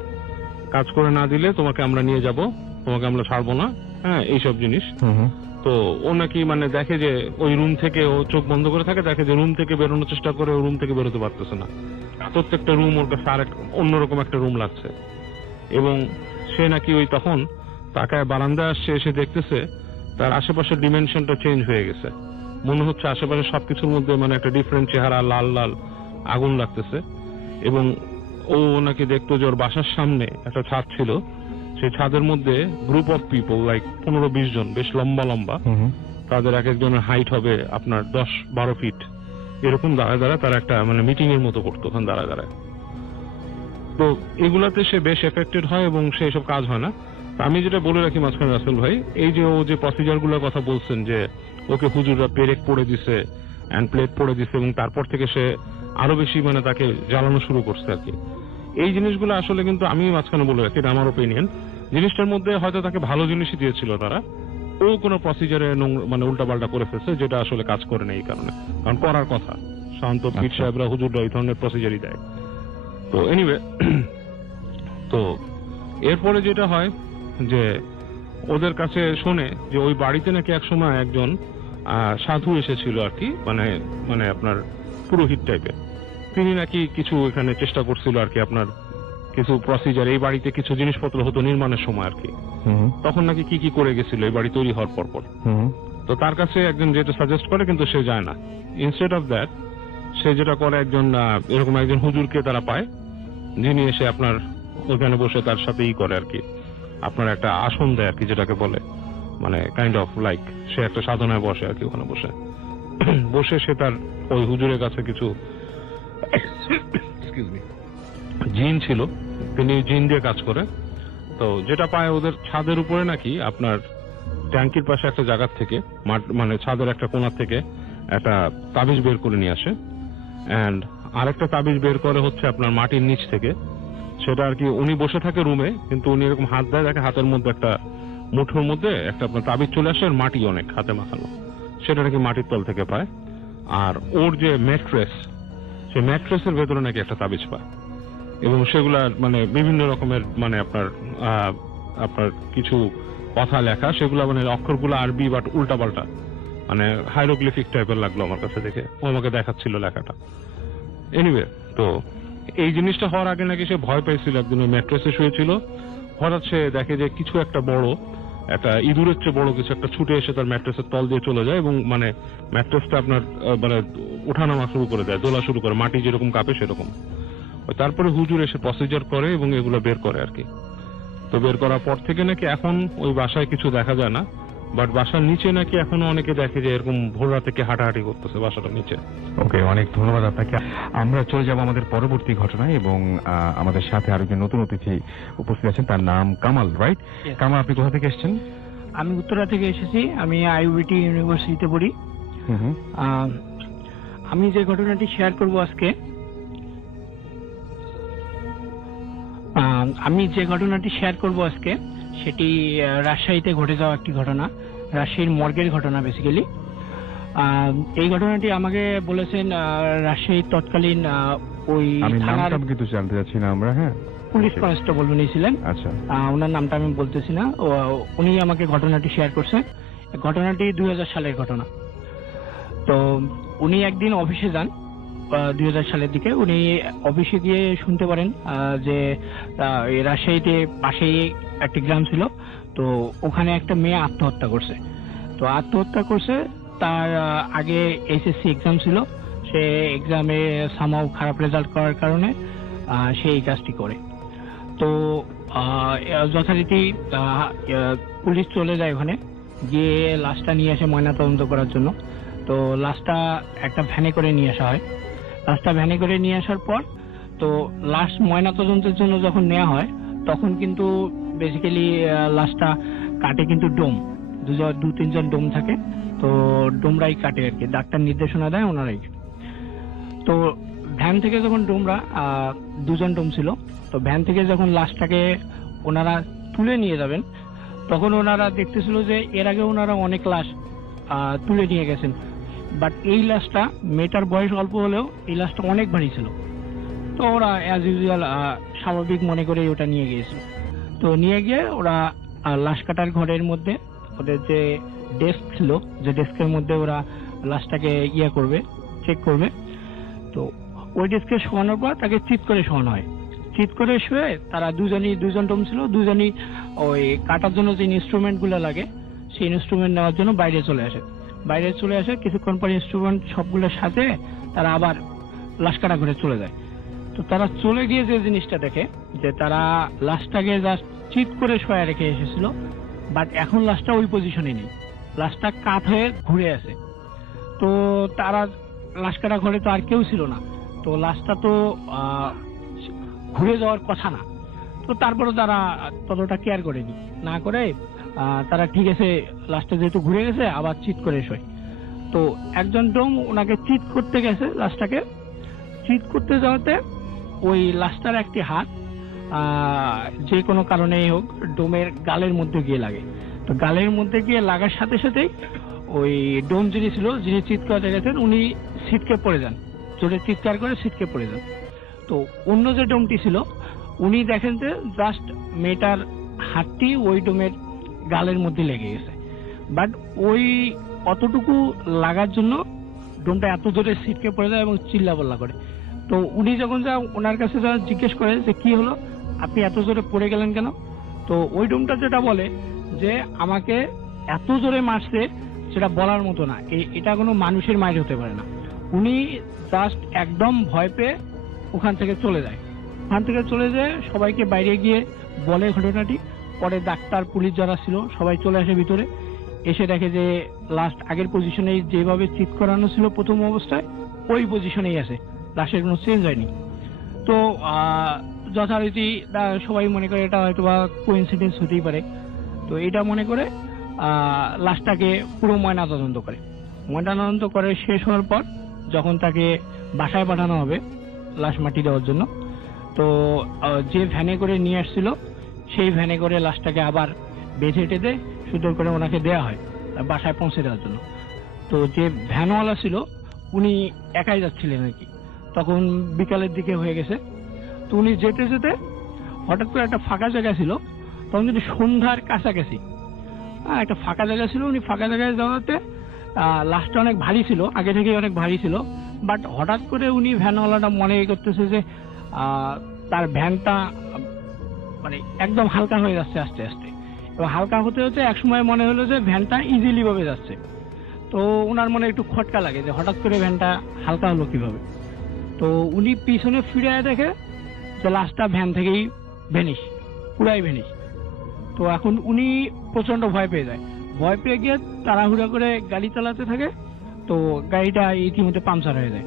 কাজ করে না দিলে তোমাকে আমরা নিয়ে যাব, তোমাকে আমরা ছাড়বো না, হ্যাঁ, এইসব জিনিস। তো ও নাকি মানে দেখে যে ওই রুম থেকে, ও চোখ বন্ধ করে থাকে, দেখে যে রুম থেকে বেরোনোর চেষ্টা করে, ও রুম থেকে বেরোতে পারতেছে না, প্রত্যেকটা রুম ওর কাছে আর অন্যরকম একটা রুম লাগছে। এবং সে নাকি ওই তখন তাকায় বারান্দায় আসছে, এসে দেখতেছে তার আশেপাশের ডিমেনশনটা চেঞ্জ হয়ে গেছে, মনে হচ্ছে আশেপাশে সবকিছুর মধ্যে মানে একটা ডিফারেন্ট চেহারা, লাল লাল আগুন লাগতেছে। এবং ও নাকি দেখতো যে ওর বাসার সামনে একটা ছাদ ছিল, সেই ছাদের মধ্যে গ্রুপ অফ পিপল লাইক 15-20 জন, বেশ লম্বা লম্বা, তাদের এক একজনের হাইট হবে আপনার 10-12 ফিট, এরকম দাঁড়ায় দাঁড়ায় তারা একটা মানে মিটিং এর মতো করতো ওখানে দাঁড়ায় দাঁড়ায়। তো এগুলাতে সে বেশ এফেক্টেড হয় এবং সে এসব কাজ হয় না। আমি যেটা বলে রাখি মাঝখানে রাসেল ভাই, এই যে ও যে প্রসিজার গুলোর কথা বলছেন যে ওকে হুজুররা পেরেক পড়ে দিছে এন্ড প্লেট পড়ে দিছে এবং তারপর থেকে সে আরো বেশি মানে তাকে জ্বালানো শুরু করছে আর কি, এই জিনিসগুলো আসলে কিন্তু আমি মাঝখানে বলে রাখি, এটা আমার ওপিনিয়ন, জিনিসটার মধ্যে হয়তো তাকে ভালো জিনিসই দিয়েছিল তারা, ও কোনো প্রসিজারে মানে উল্টাপাল্টা করে ফেলছে যেটা আসলে কাজ করে না এই কারণে, কারণ করার কথা শান্ত পীর সাহেবরা হুজুররা এই ধরনের প্রসিজারই দেয়। তো এনিওয়ে, তো এরপরে যেটা হয় যে ওদের কাছে শোনে যে ওই বাড়িতে নাকি একসময় একজন সাধু এসেছিল আর কি, মানে মানে আপনার পুরোহিত টাইপের, তিনি নাকি কিছু এখানে চেষ্টা করছিল আর কি, আপনার কিছু প্রসিজার, এই বাড়িতে কিছু জিনিসপত্র হতো নির্মাণের সময় আর কি, তখন নাকি কি কি করে গেছিল এই বাড়ি তৈরি হওয়ার পর। তো তার কাছে একজন যেটা সাজেস্ট করে, কিন্তু সে যায় না, ইনস্টেড অফ দ্যাট সে যেটা করে একজন এরকম একজন হুজুরকে তারা পায়, যিনি এসে আপনার ওখানে বসে তার সাথে করে আর কি, আপনার একটা আসন দেয় আর কি, যেটাকে বলে মানে কাইন্ড অফ লাইক সে একটা সাধনায় বসে আর কি, ওখানে বসে বসে সে তার ওই হুজুরের কাছে কিছু জিন ছিল, তিনি জিন দিয়ে কাজ করে। তো যেটা পায় ওদের ছাদের উপরে নাকি আপনার ট্যাঙ্কির পাশে একটা জায়গা থেকে মানে ছাদের একটা কোণা থেকে একটা তাবিজ বের করে নিয়ে আসে, এন্ড আরেকটা তাবিজ বের করে হচ্ছে আপনার মাটির নিচ থেকে, সেটা আর কি উনি বসে থাকে রুমে, কিন্তু উনি এরকম হাত দেয়, দেখে হাতের মধ্যে একটা মুঠোর মধ্যে একটা আপনার তাবিজ চলে আসে, আর মাটি অনেক হাতে মাখানো, সেটা নাকি মাটির তল থেকে পায়। আর ওর যে ম্যাট্রেস, সেই ম্যাট্রেসের ভেতরে নাকি একটা তাবিজ পায়, এবং সেগুলা মানে বিভিন্ন রকমের মানে আপনার কিছু কথা লেখা, সেগুলা মানে অক্ষরগুলো আরবি বাট উল্টা পাল্টা, মানে হাইরোগ্লিফিক টাইপের লাগলো আমার কাছে দেখে, ও আমাকে দেখাচ্ছিল লেখাটা। এনিওয়ে, তো এই জিনিসটা হওয়ার আগে নাকি সে ভয় পেয়েছিল, একদিন ওই ম্যাট্রেসে শুয়েছিল, হঠাৎ সে দেখে যে কিছু একটা বড়, একটা ইঁদুরের চেয়ে বড় কিছু একটা ছুটে এসে তার ম্যাট্রেসের তল দিয়ে চলে যায়, এবং মানে ম্যাট্রেসটা আপনার মানে ওঠানামা শুরু করে দেয়, দোলা শুরু করে, মাটি যেরকম কাঁপে সেরকম। তারপরে হুজুর এসে প্রসিজার করে এবং এগুলো বের করে আর কি। তো বের করার পর থেকে নাকি এখন ওই বাসায় কিছু দেখা যায় না, বাট বাসার নিচে নাকি এখনো অনেকে দেখে যে এরকম ভোর রাতে কে হাঁটাহাঁটি করতেছে বাসাটার নিচে। ওকে, অনেক ধন্যবাদ আপনাকে। আমরা চলে যাব আমাদের পরবর্তী ঘটনায়, এবং আমাদের সাথে আরো একজন নতুন অতিথি উপস্থিত আছেন, তার নাম কামাল, রাইট? কামাল, আপনি কোথা থেকে এসেছেন? আমি উত্তরা থেকে এসেছি, আমি আইইউবিটি ইউনিভার্সিটিতে পড়ি। আমি যে ঘটনাটি শেয়ার করব আজকে, সেটি রাজশাহীতে ঘটে যাওয়া একটি ঘটনা, রাজশাহীর মর্গের ঘটনা বেসিক্যালি। এই ঘটনাটি আমাকে বলেছেন রাজশাহীর তৎকালীন ওই থানার, কিন্তু জানতে চাচ্ছি না আমরা, হ্যাঁ, পুলিশ কনস্টেবল উনি ছিলেন। আচ্ছা, ওনার নামটা আমি বলতেছি না, উনি আমাকে ঘটনাটি শেয়ার করছেন। ঘটনাটি 2000 সালের ঘটনা। তো উনি একদিন অফিসে যান, 2000 সালের দিকে উনি অফিসে গিয়ে শুনতে পারেন যে এই রাজশাহীতে পাশেই একটি গ্রাম ছিল, তো ওখানে একটা মেয়ে আত্মহত্যা করছে। তো আত্মহত্যা করছে, তার আগে এসএসসি এক্সাম ছিল, সে এক্সামে সামাও খারাপ রেজাল্ট করার কারণে সে এই কাজটি করে। তো যথারীতি পুলিশ চলে যায় ওখানে, গিয়ে লাশটা নিয়ে আসে ময়নাতদন্ত করার জন্য। তো লাশটা একটা ভ্যানে করে নিয়ে আসা হয়। লাশটা ভ্যানে করে নিয়ে আসার পর তো লাশ ময়নাতদন্তের জন্য যখন নেওয়া হয় তখন কিন্তু বেসিক্যালি লাশটা কাটে কিন্তু ডোম, 2-3 জন ডোম থাকে, তো ডোমরাই কাটে আর কি, ডাক্তার নির্দেশনা দেয় ওনারাই। তো ভ্যান থেকে যখন ডোমরা 2 জন ডোম ছিল, তো ভ্যান থেকে যখন লাশটাকে ওনারা তুলে নিয়ে যাবেন তখন ওনারা দেখতেছিল যে এর আগে ওনারা অনেক লাশ তুলে নিয়ে গেছেন, বাট এই লাশটা, মেয়েটার বয়স অল্প হলেও এই লাশটা অনেক ভারী ছিল। তো ওরা অ্যাজ ইউজুয়াল স্বাভাবিক মনে করে ওটা নিয়ে গিয়েছিল। তো নিয়ে গিয়ে ওরা লাশ কাটার ঘরের মধ্যে ওদের যে ডেস্ক ছিল, যে ডেস্কের মধ্যে ওরা লাশটাকে চেক করবে, তো ওই ডেস্কে শোয়ানোর পর তাকে চিৎ করে শোয়ানো হয়। চিৎ করে শুয়ে তারা 2 জন ডোম ছিল, 2 জনই ওই কাটার জন্য যে ইনস্ট্রুমেন্ট গুলো লাগে সেই ইনস্ট্রুমেন্ট নেওয়ার জন্য বাইরে চলে আসে। কিছুক্ষণ পর ইনস্ট্রুমেন্ট সবগুলোর সাথে তারা আবার লাশ কাটা ঘরে চলে যায়। তো তারা চলে গিয়ে যে জিনিসটা দেখে যে তারা লাশটাকে জাস্ট চিৎ করে শোয়া রেখে এসেছিল, বাট এখন লাশটা ওই পজিশনে নেই, লাশটা কাত হয়ে ঘুরে আছে। তো তারা লাশ কাটা ঘরে তো আর কেউ ছিল না, তো লাশটা তো ঘুরে যাওয়ার কথা না। তো তারপরে তারা ততটা কেয়ার করেনি, না করে তারা ঠিক আছে লাশটা যেহেতু ঘুরে গেছে আবার চিৎ করে শোয়। তো একজন ডোম ওনাকে চিৎ করতে গেছে, লাশটাকে চিৎ করতে যাওয়াতে ওই লাশটার একটি হাত যে কোনো কারণেই হোক ডোমের গালের মধ্যে গিয়ে লাগে। তো গালের মধ্যে গিয়ে লাগার সাথে সাথেই ওই ডোম যিনি চিৎ করতে গেছেন উনি ছিটকে পড়ে যান, জোরে চিৎকার করে ছিটকে পড়ে যান। তো অন্য যে ডোমটি ছিল উনি দেখেন যে জাস্ট মেয়েটার হাতটি ওই ডোমের গালের মধ্যে লেগে গেছে, বাট ওই অতটুকু লাগার জন্য ডোমটা এত জোরে ছিটকে পড়ে যায় এবং চিল্লাপাল্লা করে। তো উনি যখন ওনার কাছে জিজ্ঞেস করে যে কি হলো, আপনি এত জোরে পড়ে গেলেন কেন? তো ওই ডোমটা যেটা বলে যে আমাকে এত জোরে মারছে সেটা বলার মতো না, এটা কোনো মানুষের মাইর হতে পারে না। উনি জাস্ট একদম ভয় পেয়ে ওখান থেকে চলে যায়। ওখান থেকে চলে যেয়ে সবাইকে বাইরে গিয়ে বলে ঘটনাটি। পরে ডাক্তার, পুলিশ যারা ছিল সবাই চলে আসে ভিতরে, এসে দেখে যে লাস্ট আগের পজিশনেই যেভাবে চিৎ করানো ছিল প্রথম অবস্থায় ওই পজিশনেই আছে, লাশের কোনো চেঞ্জ হয়নি। তো যথারীতি সবাই মনে করে এটা হয়তো বা কোইন্সিডেন্স হতেই পারে। তো এটা মনে করে লাশটাকে পুরো ময়নাতদন্ত করে শেষ হওয়ার পর যখন তাকে বাসায় পাঠানো হবে লাশ মাটি দেওয়ার জন্য, তো যে ভ্যানে করে নিয়ে আসছিল সেই ভ্যানে করে লাশটাকে আবার বেঁধে টেঁধে সুন্দর করে ওনাকে দেওয়া হয় বাসায় পৌঁছে দেওয়ার জন্য। তো যে ভ্যানওয়ালা ছিল উনি একাই যাচ্ছিলেন আর কি, তখন বিকালের দিকে হয়ে গেছে। তো উনি যেতে যেতে হঠাৎ করে একটা ফাঁকা জায়গা ছিল, তখন যদি সন্ধ্যার কাছাকাছি একটা ফাঁকা জায়গা ছিল, উনি ফাঁকা জায়গায় যাওয়াতে লাশটা অনেক ভারী ছিল, আগে থেকেই অনেক ভারী ছিল, বাট হঠাৎ করে উনি ভ্যানওয়ালাটা মনে করতেছে যে তার ভ্যানটা মানে একদম হালকা হয়ে যাচ্ছে আস্তে আস্তে, এবং হালকা হতে হতে একসময় মনে হলো যে ভ্যানটা ইজিলি ভাবে যাচ্ছে। তো ওনার মনে একটু খটকা লাগে যে হঠাৎ করে ভ্যানটা হালকা হলো কিভাবে। তো উনি পিছনে ফিরে দেখে যে লাশটা ভ্যান থেকেই পুরাই ভ্যানিশ। তো এখন উনি প্রচন্ড ভয় পেয়ে যায়, ভয় পেয়ে গিয়ে তাড়াহুড়া করে গাড়ি চালাতে থাকে। তো গাড়িটা ইতিমধ্যে পাংচার হয়ে যায়।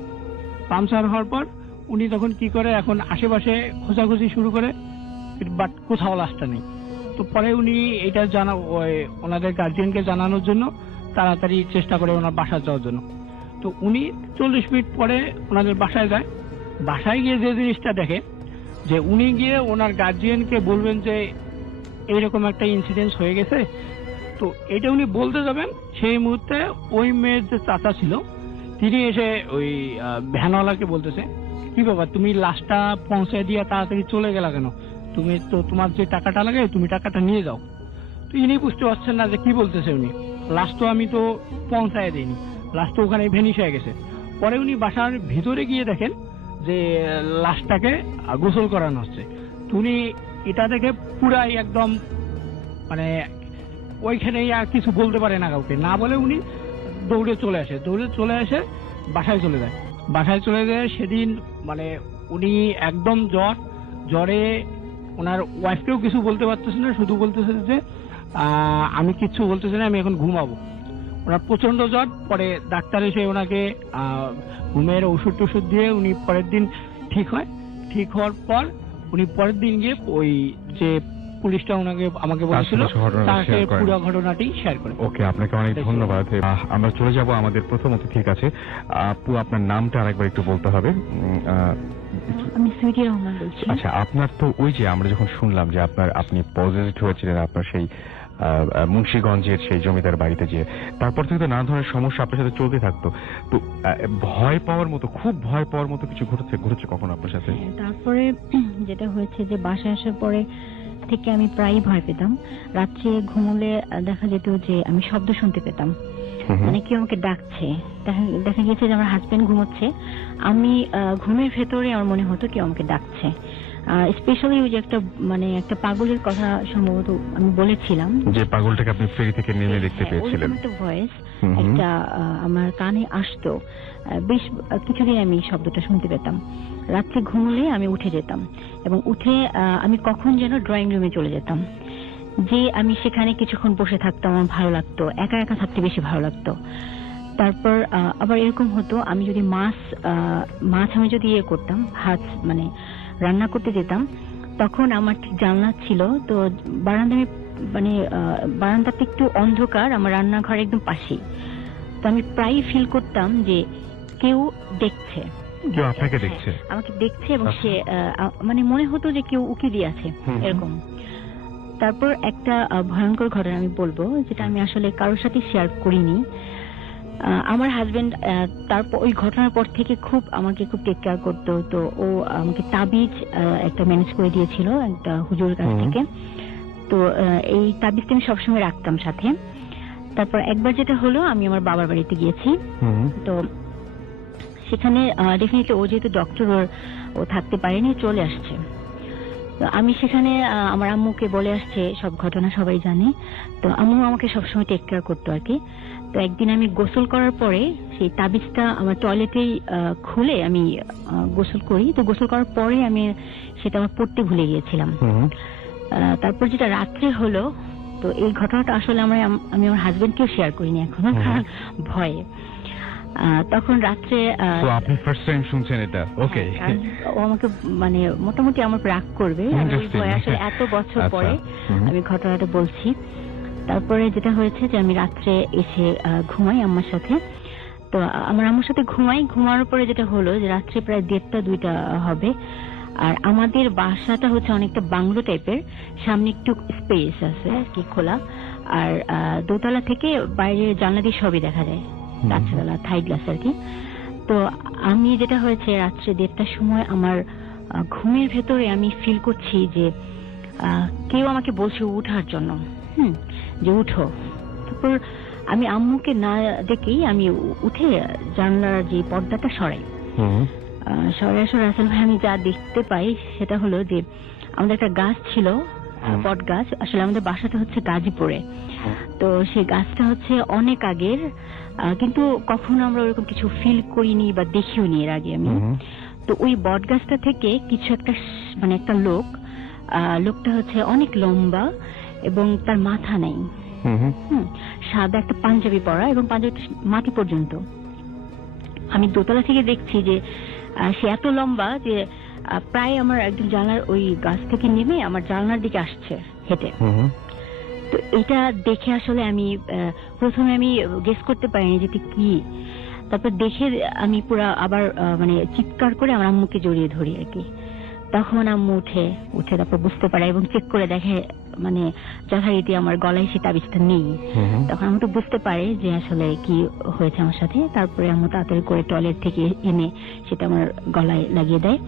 পাংচার হওয়ার পর উনি তখন কি করে, এখন আশেপাশে খোঁজাখুঁজি শুরু করে, বাট কোথাও লাশটা নেই। তো পরে উনি এটা ওনাদের গার্জিয়ানকে জানানোর জন্য তাড়াতাড়ি চেষ্টা করে ওনার বাসায় যাওয়ার জন্য। তো উনি 40 মিনিট পরে ওনাদের বাসায় যায়। বাসায় গিয়ে যে জিনিসটা দেখে যে উনি গিয়ে ওনার গার্জিয়ানকে বলবেন যে এইরকম একটা ইনসিডেন্ট হয়ে গেছে। তো এটা উনি বলতে যাবেন, সেই মুহূর্তে ওই মেয়ের যে চাচা ছিল তিনি এসে ওই ভ্যানওয়ালাকে বলতেছে, কি ব্যাপার তুমি লাশটা পৌঁছে দিয়ে তাড়াতাড়ি চলে গেলা কেন? তুমি তো তোমার যে টাকাটা লাগে তুমি টাকাটা নিয়ে যাও। তো ইনি বুঝতে পারছেন না যে কি বলতেছে উনি। লাশ তো আমি তো পৌঁছায় দিইনি, লাশ তো ওখানে ভ্যানিশ হয়ে গেছে। পরে উনি বাসার ভিতরে গিয়ে দেখেন যে লাশটাকে গোসল করানো হচ্ছে। তো উনি এটা দেখে পুরাই একদম মানে ওইখানেই আর কিছু বলতে পারে না কাউকে, না বলে উনি দৌড়ে চলে আসে বাসায় চলে যায়। বাসায় চলে গিয়ে সেদিন মানে উনি একদম জ্বরে ওনার ওয়াইফকেও কিছু বলতে পারতেছে না, শুধু বলতেছে যে আমি কিচ্ছু বলতেছি না, আমি এখন ঘুমাবো। ওনার প্রচন্ড জ্বর। পরে ডাক্তার এসে ওনাকে ঘুমের ওষুধ দিয়ে উনি পরের দিন ঠিক হয়। ঠিক হওয়ার পর উনি পরের দিন গিয়ে ওই যে পুলিশটা আমাকে বলেছিল তাকে পুরো ঘটনাটি শেয়ার করে। ওকে, আপনাকে অনেক ধন্যবাদ। আমরা চলে যাব আমাদের প্রথম অতিথির কাছে। আপু, আপনার নামটা আরেকবার একটু বলতে হবে। আমি সুইটি রহমান বলছি। আচ্ছা, আপনার তো ওই যে আমরা যখন শুনলাম যে আপনি পজিটিভ হয়েছিলেন আপনার সেই মুন্সিগঞ্জের সেই জমিদার বাড়িতে যেয়ে, তারপর থেকে তো নানা ধরনের সমস্যা আপনার সাথে চলতে থাকতো। তো খুব ভয় পাওয়ার মতো কিছু ঘটেছে কখন আপনার সাথে? তারপরে যেটা হয়েছে যে বাসায় আসার পরে থেকে আমি প্রায় ভয় পেতাম। রাত্রে ঘুমোলে দেখা যেত যে আমি শব্দ শুনতে পেতাম, মানে কেউ আমাকে ডাকছে। দেখা গেছে যে আমার হাজবেন্ড ঘুমোচ্ছে, আমি ঘুমের ভেতরে আমার মনে হতো কেউ আমাকে ডাকছে। স্পেশালি ওই যে একটা পাগলের কথা সম্ভবত আমি বলেছিলাম, যে পাগলটাকে আপনি ফেরি থেকে নেমে দেখতে পেয়েছিলেন। একটা ভয়েস একটা আমার কানে আসতো। বেশ কিছুদিন আমি শব্দটা শুনতে পেতাম। রাত্রে ঘুমলে আমি উঠে যেতাম এবং উঠে আমি কখন যেন ড্রয়িং রুমে চলে যেতাম, যে আমি সেখানে কিছুক্ষণ বসে থাকতাম। আমার ভালো লাগতো, একা একা থাকতে বেশি ভালো লাগতো। তারপর আবার এরকম হতো, আমি যদি মাছ আমি যদি করতাম, ভাত মানে রান্না করতে যেতাম, তখন আমার ঠিক জানলা ছিল, তো বারান্দাতে একটু অন্ধকার, আমার রান্নাঘর একদম পাশেই। তো আমি প্রায় ফিল করতাম যে কেউ দেখছে, আমাকে দেখছে এবং সে মানে মনে হতো যে কেউ উকি দিয়ে আছে এরকম। তারপর একটা ভয়ঙ্কর ঘটনা আমি বলবো, যেটা আমি আসলে কারোর সাথে শেয়ার করিনি। আমার হাজবেন্ড তারপর ওই ঘটনার পর থেকে আমাকে খুব টেক কেয়ার করতো। তো ও আমাকে তাবিজ একটা ম্যানেজ করে দিয়েছিল একটা হুজুরের কাছ থেকে। তো এই তাবিজটা আমি সবসময় রাখতাম সাথে। তারপর একবার যেটা হলো, আমি আমার বাবার বাড়িতে গিয়েছি। তো সেখানে ডেফিনেটলি ও যেহেতু ডক্টর, ও থাকতে পারেনি, চলে আসছে। তো আমি সেখানে আমার আম্মুকে বলে আসছে সব ঘটনা, সবাই জানে। তো আম্মু আমাকে সবসময় টেক কেয়ার করতো আর কি। তো একদিন আমি গোসল করার পরে সেই তাবিজটা আমার টয়লেটেই খুলে আমি গোসল করি। তো গোসল করার পরে আমি সেটা আমার পড়তে ভুলে গিয়েছিলাম। তারপর যেটা রাত্রে হলো, তো এই ঘটনাটা আসলে আমি আমার হাজবেন্ডকেও শেয়ার করিনি এখনো, কারণ ভয়ে। তখন রাত্রে আপনি ফার্স্ট টাইম শুনছেন এটা? ওকে, ও আমাকে মানে মোটামুটি আমার রাগ করবে, আসলে এত বছর পরে আমি ঘটনাটা বলছি। তারপরে যেটা হয়েছে যে আমি রাত্রে এসে ঘুমাই আম্মার সাথে। তো আমার আম্মার সাথে ঘুমানোর পরে যেটা হলো যে রাত্রে প্রায় 1:30-2টা হবে। আর আমাদের বাসাটা হচ্ছে অনেকটা বাংলো টাইপের, সামনে একটু স্পেস আছে আর কি খোলা, আর দোতলা থেকে বাইরে জানলা দিয়ে সবই দেখা যায়, রাত্রেবেলা থাই গ্লাস আর কি। তো আমি যেটা হয়েছে রাত্রে 1:30টার সময় আমার ঘুমের ভেতরে আমি ফিল করছি যে কেউ আমাকে বলছে উঠার জন্য, যে উঠো। তারপর আমি আম্মুকে না দেখেই আমি উঠে জানলার যে পর্দাটা সরাই। রাসেল ভাই, আমি যা দেখতে পাই সেটা হলো যে আমাদের একটা গাছ ছিল, বট গাছ। আসলে আমাদের বাসাটা হচ্ছে গাজীপুরে। তো সেই গাছটা হচ্ছে অনেক আগের, কিন্তু কখনো আমরা ওরকম কিছু ফিল করিনি বা দেখিও নি এর আগে আমি। তো ওই বট গাছটা থেকে কিছু একটা মানে একটা লোকটা হচ্ছে অনেক লম্বা এবং তার মাথা নেই, সাদা একটা পাঞ্জাবি পরা এবং পাঞ্জাবিটা মাটি পর্যন্ত। আমি দোতলা থেকে দেখছি যে সে এত লম্বা যে প্রায় আমার একদম জানলার ওই গাছ থেকে নেমে আমার জানলার দিকে আসছে হেঁটে। তো এটা দেখে আসলে আমি প্রথমে আমি গেস করতে পারিনি যে কি। তারপর দেখে আমি পুরো আবার মানে চিৎকার করে আমার আম্মুকে জড়িয়ে ধরি আর কি। তখন আম্মু উঠে তারপর বুঝতে পারে এবং চেক করে দেখে মানে যথারীতি আমার গলায় সে তাবিজটা নেই। তখন আম্মু তো বুঝতে পারে যে আসলে কি হয়েছে আমার সাথে। তারপরে আম্মু তাড়াতাড়ি করে টয়লেট থেকে এনে সেটা আমার গলায় লাগিয়ে দেয়।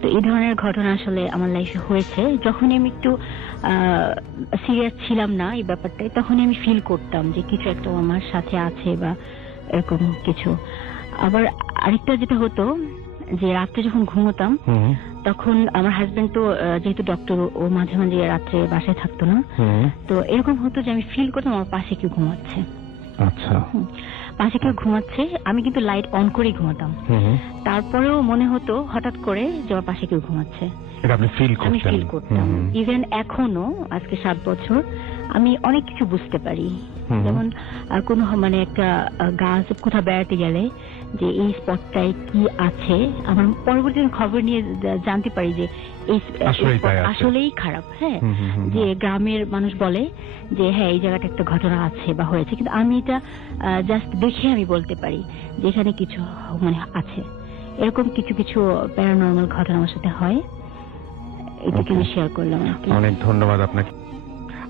তো এই ধরনের ঘটনা আসলে আমার লাইফে হয়েছে। যখন আমি একটু সিরিয়াস ছিলাম না এই ব্যাপারটাই, তখন আমি ফিল করতাম যে কিছু একটা আমার সাথে আছে বা এরকম কিছু। আবার আরেকটা যেটা হতো যে রাত্রে যখন ঘুমোতাম তখন আমার হাজবেন্ড তো যেহেতু ডক্টর, ও মাঝে মাঝে রাত্রে বাসায় থাকতো না, তো এরকম হতো যে আমি ফিল করতাম আমার পাশে কেউ ঘুমাচ্ছে। আচ্ছা, পাশে কেউ ঘুমাচ্ছে, আমি কিন্তু লাইট অন করেই ঘুমাতাম, তারপরেও মনে হতো হঠাৎ করে যে আমার পাশে কেউ ঘুমাচ্ছে। আমি ফিল করতাম। ইভেন এখনো আজকে 7 বছর আমি অনেক কিছু বুঝতে পারি। যেমন কোনো মানে একটা গাছ কোথাও বেড়াতে গেলে যে এই স্পটটায় কি আছে, আমার পরবর্তী খবর নিয়ে জানতে পারি যে এই আসলেই খারাপ। হ্যাঁ, যে গ্রামের মানুষ বলে যে হ্যাঁ এই জায়গাটা একটা ঘটনা আছে বা হয়েছে, কিন্তু আমি এটা জাস্ট দেখে আমি বলতে পারি যে এখানে কিছু মানে আছে। এরকম কিছু কিছু প্যারানর্মাল ঘটনা আমার সাথে হয়, এটাকে আমি শেয়ার করলাম। অনেক ধন্যবাদ আপনাকে।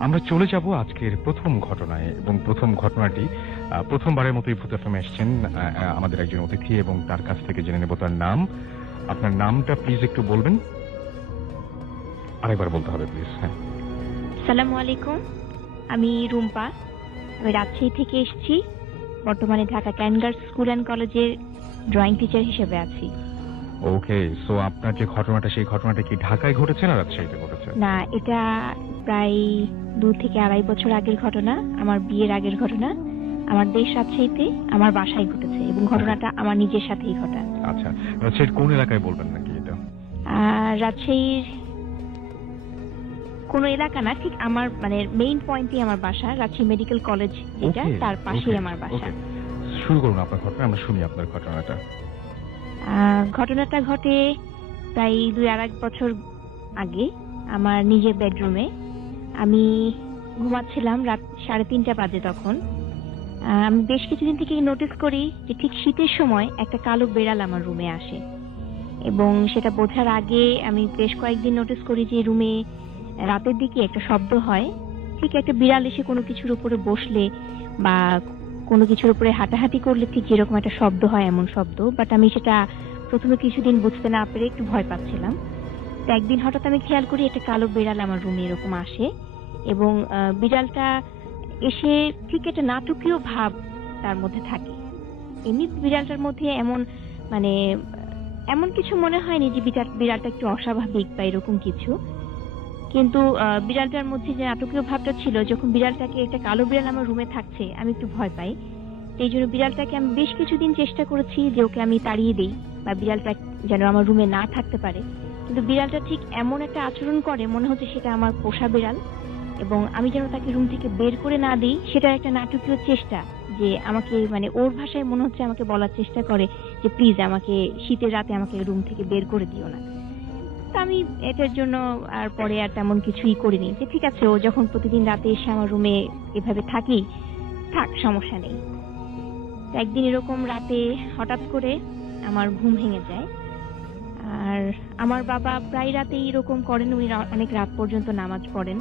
আমরা চলে যাব আজকের প্রথম ঘটনায়, এবং প্রথম ঘটনাটি প্রথমবারের মতোই ভূত এফএম এসেছেন আমাদের একজন অতিথি, এবং তার কাছ থেকে জেনে নেব তার নাম। আপনার নামটা প্লিজ একটু বলবেন, আরেকবার বলতে হবে প্লিজ। হ্যাঁ, আসসালামু আলাইকুম, আমি রুম্পা, আমি রাজশাহী থেকে এসেছি। বর্তমানে ঢাকা ক্যানগার্স স্কুল অ্যান্ড কলেজের ড্রয়িং টিচার হিসেবে আছি। ওকে, সো আপনার যে ঘটনাটা, সেই ঘটনাটা কি ঢাকায় ঘটেছে না রাজশাহীতে ঘটেছে? না, এটা প্রায় 2 থেকে 2.5 বছর আগের ঘটনা, আমার বিয়ের আগের ঘটনা। আমার দেশ রাজশাহীতে, আমার বাসায় ঘটেছে, এবং ঘটনাটা আমার নিজের সাথেই ঘটা। আচ্ছা, রাজশাহীর কোন এলাকায় বলবেন নাকি এটা? রাজশাহীর কোন এলাকা না, ঠিক আমার মানে মেইন পয়েন্টই আমার বাসা, রাজশাহী মেডিকেল কলেজ যেটা, তার পাশেই আমার বাসা। শুরু করুন আপনার ঘটনা, আমরা শুনি আপনার ঘটনাটা। ঘটনাটা ঘটে প্রায় 2-2.5 বছর আগে আমার নিজের বেডরুমে। আমি ঘুমাচ্ছিলাম, রাত 3:30 বাজে তখন। আমি বেশ কিছুদিন থেকে নোটিস করি যে ঠিক শীতের সময় একটা কালো বেড়াল আমার রুমে আসে, এবং সেটা বোঝার আগে আমি বেশ কয়েকদিন নোটিস করি যে রুমে রাতের দিকে একটা শব্দ হয়, ঠিক একটা বিড়াল এসে কোনো কিছুর উপরে বসলে বা কোনো কিছুর উপরে হাঁটাহাঁটি করলে ঠিক যেরকম একটা শব্দ হয় এমন শব্দ। বাট আমি সেটা প্রথমে কিছুদিন বুঝতে না পেরে একটু ভয় পাচ্ছিলাম। তো একদিন হঠাৎ আমি খেয়াল করি একটা কালো বিড়াল আমার রুমে এরকম আসে, এবং বিড়ালটা এসে ঠিক একটা নাটকীয় ভাব তার মধ্যে থাকে। এমনি বিড়ালটার মধ্যে এমন কিছু মনে হয়নি যে বিড়ালটা একটু অস্বাভাবিক বা এরকম কিছু, কিন্তু বিড়ালটার মধ্যে যে নাটকীয় ভাবটা ছিল, যখন বিড়ালটাকে একটা কালো বিড়াল আমার রুমে থাকছে আমি একটু ভয় পাই। এই জন্য বিড়ালটাকে আমি বেশ কিছুদিন চেষ্টা করেছি যে ওকে আমি তাড়িয়ে দিই বা বিড়ালটা যেন আমার রুমে না থাকতে পারে, কিন্তু বিড়ালটা ঠিক এমন একটা আচরণ করে মনে হচ্ছে সেটা আমার পোষা বিড়াল, এবং আমি যেন তাকে রুম থেকে বের করে না দিই সেটা একটা নাটকীয় চেষ্টা, যে আমাকে ওর ভাষায় মনে হচ্ছে আমাকে বলার চেষ্টা করে যে প্লিজ আমাকে শীতের রাতে আমাকে রুম থেকে বের করে দিও না। তো আমি এটার জন্য আর পরে আর তেমন কিছুই করিনি, যে ঠিক আছে ও যখন প্রতিদিন রাতে এসে আমার রুমে এভাবে থাক, সমস্যা নেই। একদিন এরকম রাতে হঠাৎ করে আমার ঘুম ভেঙে যায়, আর আমার বাবা প্রায় রাতেই এরকম করেন, উনি অনেক রাত পর্যন্ত নামাজ পড়েন,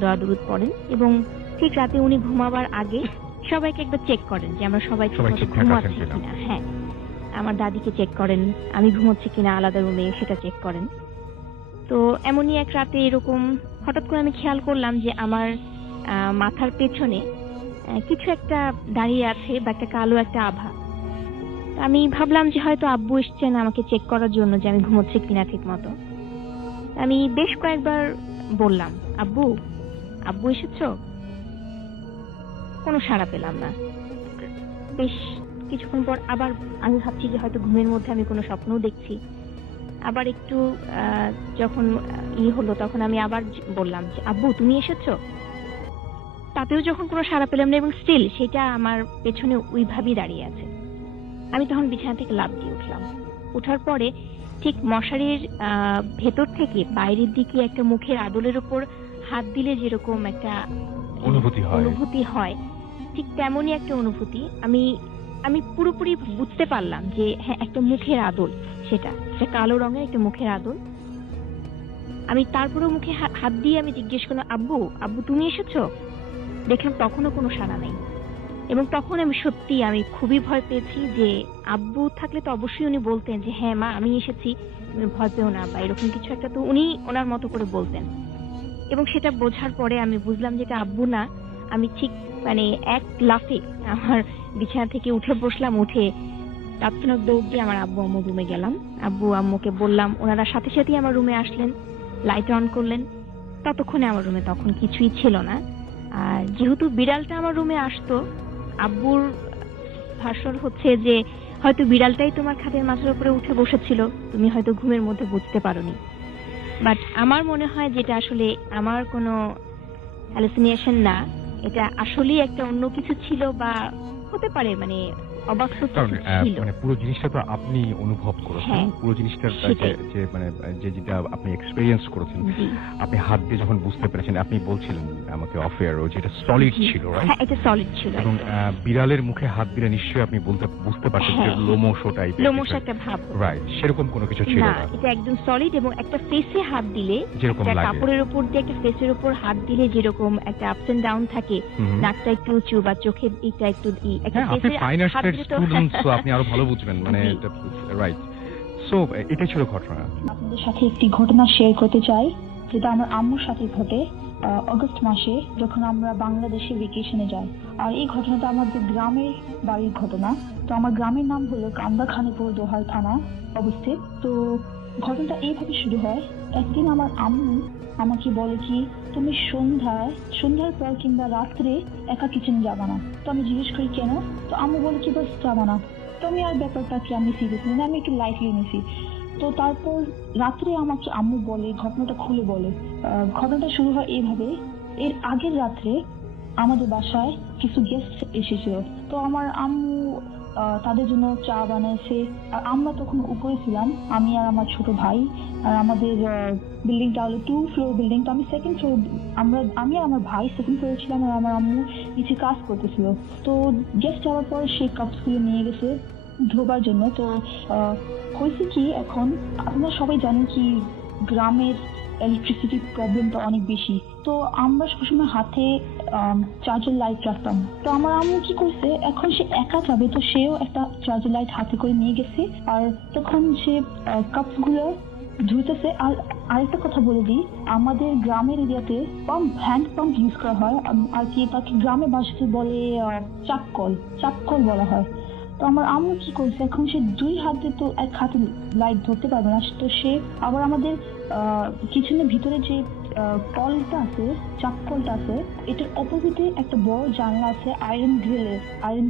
দোয়া দুরুদ পড়েন, এবং ঠিক রাতে উনি ঘুমাবার আগে সবাইকে একবার চেক করেন যে আমরা সবাই ঘুমাচ্ছি কিনা। হ্যাঁ, আমার দাদিকে চেক করেন আমি ঘুমোচ্ছি কিনা আলাদা রুমে, সেটা চেক করেন। তো এমনই এক রাতে এরকম হঠাৎ করে আমি খেয়াল করলাম যে আমার মাথার পেছনে কিছু একটা দাঁড়িয়ে আছে বা একটা কালো একটা আভা। আমি ভাবলাম যে হয়তো আব্বু এসছেন আমাকে চেক করার জন্য যে আমি ঘুমোচ্ছি কিনা ঠিক মতো। আমি বেশ কয়েকবার বললাম আব্বু আব্বু এসেছো, কোনো সাড়া পেলাম না। বেশ কিছুক্ষণ পর আবার আমি ভাবছি যে হয়তো ঘুমের মধ্যে আমি কোনো স্বপ্নও দেখছি। আবার একটু যখন হলো তখন আমি আবার বললাম যে আব্বু তুমি এসেছো, তাতেও যখন কোনো সাড়া পেলাম না, এবং স্টিল সেটা আমার পেছনে ওইভাবেই দাঁড়িয়ে আছে। আমি তখন বিছানা থেকে লাফ দিয়ে উঠলাম। ওঠার পরে ঠিক মশারির ভেতর থেকে বাইরের দিকে একটা মুখের আদলের উপর হাত দিলে যেরকম একটা অনুভূতি হয়, ঠিক তেমনই একটা অনুভূতি আমি পুরোপুরি বুঝতে পারলাম যে হ্যাঁ একটা মুখের আদল, সেটা কালো রঙের একটা মুখের আদল। আমি তারপরে মুখে হাত দিয়ে আমি জিজ্ঞেস করলাম আব্বু আব্বু তুমি এসেছো, দেখলাম তখনও কোনো সাড়া নেই। এবং তখন আমি খুবই ভয় পেয়েছি যে আব্বু থাকলে তো অবশ্যই উনি বলতেন যে হ্যাঁ মা আমি এসেছি, তুমি ভয় পেও না বা এরকম কিছু একটা, তো উনি ওনার মতো করে বলতেন। এবং সেটা বোঝার পরে আমি বুঝলাম যে এটা আব্বু না। আমি ঠিক এক লাফে আমার বিছানা থেকে উঠে বসলাম, উঠে তাৎক্ষণিক দৌড় দিয়ে আমার আব্বু আম্মুর রুমে গেলাম। আব্বু আম্মুকে বললাম, ওনারা সাথে সাথেই আমার রুমে আসলেন, লাইট অন করলেন। ততক্ষণে আমার রুমে তখন কিছুই ছিল না। আর যেহেতু বিড়ালটা আমার রুমে আসতো, আব্বুর ভাষণ হচ্ছে যে হয়তো বিড়ালটাই তোমার খাটের মাথার উপরে উঠে বসেছিল, তুমি হয়তো ঘুমের মধ্যে বুঝতে পারোনি। বাট আমার মনে হয় যেটা আসলে আমার কোনো হ্যালুসিনেশন না, এটা আসলেই একটা অন্য কিছু ছিল বা হতে পারে, মানে অবাক ছিল। মানে পুরো জিনিসটা তো আপনি অনুভব করেছেন, হ্যাঁ, পুরো জিনিসটার যে মানে যেটা আপনি এক্সপেরিয়েন্স করেছেন, জি। আপনি হাত দিয়ে যখন বুঝতে পেরেছেন, আপনি বলছিলেন আমাকে অফ এয়ার, যেটা সলিড ছিল, রাইট? হ্যাঁ, এটা সলিড ছিল। এবং বিড়ালের মুখে হাত দিলে নিশ্চয়ই আপনি বুঝতে পারছেন যে হ্যাঁ, লোমশো টাইপের, লোমশ একটা ভাব, রাইট? সেরকম কোনো কিছু ছিল না, না। এটা একদম সলিড। এবং একটা ফেসে হাত দিলে, যেরকম একটা লাগে, কাপড়ের উপর দিয়ে একটা ফেসের উপর হাত দিলে যেরকম একটা আপস এন্ড ডাউন থাকে, নাকটা একটু উঁচু বা চোখের এটা একটু একটা হ্যাঁ, আপনি ফেসে ফাইন হাত আর্টসের দিলে তো স্টুডেন্ট, তো আপনি আরো ভালো বুঝবেন, মানে রাইট। সো এটাই ছিল ঘটনা। আপনাদের সাথে একটি ঘটনা শেয়ার করতে চাই, যেটা আমার আম্মুর সাথে ঘটে অগস্ট মাসে, যখন আমরা বাংলাদেশে ভেকেশনে যাই। আর এই ঘটনাটা আমাদের গ্রামের বাড়ির ঘটনা। তো আমার গ্রামের নাম হলো কান্দাখানিপুর, দোহার থানা অবস্থিত। তো ঘটনাটা এইভাবে শুরু হয়। একদিন আমার আম্মু আমাকে বলে কি, তুমি সন্ধ্যার পর কিংবা রাত্রে একা কিচেনে যাবা না। তো আমি জিজ্ঞেস করি কেন? তো আম্মু বলে কি, বাস যাবা না। তো আমি আর ব্যাপারটাকে আমি সিরিয়াস নিই না, আমি একটু লাইটলি নিছি। তো তারপর রাত্রে আমাকে আম্মু বলে, ঘটনাটা খুলে বলে। ঘটনাটা শুরু হয় এইভাবে। এর আগের রাত্রে আমাদের বাসায় কিছু গেস্ট এসেছিল। তো আমার আম্মু তাদের জন্য চা বানাইছে। আর আমরা তখন উপরে ছিলাম, আমি আর আমার ছোট ভাই। আর আমাদের বিল্ডিংটা হলো 2 ফ্লোর বিল্ডিং। তো আমি সেকেন্ড ফ্লোর, আমি আর আমার ভাই সেকেন্ড ফ্লোরে ছিলাম, আর আমার আম্মু নিচে কাজ করতেছিল। তো গেস্ট যাওয়ার পর সেই কাপসগুলো নিয়ে গেছে ধোবার জন্য। তো হয়েছে কি, এখন আপনারা সবাই জানেন কি গ্রামের ইলেকট্রিসিটির প্রবলেমটা অনেক বেশি। তো আমরা সবসময় হাতে চার্জার লাইট রাখতাম। তো আমার আম্মু কি করছে, এখন সে একা যাবে, তো সেও একটা চার্জার লাইট হাতে করে নিয়ে গেছে। আর তখন সে কাপসগুলো ধুইতেছে। আর আরেকটা কথা বলে দিই, আমাদের গ্রামের এরিয়াতে হ্যান্ড পাম্প ইউজ করা হয়, আর কি তাকে গ্রামের ভাষাতে বলে চাপকল বলা হয়। তো আমার আম্মু কি করছে, এখন সে 2 হাতে তো এক হাতে লাইট ধরতে পারবে না। তো সে আবার আমাদের কিচেনের ভিতরে যে কলটা আছে, চাপ কলটা আছে, এটার অপোজিটে একটা বড় জানলা আছে, আয়রন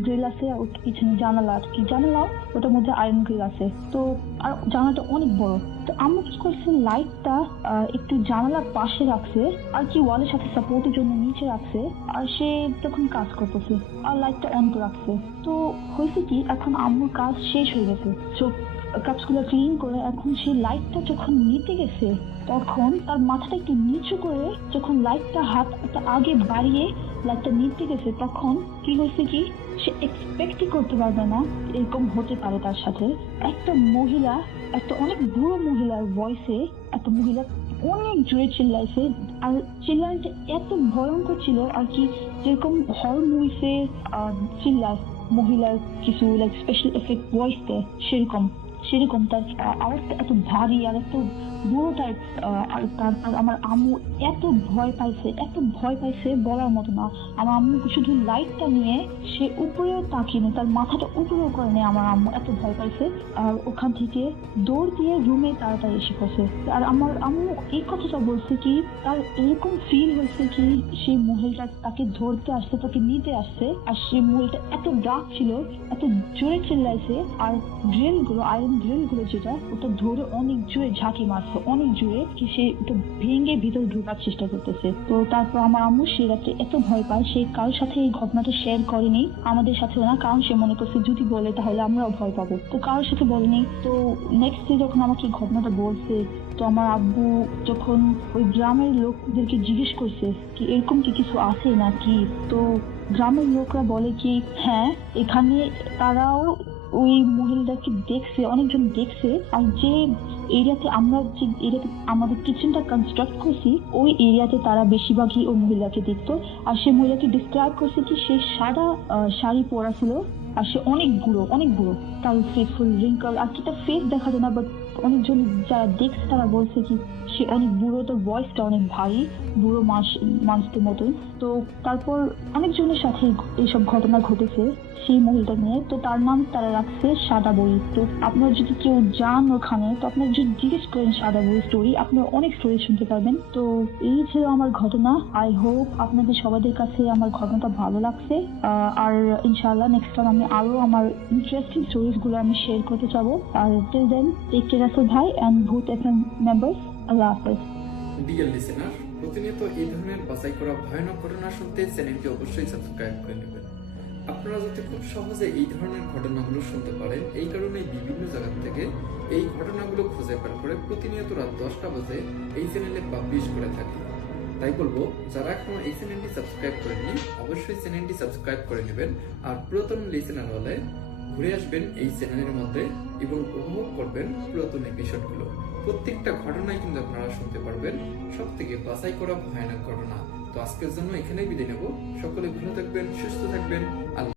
গ্রিল আছে। ওর পিছনে জানালা, আর কি জানালা, ওটার মধ্যে আয়রন গ্রিল আছে। তো আর জানালাটা অনেক বড়। তো আম্মু কি করছে, লাইটটা একটু জানালার পাশে রাখছে, আর কি ওয়ালের সাথে সাপোর্টের জন্য নিচে রাখছে। আর সে তখন কাজ করতেছে আর লাইটটা অন করে রাখছে। তো হয়েছে কি, এখন আম্মুর কাজ শেষ হয়ে গেছে, সব কাপসগুলো ক্লিন করে এখন সেই লাইটটা যখন নিতে গেছে, তখন তার মাথাটা একটু নিচু করে যখন লাইটটা হাতটা আগে বাড়িয়ে লাইটটা নিতে গেছে, তখন কি হয়েছে কি, সে এক্সপেক্টই করতে পারবে না এরকম হতে পারে তার সাথে। একটা মহিলা, একটা অনেক বুড়ো মহিলার ভয়েসে একটা মহিলা অনেক জোরে চিল্লাইছে। আর চিল্লাইটা এত ভয়ঙ্কর ছিল, আর কি যেরকম হরর মুভিসে চিল্লায় মহিলার কিছু লাইক স্পেশাল এফেক্ট ভয়েস দেয়, সেরকম তার আওয়াজটা এত ভারী আর এত বুড়ো টাইপ। আর তারপর আমার আম্মু এত ভয় পাইছে বলার মতো না। আমার আম্মু শুধু লাইটটা নিয়ে সে উপরেও তাকিয়ে, তার মাথাটা উপরেও করে নেয়। আমার আম্মু এত ভয় পাইছে, আর ওখান থেকে দৌড় দিয়ে রুমে তাড়াতাড়ি এসে পড়ছে। আর আমার আম্মু এই কথাটা বলছে কি, তার এরকম ফিল হয়েছে কি সেই মহিলাটা তাকে ধরতে আসছে, তাকে নিতে আসছে, আর সেই মহিলাটা এত রাগ ছিল, এত জোরে চিল্লাইছে। আর আয়রন গ্রিলগুলো যেটা, ওটা ধরে অনেক জোরে ঝাঁকি মারছে, অনেক জোরে, কি সে ওটা ভেঙে ভিতরে ঢোকার চেষ্টা করতেছে। তো তারপর আমার আম্মু সে রাতে এত ভয় পায়, সে কারোর সাথে এই ঘটনাটা শেয়ার করেনি, আমাদের সাথেও না, কারণ সে মনে করছে যদি বলে তাহলে আমরাও ভয় পাবো। তো কারোর সাথে বলেনি। তো নেক্সট ডে যখন আমাকে এই ঘটনাটা বলছে, তো আমার আব্বু যখন ওই গ্রামের লোকদেরকে জিজ্ঞেস করছে কি এরকম কি কিছু আছে নাকি, তো গ্রামের লোকরা বলে কি হ্যাঁ, এখানে তারাও ওই মহিলাকে দেখছে, অনেকজন দেখছে। আর যে এরিয়াতে আমাদের কিচেনটা কনস্ট্রাক্ট করছি, ওই এরিয়াতে তারা বেশিরভাগই ওই মহিলাকে দেখতো। আর সেই মহিলাকে ডিসক্রাইব করছে কি সে সাদা শাড়ি পরা ছিল, আর সে অনেক বুড়ো, তার ফেস ফুল রিঙ্কল, আর কি তার ফেস দেখা যায় না, বাট অনেকজন যারা দেখছে তারা বলছে কি সে অনেক বুড়ো, তো ভয়েসটা অনেক ভারী, বুড়ো মানুষদের মতন। তো তারপর অনেকজনের সাথে এইসব ঘটনা ঘটেছে সেই মহিলাটা নিয়ে, তো তার নাম তারা রাখছে সাদা বই। তো আপনারা যদি কেউ যান ওখানে, তো আপনারা যদি জিজ্ঞেস করেন সাদা বই স্টোরি, আপনারা অনেক স্টোরি শুনতে পারবেন। তো এই ছিল আমার ঘটনা। আই হোপ আপনাদের সবাদের কাছে আমার ঘটনাটা ভালো লাগছে, আর ইনশাআল্লাহ নেক্সট টাইম আমি আরো আমার ইন্টারেস্টিং স্টোরিজ গুলো আমি শেয়ার করতে চাবো। আর till then take care Russel ভাই এন্ড ভূত এফএম মেম্বার্স। আল্লাহ হাফেজ। ডিয়ার লিসেনার, প্রতিনিয়ত এই ধরনের বাছাই করা ভয়ানক ঘটনা শুনতে চ্যানেলটি অবশ্যই সাবস্ক্রাইব করে নেবেন। আপনারা যাতে খুব সহজে এই ধরনের ঘটনাগুলো শুনতে পারেন, এই কারণে বিভিন্ন জায়গা থেকে এই ঘটনাগুলো খুঁজে বের করে প্রতিনিয়ত রাত 10টা বাজে এই চ্যানেলে পাবলিশ করে থাকি। তাই বলবো, যারা এখনো এই চ্যানেলটি সাবস্ক্রাইব করেননি অবশ্যই চ্যানেলটি সাবস্ক্রাইব করে নেবেন। আর পুরাতন লিসেনার হলে ঘুরে আসবেন এই চ্যানেলের মধ্যে এবং উপভোগ করবেন পুরাতন এপিসোডগুলো। প্রত্যেকটা ঘটনাই কিন্তু আপনারা শুনতে পারবেন, সব থেকে বাছাই করা ভয়ানক ঘটনা। তো আজকের জন্য এখানেই বিদায় নেব। সকলে ভালো থাকবেন, সুস্থ থাকবেন। আল্লাহ।